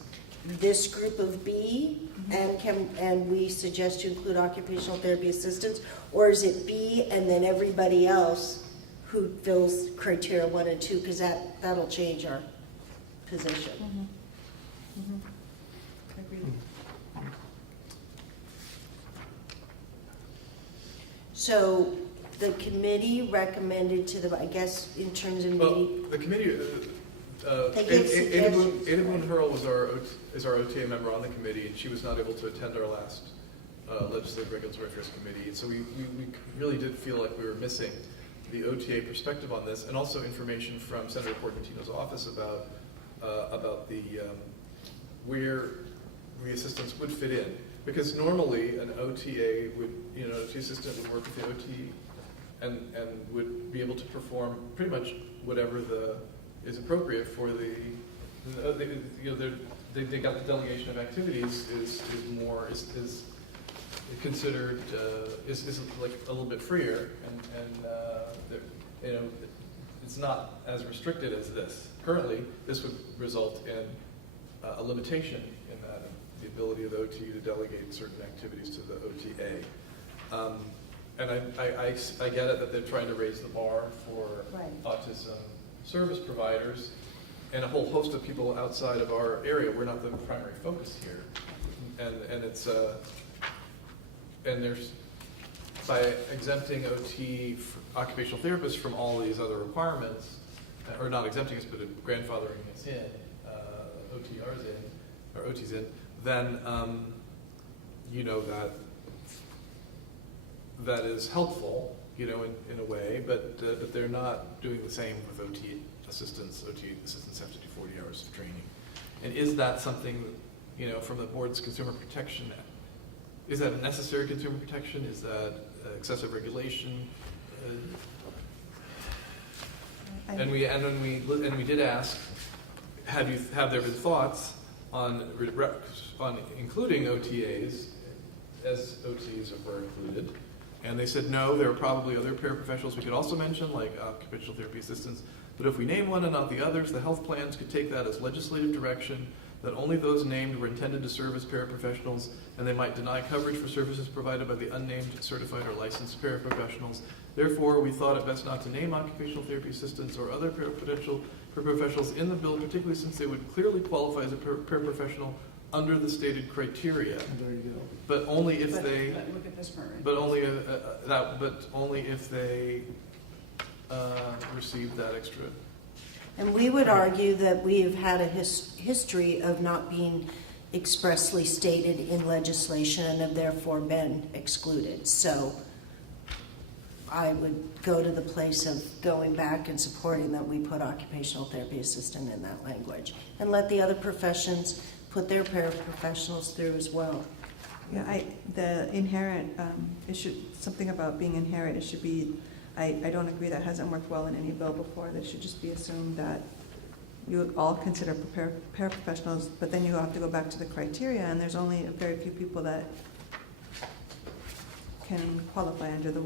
group of B, and we suggest to include occupational therapy assistants, or is it B and then everybody else who fills criteria 1 and 2, because that'll change our position. Agreed. So the committee recommended to the, I guess, in terms of Well, meeting, the committee, They gave suggestions, Ada Boone right? Hurl is our OTA member on the committee, and she was not able to attend our last Legislative Regulatory Affairs Committee. So we really did feel like we were missing the OTA perspective on this, and also information from Senator Portantino's office about the where the assistants would fit in. Because normally an OTA would, an OT assistant would work with the OT and would be able to perform pretty much whatever is appropriate for they got the delegation of activities is considered is like a little bit freer and it's not as restricted as this. Currently, this would result in a limitation in that, the ability of the OT to delegate certain activities to the OTA. And I get it that they're trying to raise the bar for Right. autism service providers and a whole host of people outside of our area. We're not the primary focus here. And it's and there's, by exempting OT occupational therapists from all these other requirements, or not exempting us, but grandfathering us in, OT's in, then that is helpful, in a way, but they're not doing the same with OT assistants. OT assistants have to do 40 hours of training. And is that something, from the board's consumer protection, is that a necessary consumer protection? Is that excessive regulation? And we did ask, have there been thoughts on including OTAs as OTs were included? And they said no. There are probably other paraprofessionals we could also mention, like occupational therapy assistants. But if we name one and not the others, the health plans could take that as legislative direction that only those named were intended to serve as paraprofessionals, and they might deny coverage for services provided by the unnamed certified or licensed paraprofessionals. Therefore, we thought it best not to name occupational therapy assistants or other paraprofessionals in the bill, particularly since they would clearly qualify as a paraprofessional under the stated criteria. There you go. But only if they. Look at this part, right? But only if they receive that extra. and we would argue that we have had a history of not being expressly stated in legislation and have therefore been excluded. So I would go to the place of going back and supporting that we put occupational therapy assistant in that language and let the other professions put their paraprofessionals through as well. Yeah, the inherent, something about being inherent, it should be, I don't agree, that hasn't worked well in any bill before. That should just be assumed that you would all consider paraprofessionals, but then you have to go back to the criteria, and there's only very few people that can qualify under the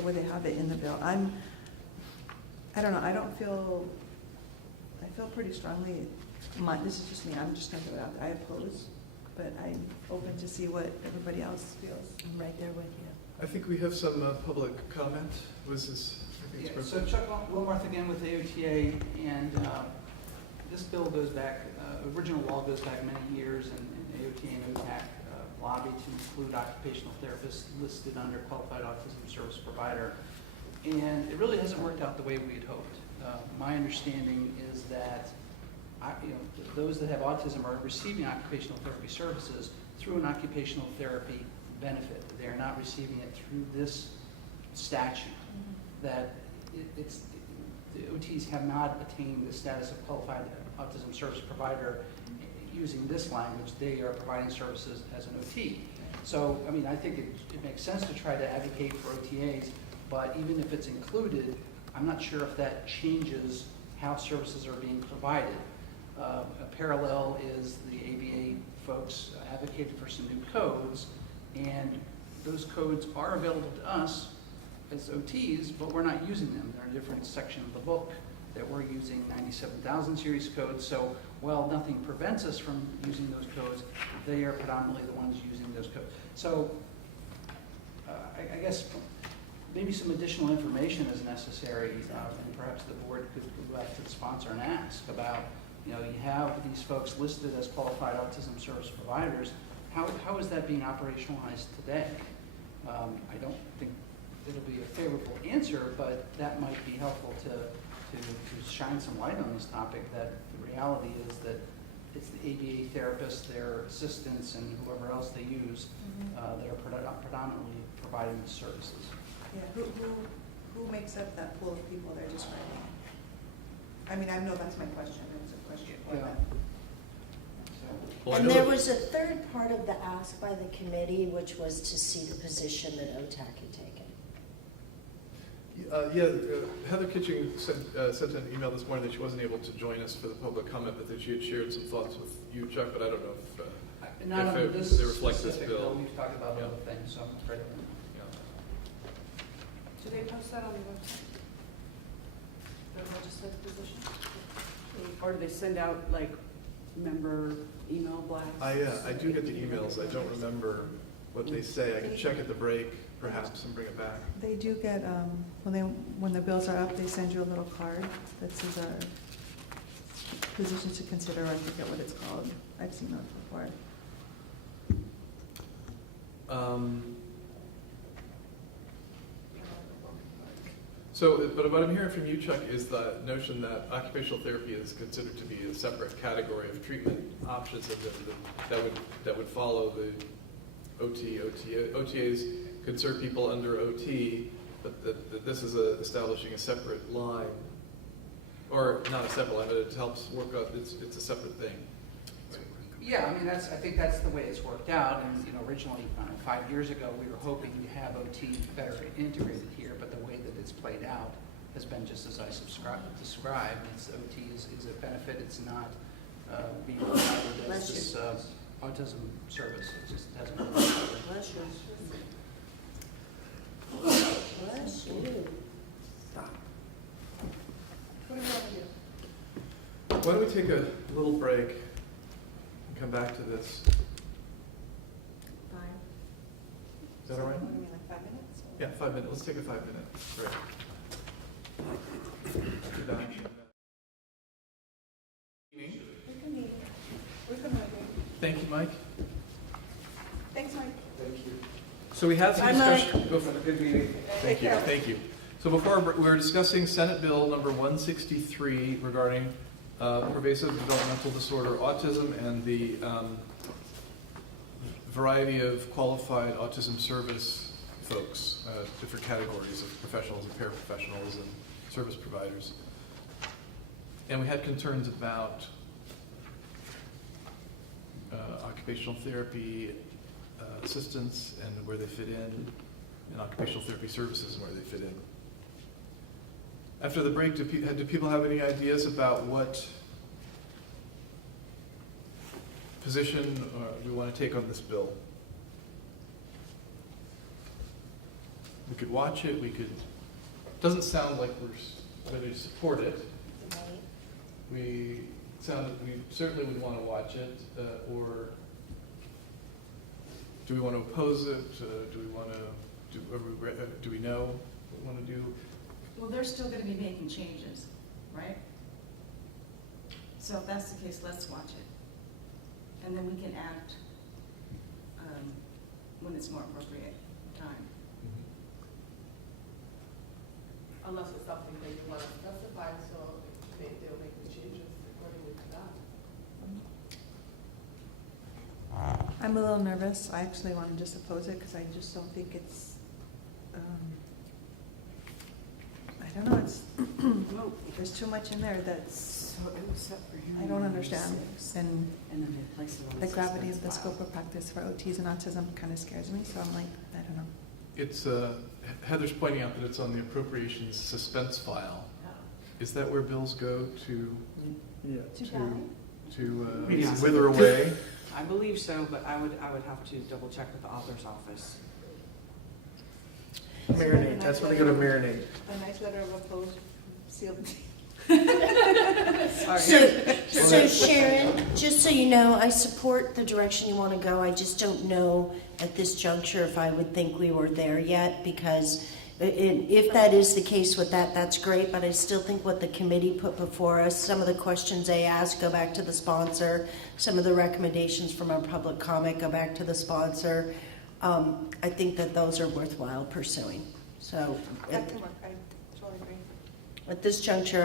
way they have it in the bill. I don't know, I feel pretty strongly, this is just me, I'm just going to throw it out there, I oppose, but I'm open to see what everybody else feels. I'm right there with you. I think we have some public comment. Was this? I think Yeah, it's so Chuck Wilmarth again with AOTA, and this bill goes back, original law goes back many years, and AOTA and OTAC lobbied to include occupational therapists listed under qualified autism service provider, and it really hasn't worked out the way we had hoped. My understanding is that those that have autism are receiving occupational therapy services through an occupational therapy benefit. They are not receiving it through this statute. That the OTs have not attained the status of qualified autism service provider using this language. They are providing services as an OT. So, I think it makes sense to try to advocate for OTAs, but even if it's included, I'm not sure if that changes how services are being provided. A parallel is the ABA folks advocated for some new codes, and those codes are available to us as OTs, but we're not using them. They're in a different section of the book that we're using 97,000 series codes. So while nothing prevents us from using those codes, they are predominantly the ones using those codes. So I guess maybe some additional information is necessary, and perhaps the board could go back to the sponsor and ask about, you have these folks listed as qualified autism service providers. How is that being operationalized today? I don't think it'll be a favorable answer, but that might be helpful to shine some light on this topic, that the reality is that it's the ABA therapists, their assistants, and whoever else they use that are predominantly providing the services. Yeah, who makes up that pool of people they're describing? I mean, I know that's my question, it's a question for Yeah. them. Well, I And know there that- was a third part of the ask by the committee, which was to see the position that OTAC had taken. Heather Kitching sent an email this morning that she wasn't able to join us for the public comment, but that she had shared some thoughts with you, Chuck, but I don't know if, Not If on it- this they reflect this specific bill. bill, we've talked about Yeah. other things, so I'm afraid. Do they post that on the website? The legislative position? Or do they send out like member email blasts? I do get the emails, I don't remember what they say, I can check at the break perhaps and bring it back. They do get, when the bills are up, they send you a little card that says positions to consider, I forget what it's called. I've seen those before. But what I'm hearing from you, Chuck, is the notion that occupational therapy is considered to be a separate category of treatment options that would follow the OTAs could serve people under OT, but that this is establishing a separate line, or not a separate line, but it helps work out, it's a separate thing. Yeah, I mean, I think that's the way it's worked out, and, originally, 5 years ago, we were hoping to have OT better integrated here, but the way that it's played out has been just as I described. It's OT is a benefit, it's not being regarded as this autism service, it just hasn't been. Bless you. Bless you. Why don't we take a little break and come back to this? Is that all right? What do you mean, like 5 minutes? Yeah, 5 minutes. Let's take a 5-minute break. Be back. Thank you, Mike. Thanks, Mike. Thank you. So we have some Bye, Mike. discussion. Go for it. Good meeting. Thank you. Thank you. So before we're discussing Senate Bill number 163 regarding pervasive developmental disorder, autism, and the variety of qualified autism service folks, different categories of professionals and paraprofessionals and service providers. And we had concerns about occupational therapy assistants and where they fit in, and occupational therapy services and where they fit in. After the break, do people have any ideas about what position we want to take on this bill? We could watch it, doesn't sound like we're ready to support it. We certainly would want to watch it, or do we want to oppose it? Do we know what we want to do? Well, they're still gonna be making changes, right? So if that's the case, let's watch it. And then we can act when it's more appropriate time. Unless it's something that you want to specify, so they'll make the changes accordingly to that. I'm a little nervous. I actually want to just oppose it because I just don't think it's, I don't know, it's, there's too much in there that's, So it was set for hearing I don't on understand. 6, And and then they place it on the gravity of the suspense scope file. of practice for OTs and autism kind of scares me, so I'm like, I don't know. It's, Heather's pointing out that it's on the appropriations suspense file. Yeah. Is that where bills go to Yeah. wither away? I believe so, but I would have to double check with the author's office. Marinate, that's where they go to marinate. A nice letter of opposed sealed. So Sharon, just so you know, I support the direction you want to go. I just don't know at this juncture if I would think we were there yet, because if that is the case with that, that's great, but I still think what the committee put before us, some of the questions they asked go back to the sponsor, some of the recommendations from our public comment go back to the sponsor. I think that those are worthwhile pursuing. So That can work, I totally agree. at this juncture,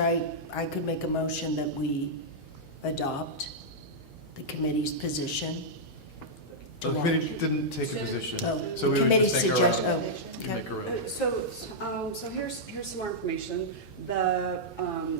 I could make a motion that we adopt the committee's position. to The watch. committee didn't take a position, Oh, so we would committee just make our suggest- own. oh, You okay. make our own. So here's some more information. The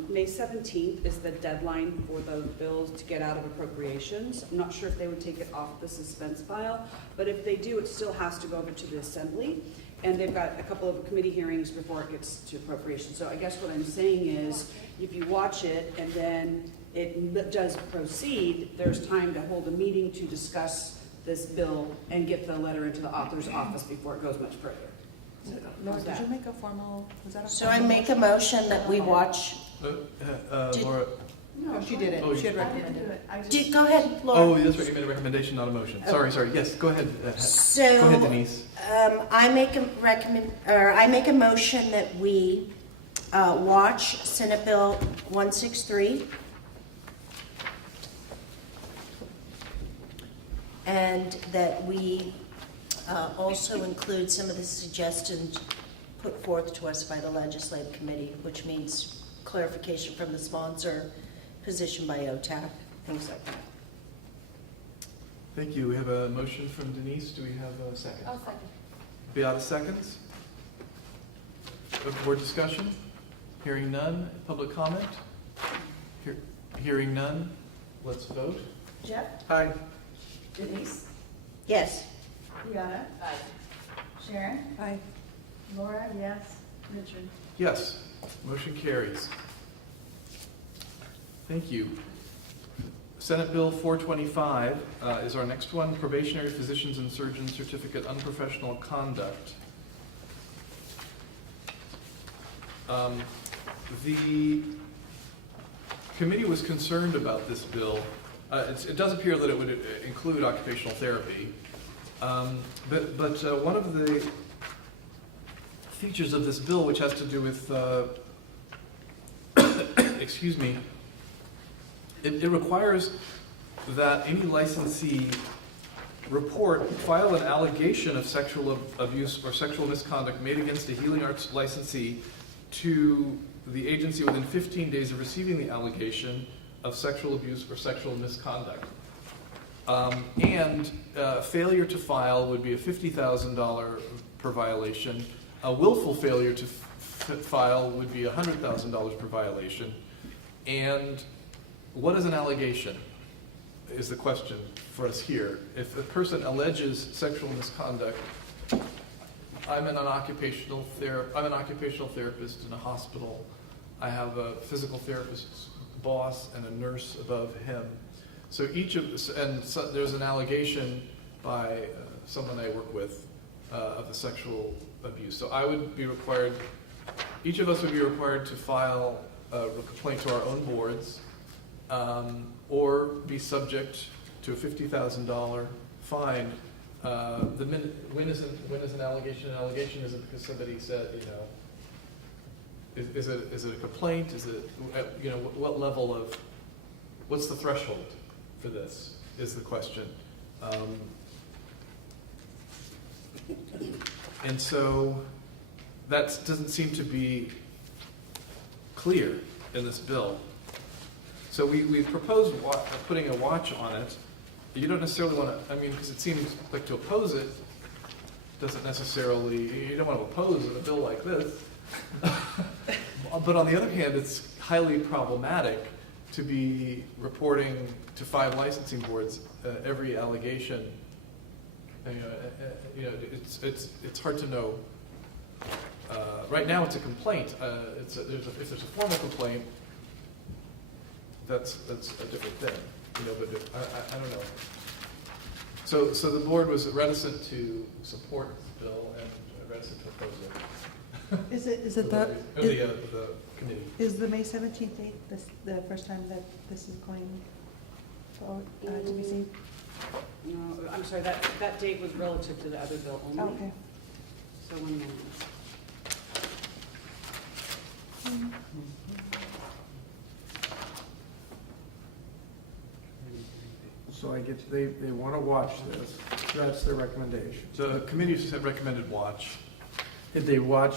May 17th is the deadline for the bills to get out of appropriations. I'm not sure if they would take it off the suspense file, but if they do, it still has to go over to the assembly. And they've got a couple of committee hearings before it gets to appropriation. So I guess what I'm saying is, if you watch it and then it does proceed, there's time to hold a meeting to discuss this bill and get the letter into the author's office before it goes much further. Laura, How's did that? you make a formal, was that a? So I formal make a motion that we watch, Did- Laura, No, she did Oh, it, she had you- recommended it. do, go ahead, oh, Laura. that's right, you made a recommendation, not a motion. Sorry, yes, go ahead. Go ahead, So, Denise. I make a motion that we watch Senate Bill 163 and that we also include some of the suggestions put forth to us by the Legislative Committee, which means clarification from the sponsor, position by OTAC, things like that. Thank you. We have a motion from Denise. Do we have a second? I'll second. Beata seconds. Board discussion? Hearing none. Public comment? Hearing none. Let's vote. Jeff, Aye. Denise, Yes. Brianna, Aye. Sharon, Aye. Laura, yes, Richard. Yes. Motion carries. Thank you. Senate Bill 425 is our next one, probationary physicians and surgeons certificate unprofessional conduct. The committee was concerned about this bill. It does appear that it would include occupational therapy, but one of the features of this bill, which has to do with, excuse me, it requires that any licensee file an allegation of sexual abuse or sexual misconduct made against a healing arts licensee to the agency within 15 days of receiving the allegation of sexual abuse or sexual misconduct. And failure to file would be a $50,000 per violation. A willful failure to file would be $100,000 per violation. And what is an allegation is the question for us here. If a person alleges sexual misconduct, I'm an occupational therapist in a hospital. I have a physical therapist's boss and a nurse above him. So there's an allegation by someone I work with of the sexual abuse. So each of us would be required to file a complaint to our own boards, or be subject to a $50,000 fine. When is an allegation an allegation? Is it because somebody said, is it a complaint? Is it, what level of, what's the threshold for this is the question. And so that doesn't seem to be clear in this bill. So we proposed putting a watch on it. You don't necessarily want to, because it seems like to oppose it doesn't necessarily, you don't want to oppose a bill like this. But on the other hand, it's highly problematic to be reporting to 5 licensing boards every allegation. It's hard to know. Right now, it's a complaint. If there's a formal complaint, that's a different thing. But I don't know. So the board was reticent to support the bill and reticent to oppose it. Is it the committee. is the May 17th date the first time that this is going forward to be seen? No, I'm sorry, that date was relative to the other bill only. Okay. So 1 moment. So I get, they want to watch this, that's their recommendation. So the committee just had recommended watch, Did they watch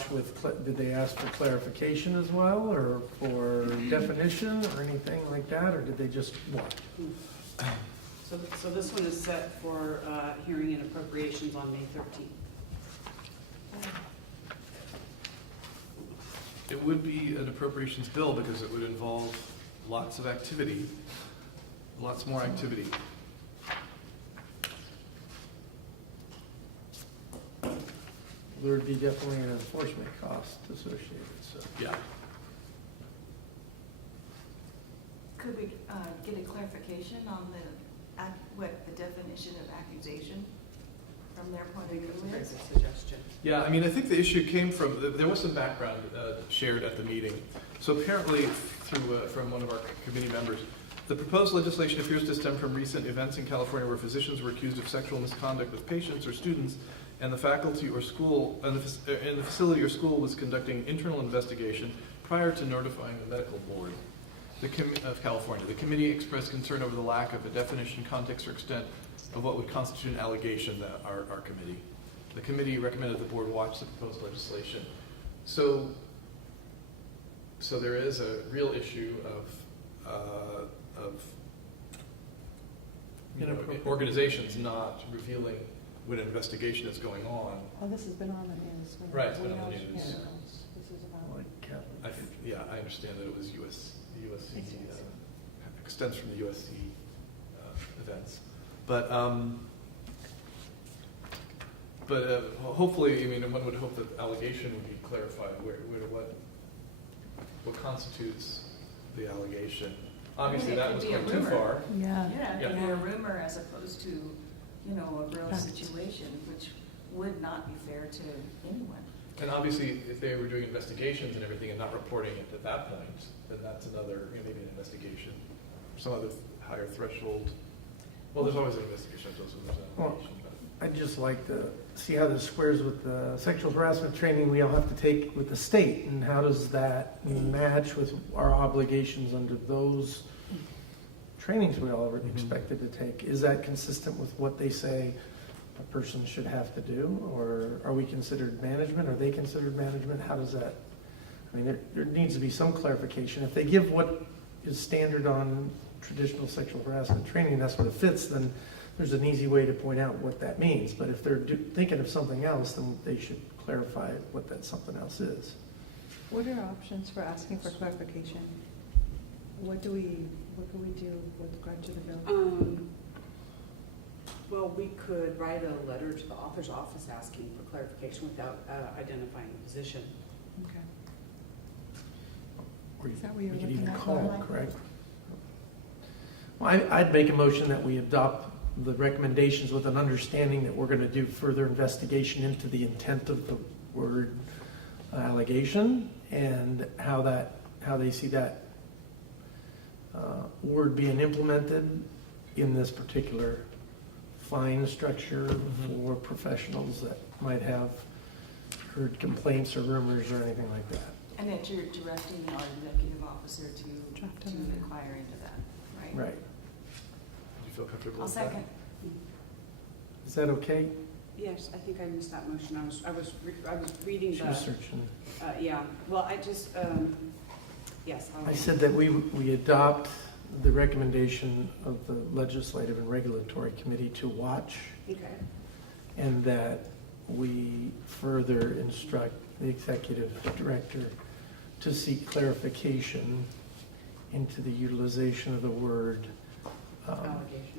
did they ask for clarification as well, or for definition, or anything like that, or did they just watch? So this one is set for hearing and appropriations on May 13th. It would be an appropriations bill because it would involve lots of activity, lots more activity. There would be definitely an enforcement cost associated, so. Yeah. Could we get a clarification on what the definition of accusation from their point of view That's is? a suggestion. Yeah, I mean, I think the issue came from, there was some background shared at the meeting. So apparently, from one of our committee members, the proposed legislation appears to stem from recent events in California where physicians were accused of sexual misconduct with patients or students, and the faculty or school, and the facility or school was conducting internal investigation prior to notifying the medical board of California. The committee expressed concern over the lack of a definition, context, or extent of what would constitute an allegation, our committee. The committee recommended the board watch the proposed legislation. So there is a real issue of organizations not revealing when an investigation is going on. Oh, this has been on the news. Right, it's been on the news. This is about. Like Catholic. I understand that it was USC, extends from the USC events. But hopefully, I mean, one would hope that allegation would be clarified, what constitutes the allegation. Obviously, that was going too far. Yeah. Yeah, it Yeah. could be a rumor as opposed to, a real situation, which would not be fair to anyone. And obviously, if they were doing investigations and everything and not reporting it at that point, then that's another, maybe an investigation, some other higher threshold. Well, there's always an investigation, there's an allegation. I'd just like to see how this squares with the sexual harassment training we all have to take with the state, and how does that match with our obligations under those trainings we all are expected to take? Is that consistent with what they say a person should have to do, or are we considered management? Are they considered management? How does that, I mean, there needs to be some clarification. If they give what is standard on traditional sexual harassment training, that's what it fits, then there's an easy way to point out what that means. But if they're thinking of something else, then they should clarify what that something else is. What are options for asking for clarification? What can we do with regard to the bill? Well, we could write a letter to the author's office asking for clarification without identifying the position. Okay. Or Is that what you're we could looking even at, call, Laura? correct? Well, I'd make a motion that we adopt the recommendations with an understanding that we're going to do further investigation into the intent of the word allegation, and how they see that word being implemented in this particular fine structure for professionals that might have heard complaints or rumors or anything like that. And that you're directing our executive officer to Draft a letter. inquire into that, right? Right. Do you feel comfortable I'll with that? second. Is that okay? Yes, I think I missed that motion. I was reading She was searching. yeah. Well, I just, yes. I said that we adopt the recommendation of the Legislative and Regulatory Committee to watch, Okay. and that we further instruct the Executive Director to seek clarification into the utilization of the word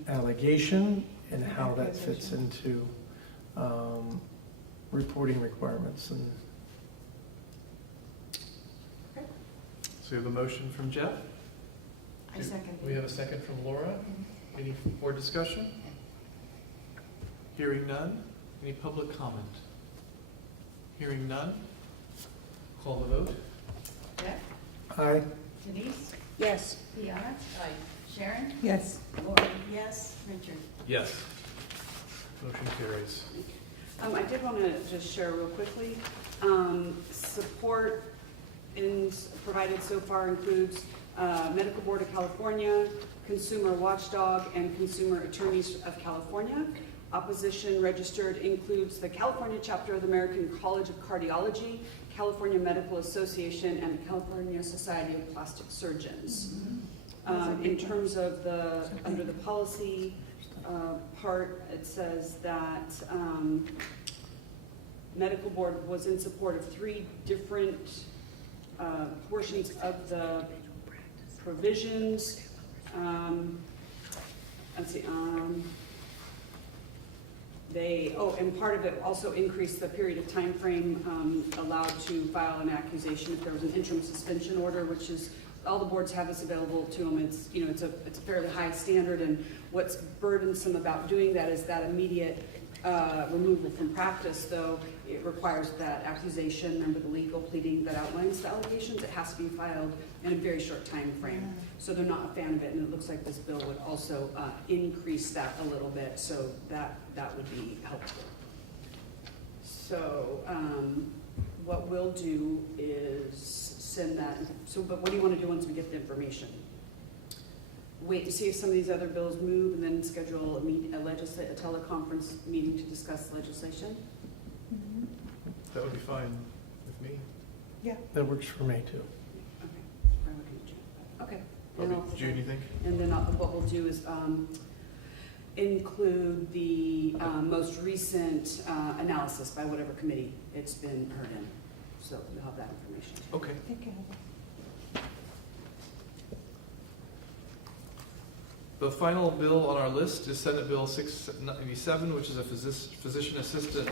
allegation and how that fits into reporting requirements. And So we have a motion from Jeff. I second. We have a second from Laura. Any more discussion? Hearing none. Any public comment? Hearing none. Call the vote. Jeff? aye. Denise? Yes. Deanna? Aye. Sharon? Yes. Lori? Yes. Richard? Yes. Motion carries. I did want to just share real quickly, support provided so far includes Medical Board of California, Consumer Watchdog, and Consumer Attorneys of California. Opposition registered includes the California chapter of the American College of Cardiology, California Medical Association, and the California Society of Plastic Surgeons. In terms of under the policy part, it says that medical board was in support of 3 different portions of the provisions. Let's see, and part of it also increased the period of time frame allowed to file an accusation if there was an interim suspension order, which is, all the boards have this available to them. It's, you know, it's a fairly high standard, and what's burdensome about doing that is that immediate removal from practice, though it requires that accusation under the legal pleading that outlines the allegations. It has to be filed in a very short time frame. So they're not a fan of it, and it looks like this bill would also increase that a little bit, so that would be helpful. So what we'll do is send that. So, but what do you want to do once we get the information? Wait to see if some of these other bills move, and then schedule a teleconference meeting to discuss legislation? That would be fine with me. Yeah. That works for me too. Okay. Probably June, you think? And then what we'll do is include the most recent analysis by whatever committee it's been heard in. So you'll have that information. Okay. Thank you. The final bill on our list is Senate Bill 697, which is a physician assistant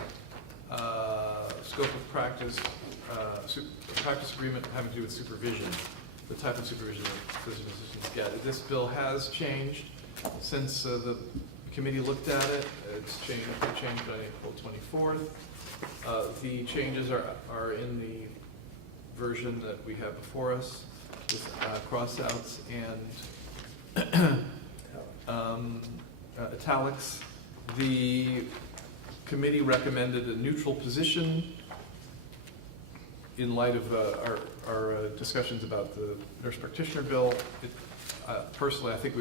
scope of practice, practice agreement having to do with supervision, the type of supervision that physician assistants get. This bill has changed since the committee looked at it. It changed on April 24th. The changes are in the version that we have before us with crossouts and italics. The committee recommended a neutral position in light of our discussions about the nurse practitioner bill. Personally, I think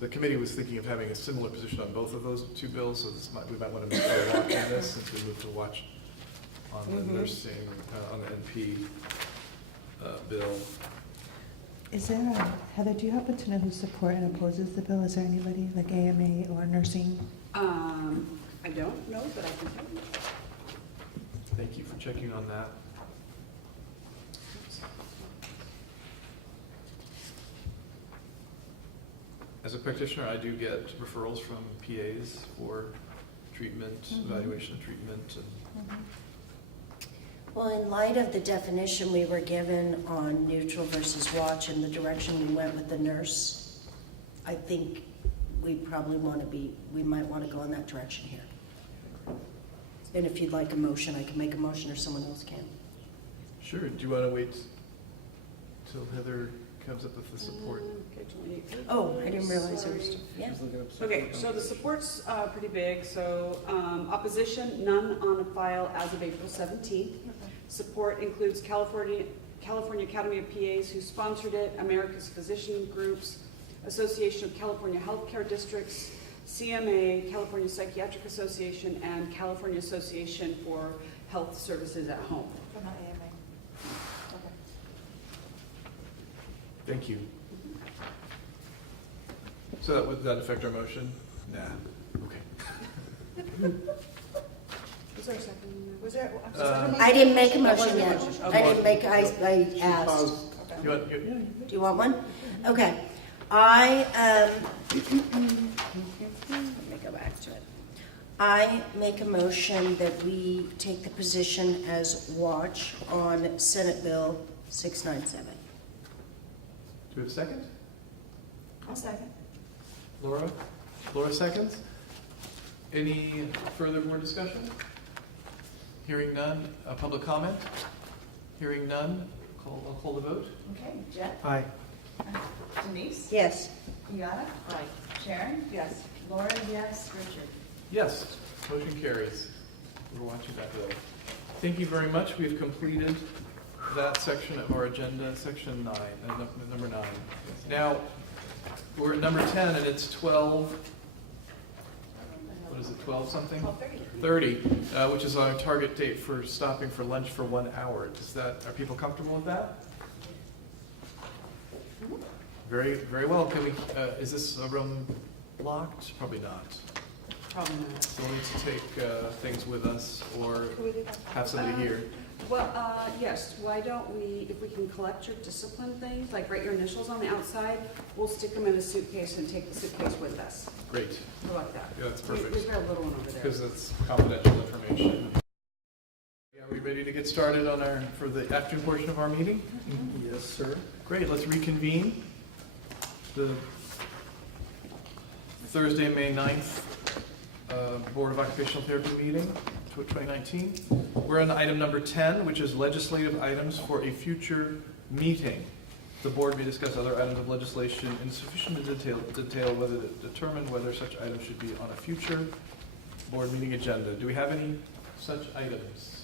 the committee was thinking of having a similar position on both of those 2 bills, so we might want to make a watch on this since we moved to watch on the nursing, on the NP bill. Is there Heather, do you happen to know who supports and opposes the bill? Is there anybody like AMA or nursing? I don't know, but I can tell you. Thank you for checking on that. As a practitioner, I do get referrals from PAs for treatment, evaluation of treatment. And Well, in light of the definition we were given on neutral versus watch and the direction we went with the nurse, I think we might want to go in that direction here. And if you'd like a motion, I can make a motion, or someone else can. Sure. Do you want to wait till Heather comes up with the support? Oh, I didn't realize it was, Sorry. yeah. Okay, so the support's pretty big. So opposition, none on file as of April 17th. Support includes California Academy of PAs who sponsored it, America's Physician Groups, Association of California Healthcare Districts, CMA, California Psychiatric Association, and California Association for Health Services at Home. From the AMA. Okay. Thank you. So would that affect our motion? Nah. Okay. Was there a second? Was there? I didn't make a That motion wasn't a yet. motion. I didn't make, I asked. You want, Do you want one? Okay. Let me go back to it. I make a motion that we take the position as watch on Senate Bill 697. do we have a second? I'll second. Laura? Laura seconds? Any further board discussion? Hearing none. Public comment? Hearing none. I'll call the vote. Okay, Jeff? Aye. Denise? Yes. Kiana? Aye. Sharon? Yes. Laura, yes. Richard? Yes. Motion carries. We're watching that bill. Thank you very much. We've completed that section of our agenda, section 9, number 9. Now, we're at number 10, and it's 12. what is it, 12 something? 12:30. 30, which is our target date for stopping for lunch for 1 hour. Are people comfortable with that? Very, very well. Can we, is this a room locked? Probably not. Probably not. We'll need to take things with us or Can we do that? have somebody here. Well, yes, why don't we, if we can collect your discipline things, like write your initials on the outside, we'll stick them in a suitcase and take the suitcase with us. Great. How about that? Yeah, that's We've perfect. got a little one over there. Because it's confidential information. Are we ready to get started for the afternoon portion of our meeting? Yes, sir. Great, let's reconvene. The Thursday, May 9th, Board of Occupational Therapy meeting, 2019. We're on item number 10, which is legislative items for a future meeting. The board may discuss other items of legislation in sufficient detail whether to determine whether such items should be on a future board meeting agenda. Do we have any such items?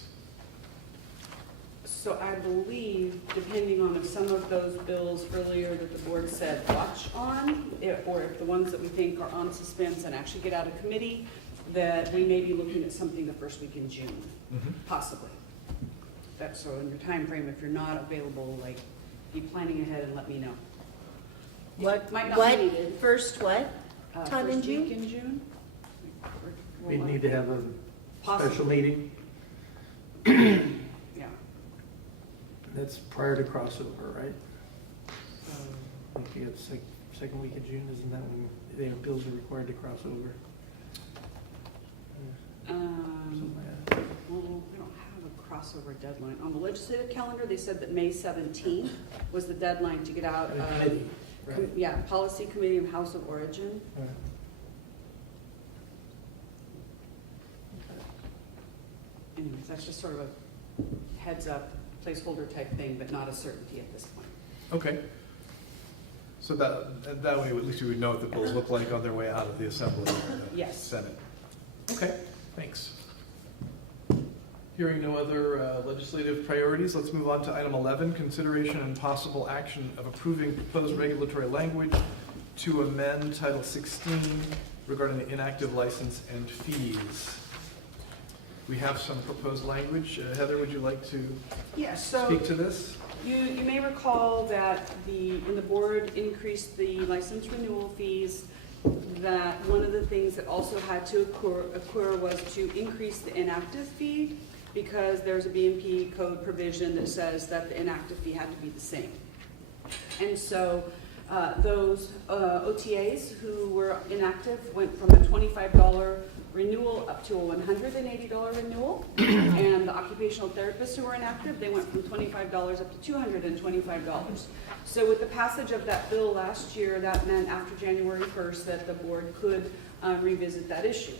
So I believe, depending on if some of those bills earlier that the board said watch on, or if the ones that we think are on suspense and actually get out of committee, that we may be looking at something the first week in June, possibly. That's so in your time frame, if you're not available, like, be planning ahead and let me know. What, Might not what, be needed. first what? Time in First week June? in June? We need to have a special Possibly. meeting. Yeah. That's prior to crossover, right? So, I think you have second week of June, isn't that when the bills are required to cross over? Something like that. well, we don't have a crossover deadline. On the legislative calendar, they said that May 17th was the deadline to get out And a of, committee, right? yeah, Policy Committee of House of Origin. All right. Anyways, that's just sort of a heads up, placeholder type thing, but not a certainty at this point. Okay. So that way, at least we would know what the bills look like on their way out of the Assembly or the Yes. Senate. Okay, thanks. Hearing no other legislative priorities, let's move on to item 11, consideration and possible action of approving proposed regulatory language to amend Title 16 regarding the inactive license and fees. We have some proposed language. Heather, would you like to Yes, so speak to this? you may recall that when the board increased the license renewal fees, that one of the things that also had to occur was to increase the inactive fee, because there's a BMP code provision that says that the inactive fee had to be the same. And so those OTAs who were inactive went from a $25 renewal up to a $180 renewal. And the occupational therapists who were inactive, they went from $25 up to $225. So with the passage of that bill last year, that meant after January 1st that the board could revisit that issue.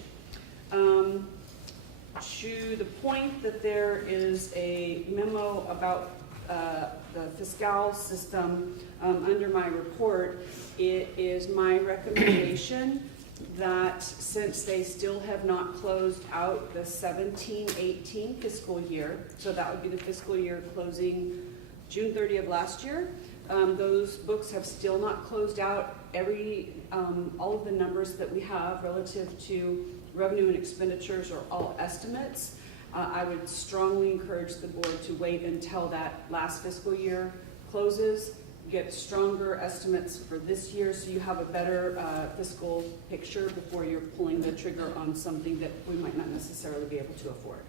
To the point that there is a memo about the fiscal system under my report, it is my recommendation that since they still have not closed out the 17-18 fiscal year, so that would be the fiscal year closing June 30 of last year, those books have still not closed out. All of the numbers that we have relative to revenue and expenditures are all estimates. I would strongly encourage the board to wait until that last fiscal year closes, get stronger estimates for this year so you have a better fiscal picture before you're pulling the trigger on something that we might not necessarily be able to afford.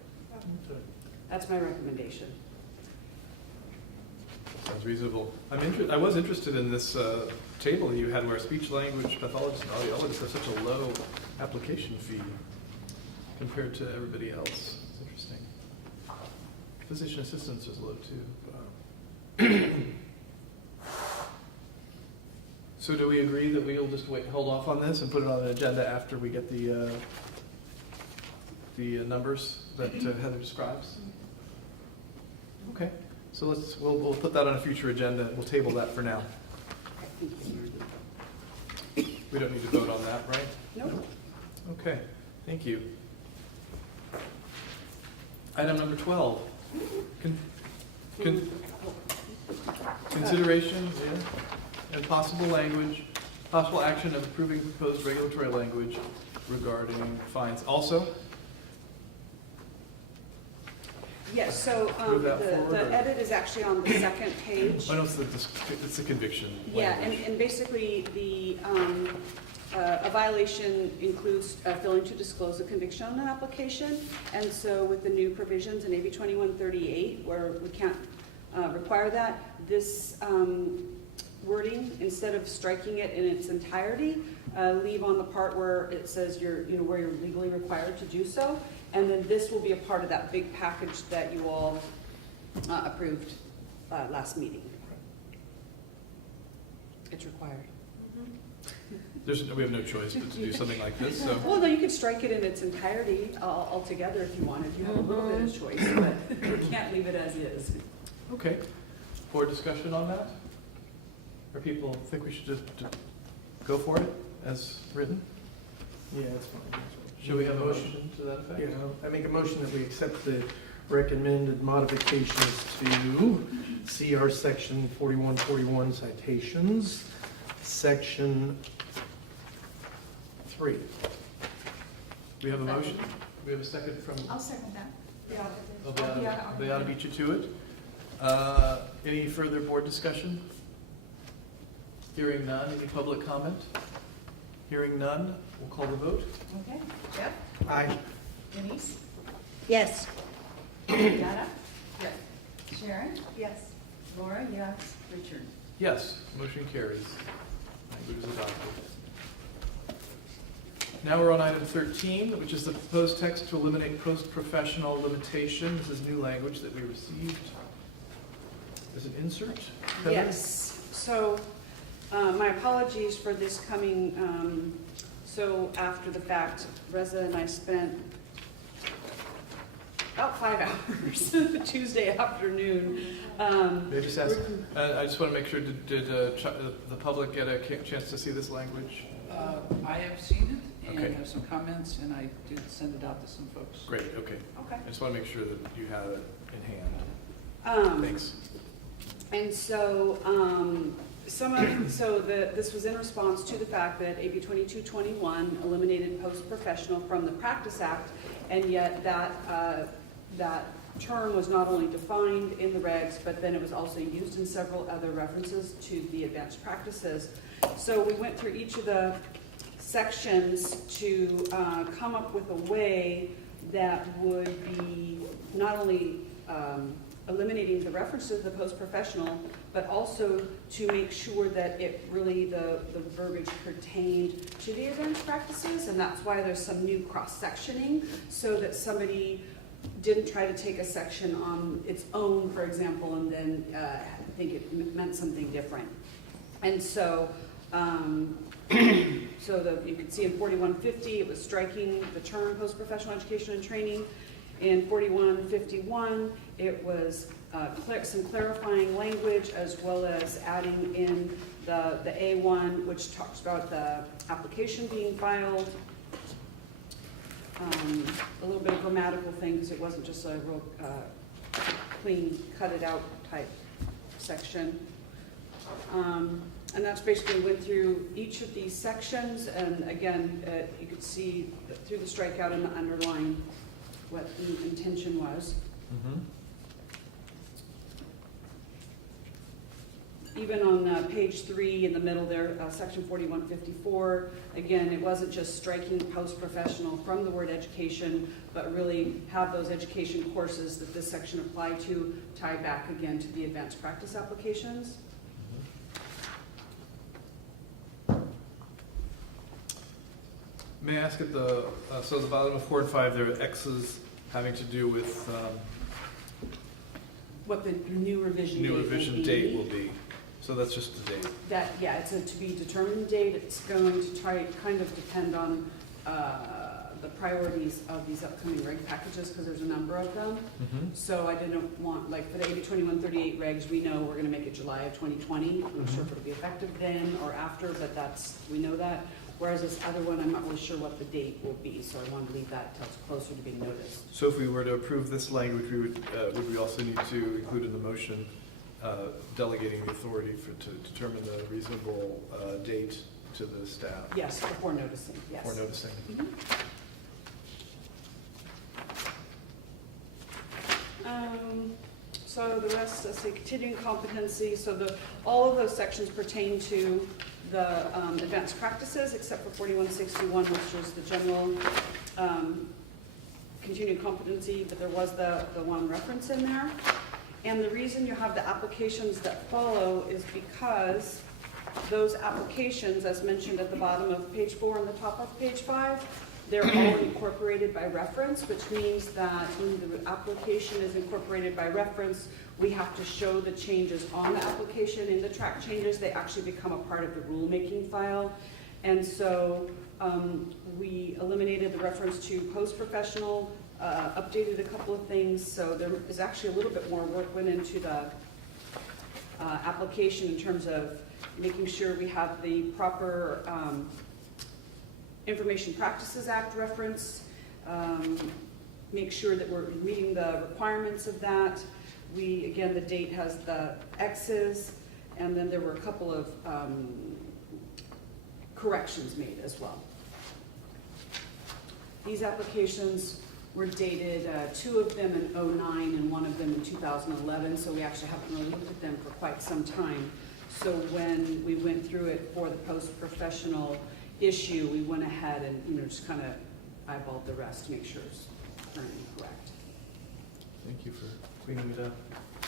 That's my recommendation. Sounds reasonable. I was interested in this table that you had where speech language pathologists and audiologists have such a low application fee compared to everybody else. It's interesting. Physician assistants is low too. So do we agree that we'll just hold off on this and put it on an agenda after we get the numbers that Heather describes? Okay. So we'll put that on a future agenda. We'll table that for now. We don't need to vote on that, right? Nope. Okay, thank you. Item number 12. Consideration and possible action of approving proposed regulatory language regarding fines. Also, Yes, so Move that forward, or- the edit is actually on the second page. oh no, it's the conviction Yeah, language. and basically, a violation includes failing to disclose a conviction on an application. And so with the new provisions in AB 2138, where we can't require that, this wording, instead of striking it in its entirety, leave on the part where it says where you're legally required to do so. And then this will be a part of that big package that you all approved last meeting. It's required. We have no choice but to do something like this, so. Well, no, you could strike it in its entirety altogether if you wanted. You have a little bit of choice, but we can't leave it as is. Okay. Board discussion on that? Or people think we should just go for it as written? Yeah, that's fine. Should we have a motion to that effect? Yeah, I make a motion that we accept the recommended modifications to CR Section 4141 citations, Section 3. We have a motion? We have a second from I'll second that. Beata beat you to it. Any further board discussion? Hearing none, any public comment? Hearing none, we'll call the vote. Okay, Jeff? Aye. Denise? Yes. Beata? Yes. Sharon? Yes. Laura, yes. Richard? Yes, motion carries. Language is adopted. Now we're on item 13, which is the proposed text to eliminate post-professional limitation. This is new language that we received. Is it insert? Heather? Yes, so my apologies for this coming so after the fact. Reza and I spent about 5 hours Tuesday afternoon. May I just ask, I just want to make sure, did the public get a chance to see this language? I have seen it Okay. and have some comments, and I did send it out to some folks. Great, okay. Okay. I just want to make sure that you have it in hand. Thanks. And so, this was in response to the fact that AB 2221 eliminated post-professional from the Practice Act, and yet that term was not only defined in the regs, but then it was also used in several other references to the advanced practices. So we went through each of the sections to come up with a way that would be not only eliminating the references to the post-professional, but also to make sure that it really, the verbiage pertained to the advanced practices, and that's why there's some new cross-sectioning, so that somebody didn't try to take a section on its own, for example, and then think it meant something different. And so, you can see in 4150, it was striking the term post-professional education and training. In 4151, it was some clarifying language, as well as adding in the A1, which talks about the application being filed. A little bit of grammatical things. It wasn't just a real clean, cut it out type section. And that's basically went through each of these sections, and again, you could see through the strikeout and the underline what the intention was. Even on page 3 in the middle there, section 4154, again, it wasn't just striking post-professional from the word education, but really have those education courses that this section applied to tie back again to the advanced practice applications. May I ask at the bottom of 4 and 5, there are X's having to do with What the new revision date will be. So that's just the date. That, yeah, it's a to be determined date. It's going to kind of depend on the priorities of these upcoming reg packages, because there's a number of them. So I didn't want, like for the AB 2138 regs, we know we're going to make it July of 2020. I'm not sure if it'll be effective then or after, but we know that. Whereas this other one, I'm not really sure what the date will be, so I wanted to leave that until it's closer to being noticed. So if we were to approve this language, would we also need to include in the motion delegating the authority to determine the reasonable date to the staff Yes, before noticing, yes. before noticing. Mhm. So the rest, let's see, continuing competency, so all of those sections pertain to the advanced practices, except for 4161, which was the general continuing competency, but there was the one reference in there. And the reason you have the applications that follow is because those applications, as mentioned at the bottom of page 4 and the top of page 5, they're all incorporated by reference, which means that when the application is incorporated by reference, we have to show the changes on the application. In the track changes, they actually become a part of the rulemaking file. And so we eliminated the reference to post-professional, updated a couple of things, so there is actually a little bit more work went into the application in terms of making sure we have the proper Information Practices Act reference, make sure that we're meeting the requirements of that. Again, the date has the X's, and then there were a couple of corrections made as well. These applications were dated, 2 of them in 2009 and 1 of them in 2011, so we actually haven't really looked at them for quite some time. So when we went through it for the post-professional issue, we went ahead and just kind of eyeballed the rest to make sure it's current and correct. Thank you for cleaning it up.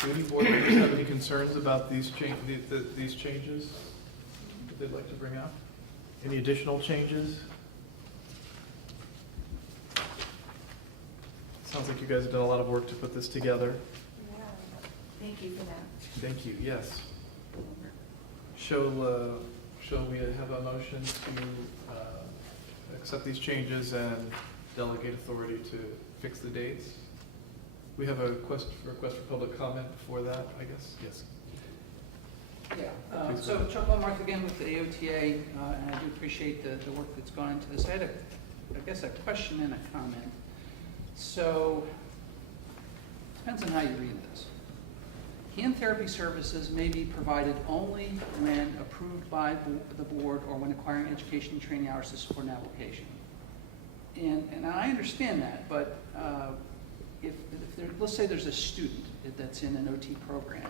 Do any board members have any concerns about these changes that they'd like to bring up? Any additional changes? Sounds like you guys have done a lot of work to put this together. Yeah, thank you for that. Thank you, yes. Shall we have a motion to accept these changes and delegate authority to fix the dates? We have a request for public comment before that, I guess? Yes. Yeah, so Chuck Walmarth again with the AOTA, and I do appreciate the work that's gone into this. I had I guess a question and a comment. So, depends on how you read this. Hand therapy services may be provided only when approved by the board or when acquiring education and training hours to support an application. And I understand that, but if let's say there's a student that's in an OT program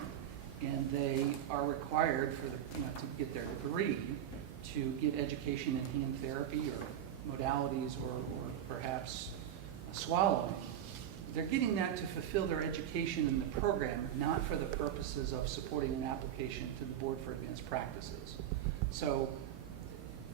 and they are required for to get their degree to get education in hand therapy or modalities or perhaps swallowing, they're getting that to fulfill their education in the program, not for the purposes of supporting an application to the board for advanced practices. So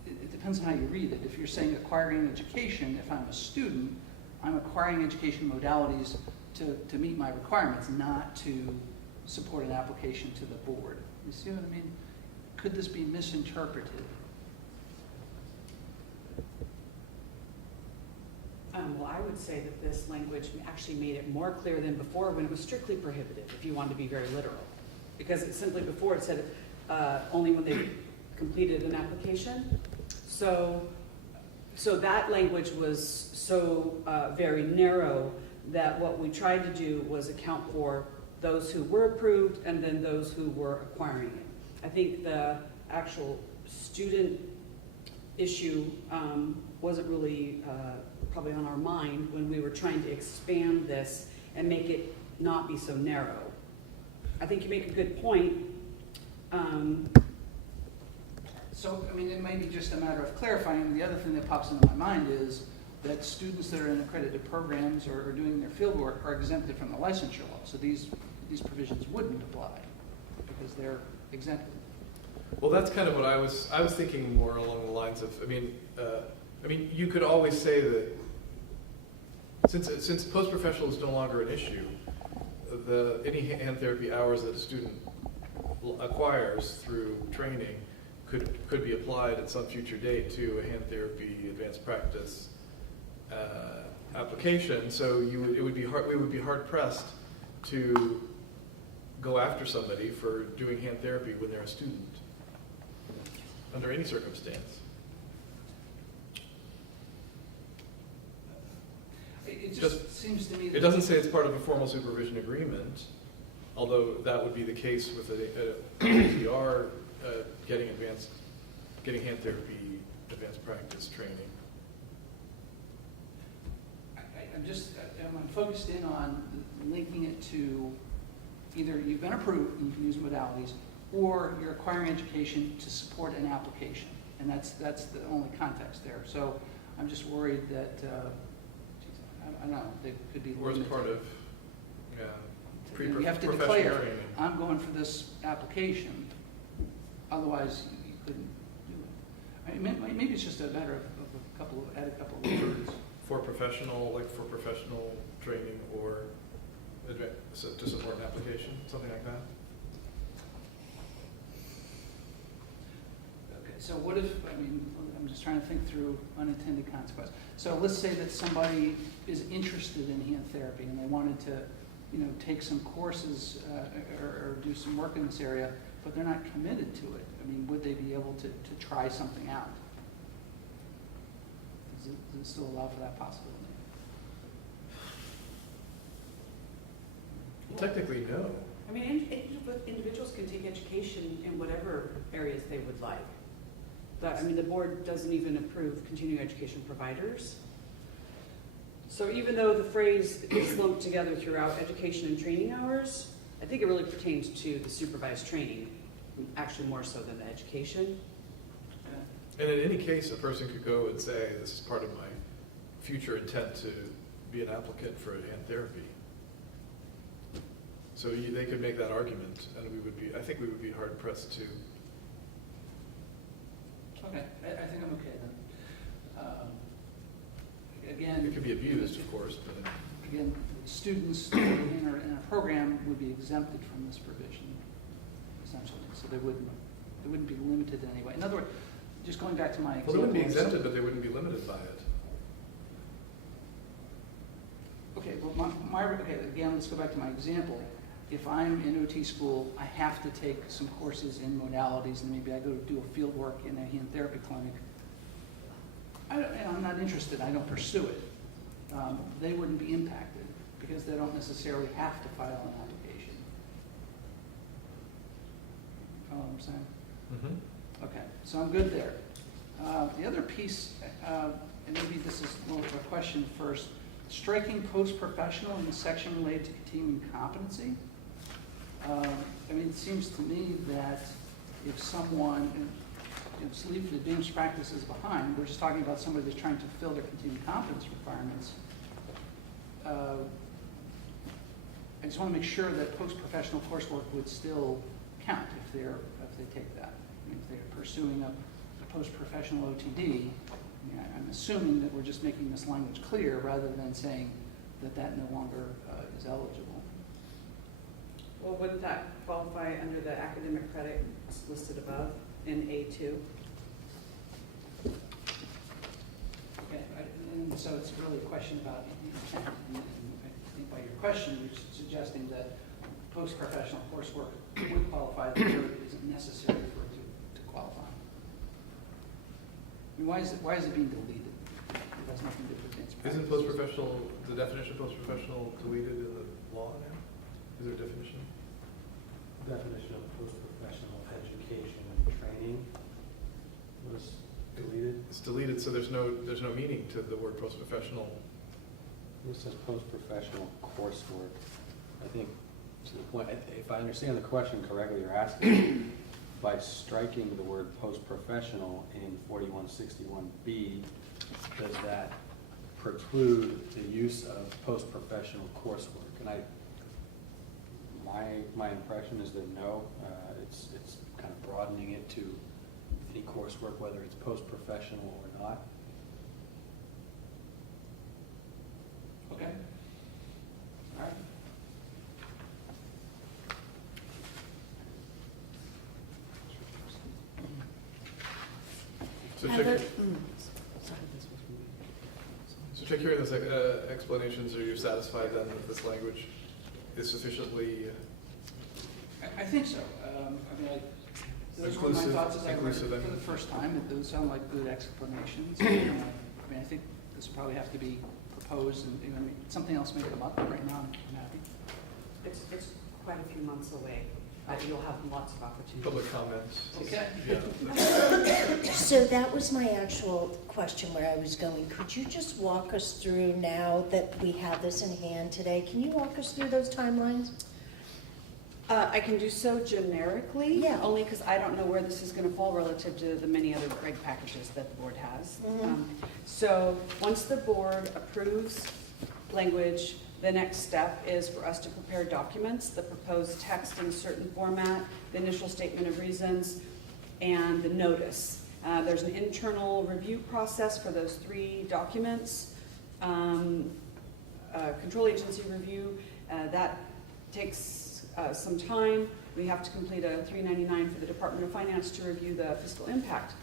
it depends on how you read it. If you're saying acquiring education, if I'm a student, I'm acquiring education modalities to meet my requirements, not to support an application to the board. You see what I mean? Could this be misinterpreted? Well, I would say that this language actually made it more clear than before when it was strictly prohibited, if you wanted to be very literal. Because it simply before it said only when they completed an application. So that language was so very narrow that what we tried to do was account for those who were approved and then those who were acquiring it. I think the actual student issue wasn't really probably on our mind when we were trying to expand this and make it not be so narrow. I think you make a good point. So, I mean, it may be just a matter of clarifying. The other thing that pops into my mind is that students that are in accredited programs or doing their field work are exempted from the licensure law. So these provisions wouldn't apply because they're exempted. Well, that's kind of what I was thinking more along the lines of, I mean, you could always say that since post-professional is no longer an issue, any hand therapy hours that a student acquires through training could be applied at some future date to a hand therapy advanced practice application. So we would be hard pressed to go after somebody for doing hand therapy when they're a student under any circumstance. It just seems to me that It doesn't say it's part of a formal supervision agreement, although that would be the case with a CPR getting advanced getting hand therapy, advanced practice training. I'm focused in on linking it to either you've been approved and you can use modalities, or you're acquiring education to support an application. And that's the only context there. So I'm just worried that, I don't know, they could be Or as limited. part of, yeah, You have to professional declare, training. I'm going for this application, otherwise you couldn't do it. I mean, maybe it's just a matter of add a couple of words. For professional training or to support an application, something like that? Okay, so what if, I'm just trying to think through unintended consequences. So let's say that somebody is interested in hand therapy and they wanted to, take some courses or do some work in this area, but they're not committed to it. I mean, would they be able to try something out? Does it still allow for that possibility? Technically, no. I mean, individuals can take education in whatever areas they would like. The board doesn't even approve continuing education providers. So even though the phrase is lumped together throughout education and training hours, I think it really pertains to the supervised training, actually more so than the education. And in any case, a person could go and say, this is part of my future intent to be an applicant for hand therapy. So they could make that argument, and I think we would be hard pressed to. Okay, I think I'm okay then. Again. It could be abused, of course, but. Again, students in a program would be exempted from this provision, essentially. So they wouldn't be limited in any way. In other words, just going back to my example. Well, they wouldn't be exempted, but they wouldn't be limited by it. Okay, well, again, let's go back to my example. If I'm in OT school, I have to take some courses in modalities, and maybe I go to do a field work in a hand therapy clinic. I'm not interested, I don't pursue it. They wouldn't be impacted because they don't necessarily have to file an application. Follow what I'm saying? Mm-hmm. Okay, so I'm good there. The other piece, and maybe this is more of a question first, striking post-professional in the section related to continuing competency. It seems to me that if someone, just leave the advanced practices behind, we're just talking about somebody that's trying to fulfill their continuing competence requirements. I just want to make sure that post-professional coursework would still count if they take that. If they're pursuing a post-professional OTD, I'm assuming that we're just making this language clear rather than saying that no longer is eligible. Well, wouldn't that qualify under the academic credit listed above in A2? Okay, and so it's really a question about intent. And I think by your question, you're suggesting that post-professional coursework would qualify, that it isn't necessary for it to qualify. Why is it being deleted? It has nothing to do with advanced practice. Isn't post-professional, the definition of post-professional deleted in the law now? Is there a definition? Definition of post-professional education and training was deleted. It's deleted, so there's no meaning to the word post-professional. This says post-professional coursework. I think, to the point, if I understand the question correctly, you're asking, by striking the word post-professional in 4161B, does that preclude the use of post-professional coursework? And my impression is that no, it's kind of broadening it to any coursework, whether it's post-professional or not. Okay. All right. So Heather? check, so check hearing those explanations. Are you satisfied then that this language is sufficiently I think so. Those were my Inclusive- thoughts as I read it inclusive, for I mean. the first time. Those sound like good explanations. I think this will probably have to be proposed, and something else may come up, but right now I'm happy. It's quite a few months away. you'll have lots of opportunities. Public comments. Okay. Yeah. So that was my actual question where I was going. Could you just walk us through, now that we have this in hand today, can you walk us through those timelines? I can do so generically. Yeah. Only because I don't know where this is going to fall relative to the many other reg packages that the board has. Mhm. So once the board approves language, the next step is for us to prepare documents, the proposed text in a certain format, the initial statement of reasons, and the notice. There's an internal review process for those 3 documents. Control agency review, that takes some time. We have to complete a 399 for the Department of Finance to review the fiscal impact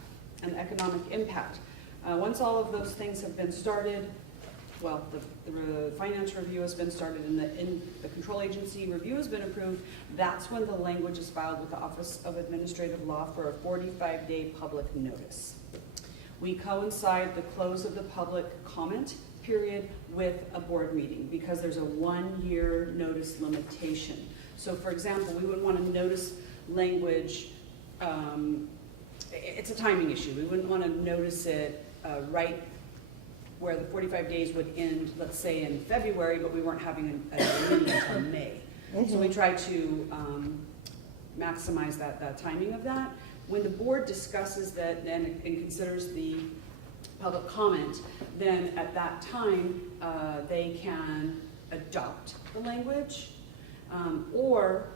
and economic impact. Once all of those things have been started, well, the finance review has been started and the control agency review has been approved, that's when the language is filed with the Office of Administrative Law for a 45-day public notice. We coincide the close of the public comment period with a board meeting because there's a 1-year notice limitation. So for example, we wouldn't want to notice language, it's a timing issue. We wouldn't want to notice it right where the 45 days would end, let's say in February, but we weren't having a meeting until May. So we try to maximize that timing of that. When the board discusses that and considers the public comment, then at that time, they can adopt the language. Or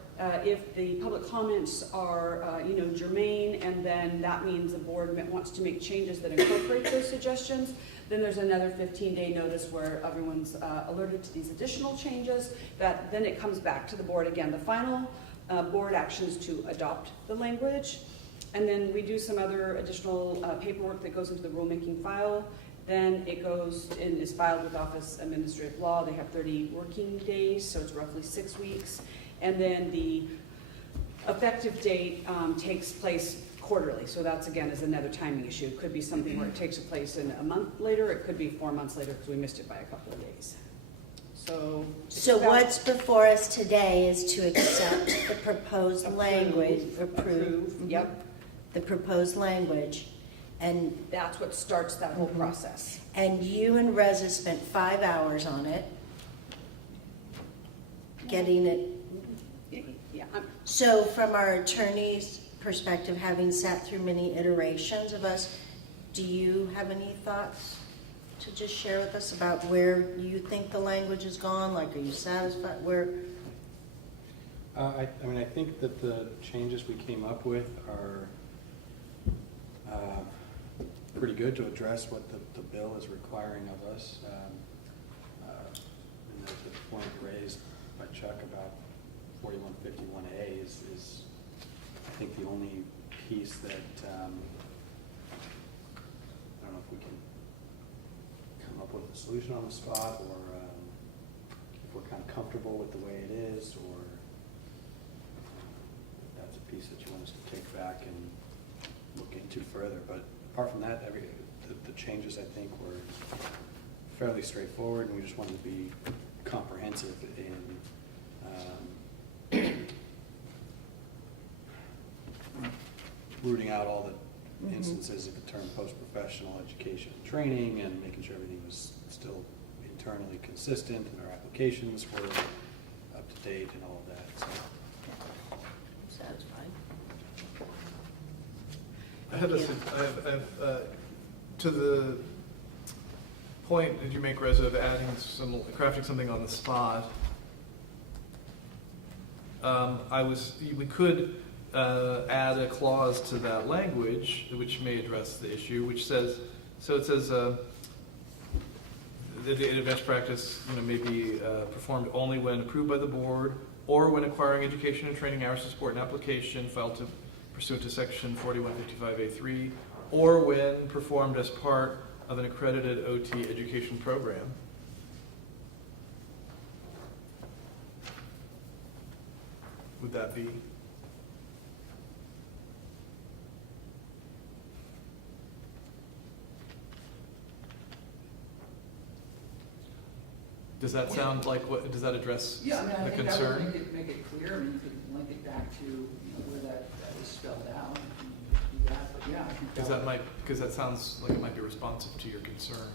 if the public comments are, germane, and then that means the board wants to make changes that incorporate those suggestions, then there's another 15-day notice where everyone's alerted to these additional changes, that then it comes back to the board again. The final board action is to adopt the language, and then we do some other additional paperwork that goes into the rulemaking file. Then it goes and is filed with Office Administrative Law. They have 30 working days, so it's roughly 6 weeks. And then the effective date takes place quarterly. So that's, again, is another timing issue. It could be something where it takes place in a month later. It could be 4 months later because we missed it by a couple of days. So What's before us today is to accept the proposed language, approve, Yep. the proposed language, and That's what starts that whole process. And you and Reza spent 5 hours on it, getting it. Yeah. So from our attorney's perspective, having sat through many iterations of us, do you have any thoughts to just share with us about where you think the language has gone? Like, are you satisfied? Where? I think that the changes we came up with are pretty good to address what the bill is requiring of us. And the point raised by Chuck about 4151A is I think the only piece that I don't know if we can come up with a solution on the spot, or if we're kind of comfortable with the way it is, or if that's a piece that you want us to take back and look into further. But apart from that, the changes I think were fairly straightforward, and we just wanted to be comprehensive in rooting out all the instances of the term post-professional education and training, and making sure everything was still internally consistent and our applications were up to date and all of that. So. Satisfied. I have to the point that you make, Reza, of crafting something on the spot. We could add a clause to that language which may address the issue, which says, the advanced practice may be performed only when approved by the board, or when acquiring education and training hours to support an application filed pursuant to section 4155A3, or when performed as part of an accredited OT education program. Would that be? Does that sound like does that address Yeah, I the think concern? that would make it clear. You could link it back to because that sounds like it might be responsive to your concern.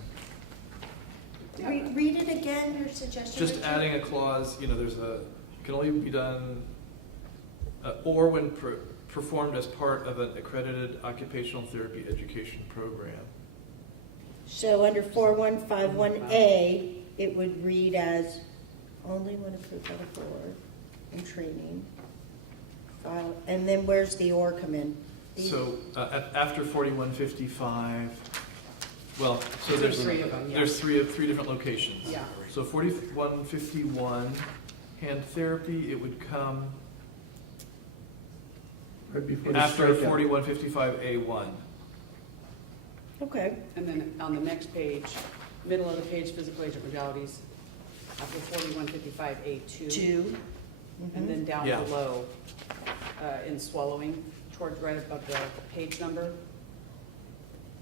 Read it again, your suggestion. Just Richard? adding a clause, can only be done, or when performed as part of an accredited occupational therapy education program. So under 4151A, it would read as only when approved by the board and training. File, and then where's the or come in? So after 4155, well, so There's three of them, yeah. There's three different locations. Yeah. So 4151, hand therapy, it would come Right before the after strikeout. 4155A1. Okay. And then on the next page, middle of the page, physical agent modalities, after 4155A2. 2. And then down Yeah. below, in swallowing, towards right above the page number,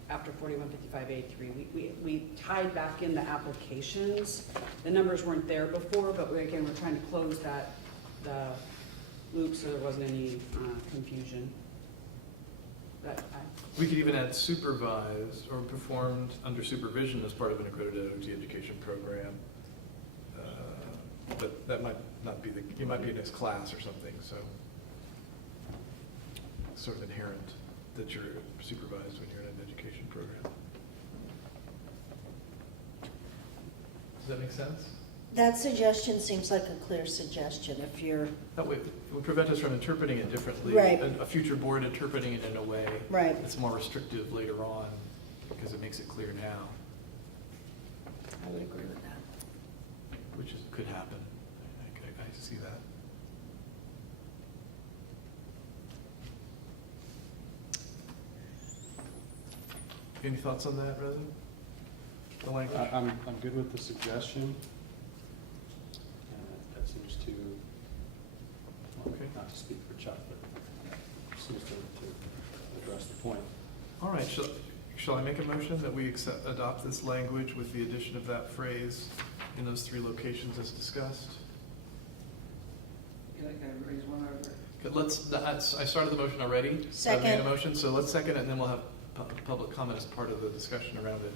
after 4155A3, we tied back in the applications. The numbers weren't there before, but again, we're trying to close the loop so there wasn't any confusion. We could even add supervised or performed under supervision as part of an accredited OT education program. But that might not be you might be in this class or something, so it's sort of inherent that you're supervised when you're in an education program. Does that make sense? That suggestion seems like a clear suggestion if you're, That way, it would prevent us from interpreting it differently. Right. A future board interpreting it in a way right. that's more restrictive later on, because it makes it clear now, I would agree with that. could happen. I see that. Any thoughts on that, Reza? The language? I'm good with the suggestion. That seems to, well, Okay. not to speak for Chuck, but seems to address the point. All right, shall I make a motion that we adopt this language with the addition of that phrase in those three locations as discussed? Can I raise one other? Okay, I started the motion already. I made Second. a motion, so let's second it, and then we'll have public comment as part of the discussion around it.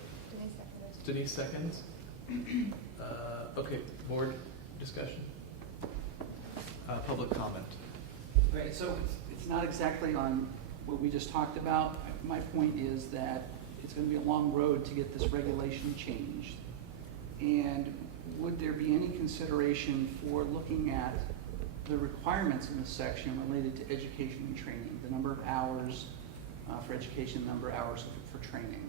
Denise seconds? Okay, board discussion? Public comment. Right, so it's not exactly on what we just talked about. My point is that it's going to be a long road to get this regulation changed. And would there be any consideration for looking at the requirements in this section related to education and training, the number of hours for education, number of hours for training?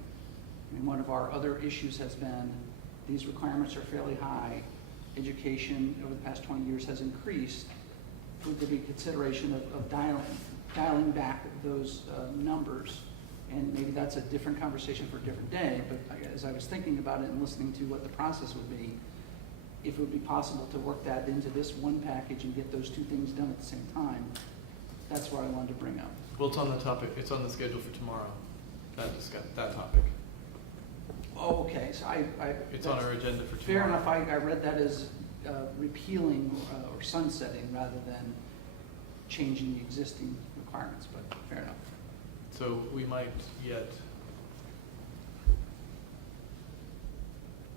I mean, one of our other issues has been these requirements are fairly high. Education over the past 20 years has increased. Would there be consideration of dialing back those numbers? And maybe that's a different conversation for a different day, but as I was thinking about it and listening to what the process would be, if it would be possible to work that into this one package and get those two things done at the same time, that's what I wanted to bring up. Well, it's on the topic, it's on the schedule for tomorrow, that topic. Oh, okay, so It's on our agenda for tomorrow. fair enough, I read that as repealing or sunsetting rather than changing the existing requirements, but fair enough. So we might yet.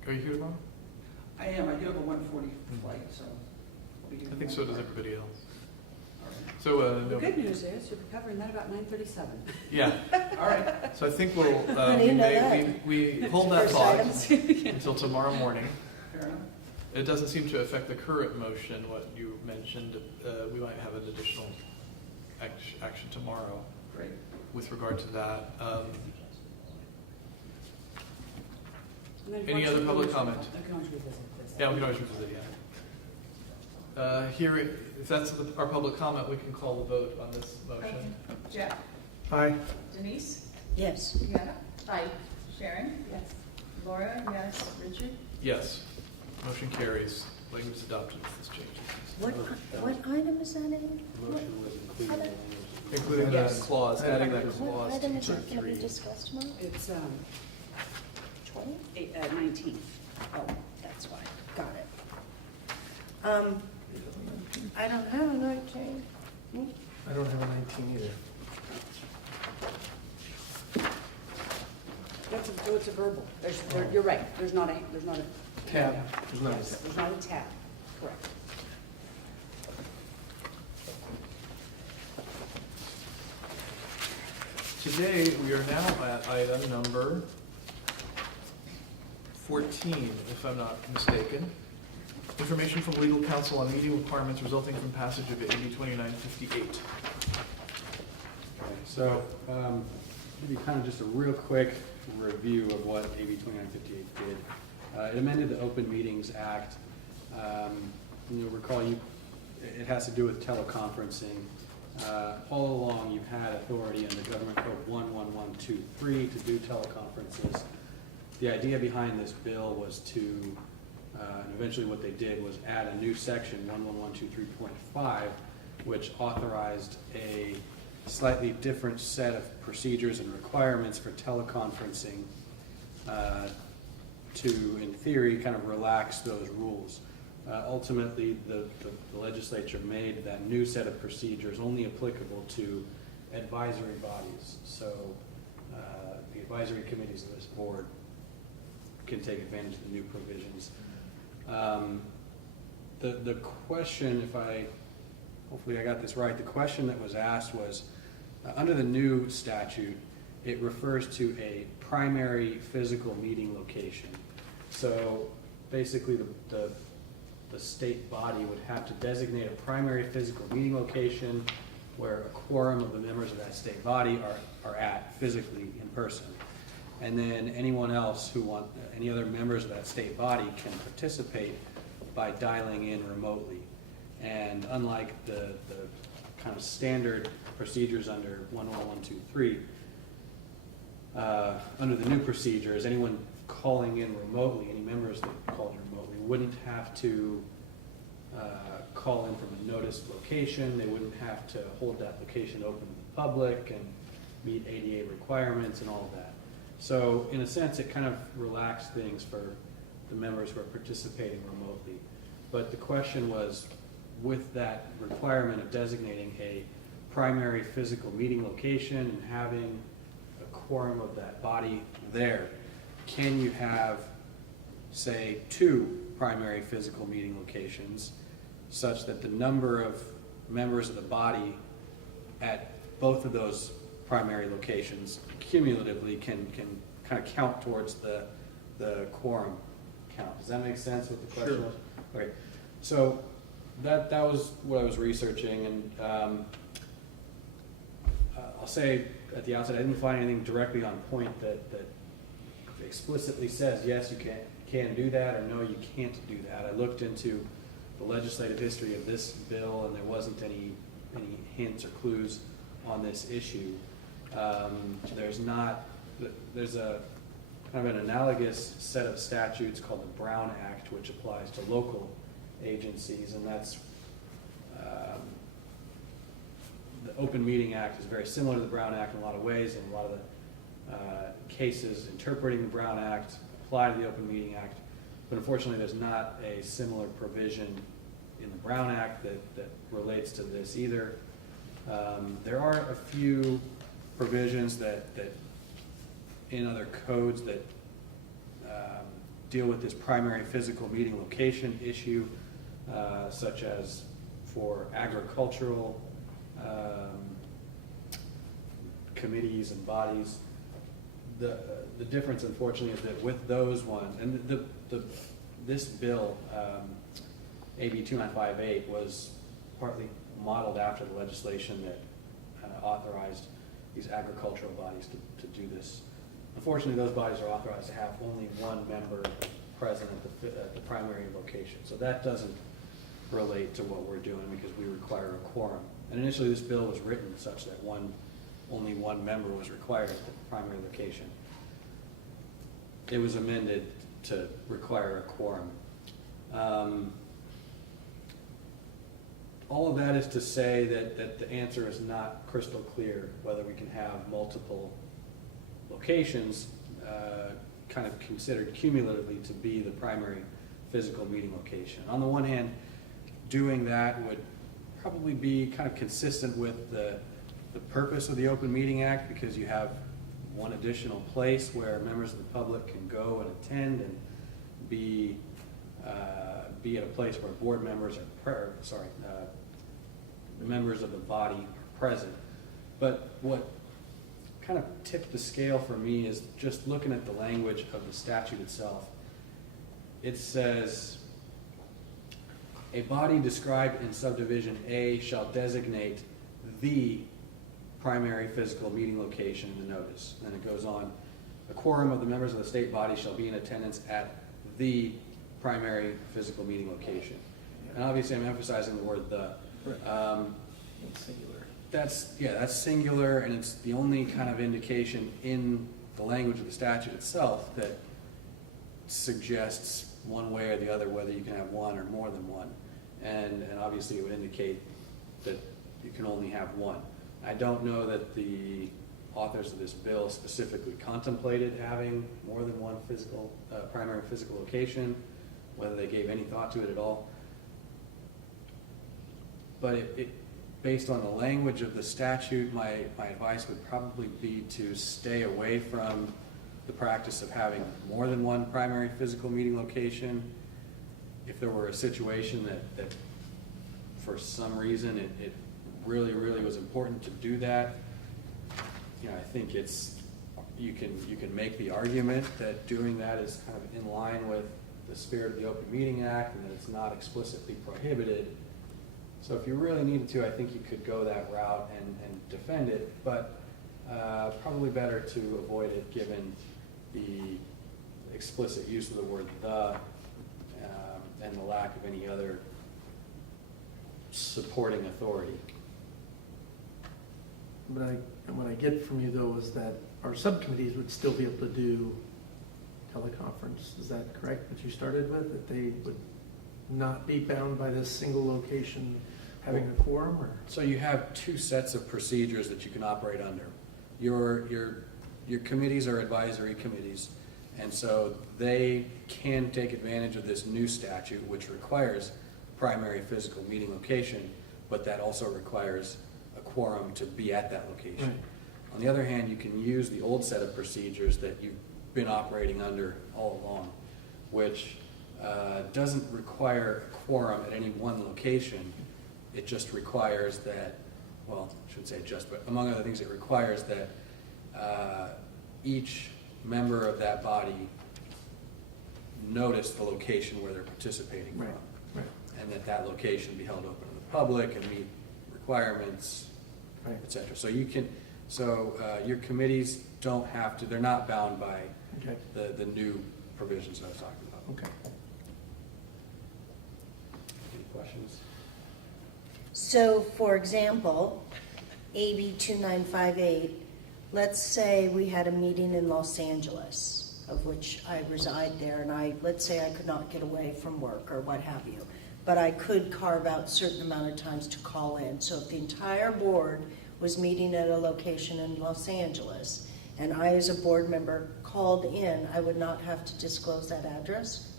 Are you here tomorrow? I am, I do have a 1:40 flight, so. I'll be here I think so does tomorrow. everybody else. All right. So, The good news is you'll be covering that about 9:37. yeah, All right, so I think we'll, How do you know that? we hold that First thought items. until tomorrow morning. fair enough. It doesn't seem to affect the current motion, what you mentioned. We might have an additional action tomorrow Great. with regard to that. And then Any once other you public finish, comment? I can always revisit this. Yeah, we can always revisit, yeah. Here, if that's our public comment, we can call the vote on this motion. Jeff? Aye. Denise? Yes. Deanna? Aye. Sharon? Yes. Laura? Yes. Richard? Yes, motion carries. Language is adopted with this change. What item is that in? The motion was including the language. Including that Yes. clause, adding that What clause item is to it going to be 3. discussed tomorrow? It's 20? 19. Oh, that's why. Got it. I don't have a 19. I don't have a 19 either. So it's a verbal. You're right, there's not a. Tab. There's not a Yes, tab. there's not a tab, correct. Today, we are now at item number 14, if I'm not mistaken. Information from legal counsel on meeting requirements resulting from passage of AB 2958. Okay, so, maybe kind of just a real quick review of what AB 2958 did. It amended the Open Meetings Act. You'll recall, it has to do with teleconferencing. All along, you've had authority under Government Code 11123 to do teleconferences. The idea behind this bill was to, and eventually what they did was add a new section, 11123.5, which authorized a slightly different set of procedures and requirements for teleconferencing to, in theory, kind of relax those rules. Ultimately, the legislature made that new set of procedures only applicable to advisory bodies. So the advisory committees of this board can take advantage of the new provisions. The question, hopefully I got this right, the question that was asked was, under the new statute, it refers to a primary physical meeting location. So basically the state body would have to designate a primary physical meeting location where a quorum of the members of that state body are at physically in person. And then anyone else any other members of that state body can participate by dialing in remotely. And unlike the kind of standard procedures under 11123, under the new procedures, anyone calling in remotely, any members that call in remotely, wouldn't have to call in from a noticed location. They wouldn't have to hold that location open to the public and meet ADA requirements and all of that. So in a sense, it kind of relaxed things for the members who are participating remotely. But the question was, with that requirement of designating a primary physical meeting location and having a quorum of that body there, can you have, say, 2 primary physical meeting locations such that the number of members of the body at both of those primary locations cumulatively can kind of count towards the quorum count? Does that make sense what the question Sure. was? Okay, so that was what I was researching, and I'll say at the outset, I didn't find anything directly on point that explicitly says, yes, you can do that, or no, you can't do that. I looked into the legislative history of this bill, and there wasn't any hints or clues on this issue. There's a kind of an analogous set of statutes called the Brown Act, which applies to local agencies, and that's the Open Meeting Act is very similar to the Brown Act in a lot of ways, and a lot of the cases interpreting the Brown Act apply to the Open Meeting Act, but unfortunately there's not a similar provision in the Brown Act that relates to this either. There are a few provisions that in other codes that deal with this primary physical meeting location issue, such as for agricultural committees and bodies. The difference, unfortunately, is that with those ones, and this bill, AB 2958, was partly modeled after the legislation that authorized these agricultural bodies to do this. Unfortunately, those bodies are authorized to have only one member present at the primary location. So that doesn't relate to what we're doing because we require a quorum. And initially this bill was written such that only one member was required at the primary location. It was amended to require a quorum. All of that is to say that the answer is not crystal clear whether we can have multiple locations kind of considered cumulatively to be the primary physical meeting location. On the one hand, doing that would probably be kind of consistent with the purpose of the Open Meeting Act, because you have one additional place where members of the public can go and attend and be at a place where board members members of the body are present. But what kind of tipped the scale for me is just looking at the language of the statute itself. It says, a body described in subdivision A shall designate the primary physical meeting location in the notice. And then it goes on, a quorum of the members of the state body shall be in attendance at the primary physical meeting location. And obviously I'm emphasizing the word the. Singular. That's singular, and it's the only kind of indication in the language of the statute itself that suggests one way or the other whether you can have one or more than one. And obviously it would indicate that you can only have one. I don't know that the authors of this bill specifically contemplated having more than one primary physical location, whether they gave any thought to it at all. But based on the language of the statute, my advice would probably be to stay away from the practice of having more than one primary physical meeting location. If there were a situation that for some reason it really was important to do that, I think you can make the argument that doing that is kind of in line with the spirit of the Open Meeting Act and that it's not explicitly prohibited. So if you really needed to, I think you could go that route and defend it, but probably better to avoid it given the explicit use of the word the and the lack of any other supporting authority. What I get from you though is that our subcommittees would still be able to do teleconference. Is that correct, what you started with? That they would not be bound by this single location having a quorum? Or? So you have two sets of procedures that you can operate under. Your committees are advisory committees, and so they can take advantage of this new statute, which requires primary physical meeting location, but that also requires a quorum to be at that location. Right. On the other hand, you can use the old set of procedures that you've been operating under all along, which doesn't require a quorum at any one location. It just requires that, well, I shouldn't say just, but among other things, it requires that each member of that body notice the location where they're participating Right. from. Right. And that location be held open to the public and meet requirements, Right. et cetera. So your committees don't have to, they're not bound by Okay. the new provisions I was talking about. Okay. Any questions? So, for example, AB 2958, let's say we had a meeting in Los Angeles, of which I reside there, and let's say I could not get away from work or what have you, but I could carve out a certain amount of times to call in. So if the entire board was meeting at a location in Los Angeles, and I as a board member called in, I would not have to disclose that address?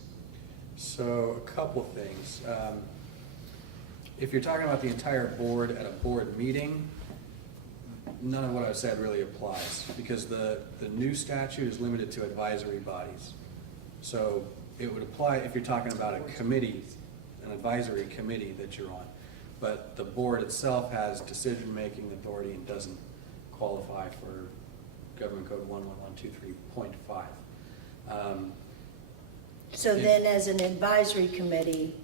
So a couple things. If you're talking about the entire board at a board meeting, none of what I've said really applies because the new statute is limited to advisory bodies. So it would apply if you're talking about a committee, an advisory committee that you're on. But the board itself has decision-making authority and doesn't qualify for Government Code 11123.5. So then as an advisory committee,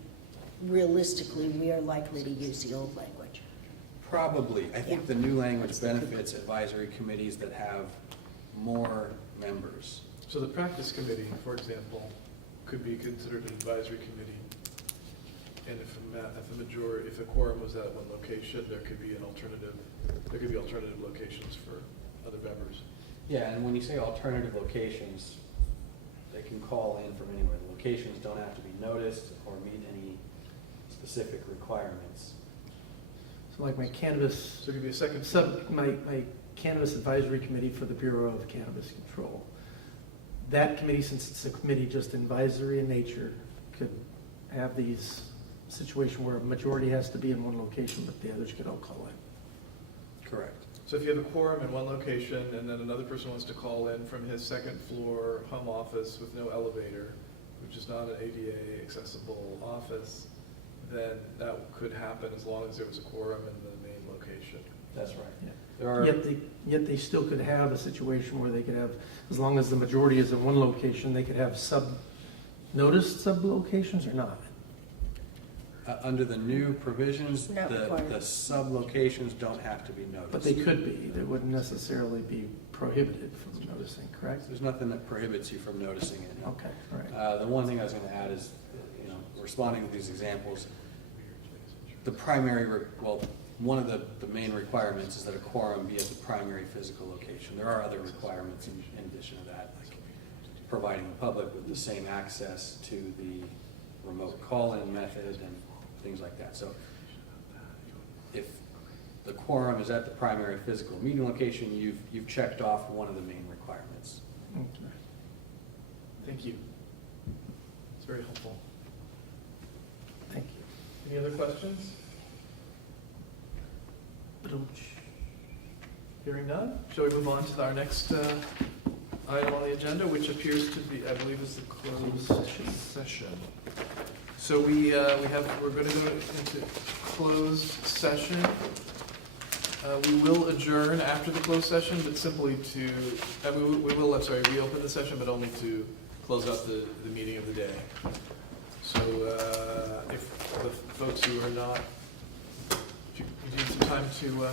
realistically, we are likely to use the old language. Probably. I think Yeah. the new language benefits advisory committees that have more members. So the practice committee, for example, could be considered an advisory committee. And if a quorum was at one location, there could be alternative locations for other members. Yeah, and when you say alternative locations, they can call in from anywhere. The locations don't have to be noticed or meet any specific requirements. So like my cannabis, So it could be a second. my cannabis advisory committee for the Bureau of Cannabis Control. That committee, since it's a committee just advisory in nature, could have these situation where a majority has to be in one location, but the others could all call in. Correct. So if you have a quorum in one location and then another person wants to call in from his second floor home office with no elevator, which is not an ADA accessible office, then that could happen as long as there was a quorum in the main location. That's right. Yeah. There are, Yet they still could have a situation where they could have, as long as the majority is in one location, they could have noticed sub-locations or not? under the new provisions, Not required. the sub-locations don't have to be noticed. But they could be, they wouldn't necessarily be prohibited from noticing, correct? There's nothing that prohibits you from noticing it. No. Okay, all right. The one thing I was going to add is, responding to these examples, the primary, one of the main requirements is that a quorum be at the primary physical location. There are other requirements in addition to that, like providing the public with the same access to the remote call-in method and things like that. So if the quorum is at the primary physical meeting location, you've checked off one of the main requirements. Okay. Thank you. It's very helpful. Thank you. Any other questions? Hearing none, shall we move on to our next item on the agenda, which appears to be, I believe, is the closed session. So we're going to go into closed session. We will adjourn after the closed session, but simply to, reopen the session, but only to close out the meeting of the day. So if the folks who are not, if you need some time to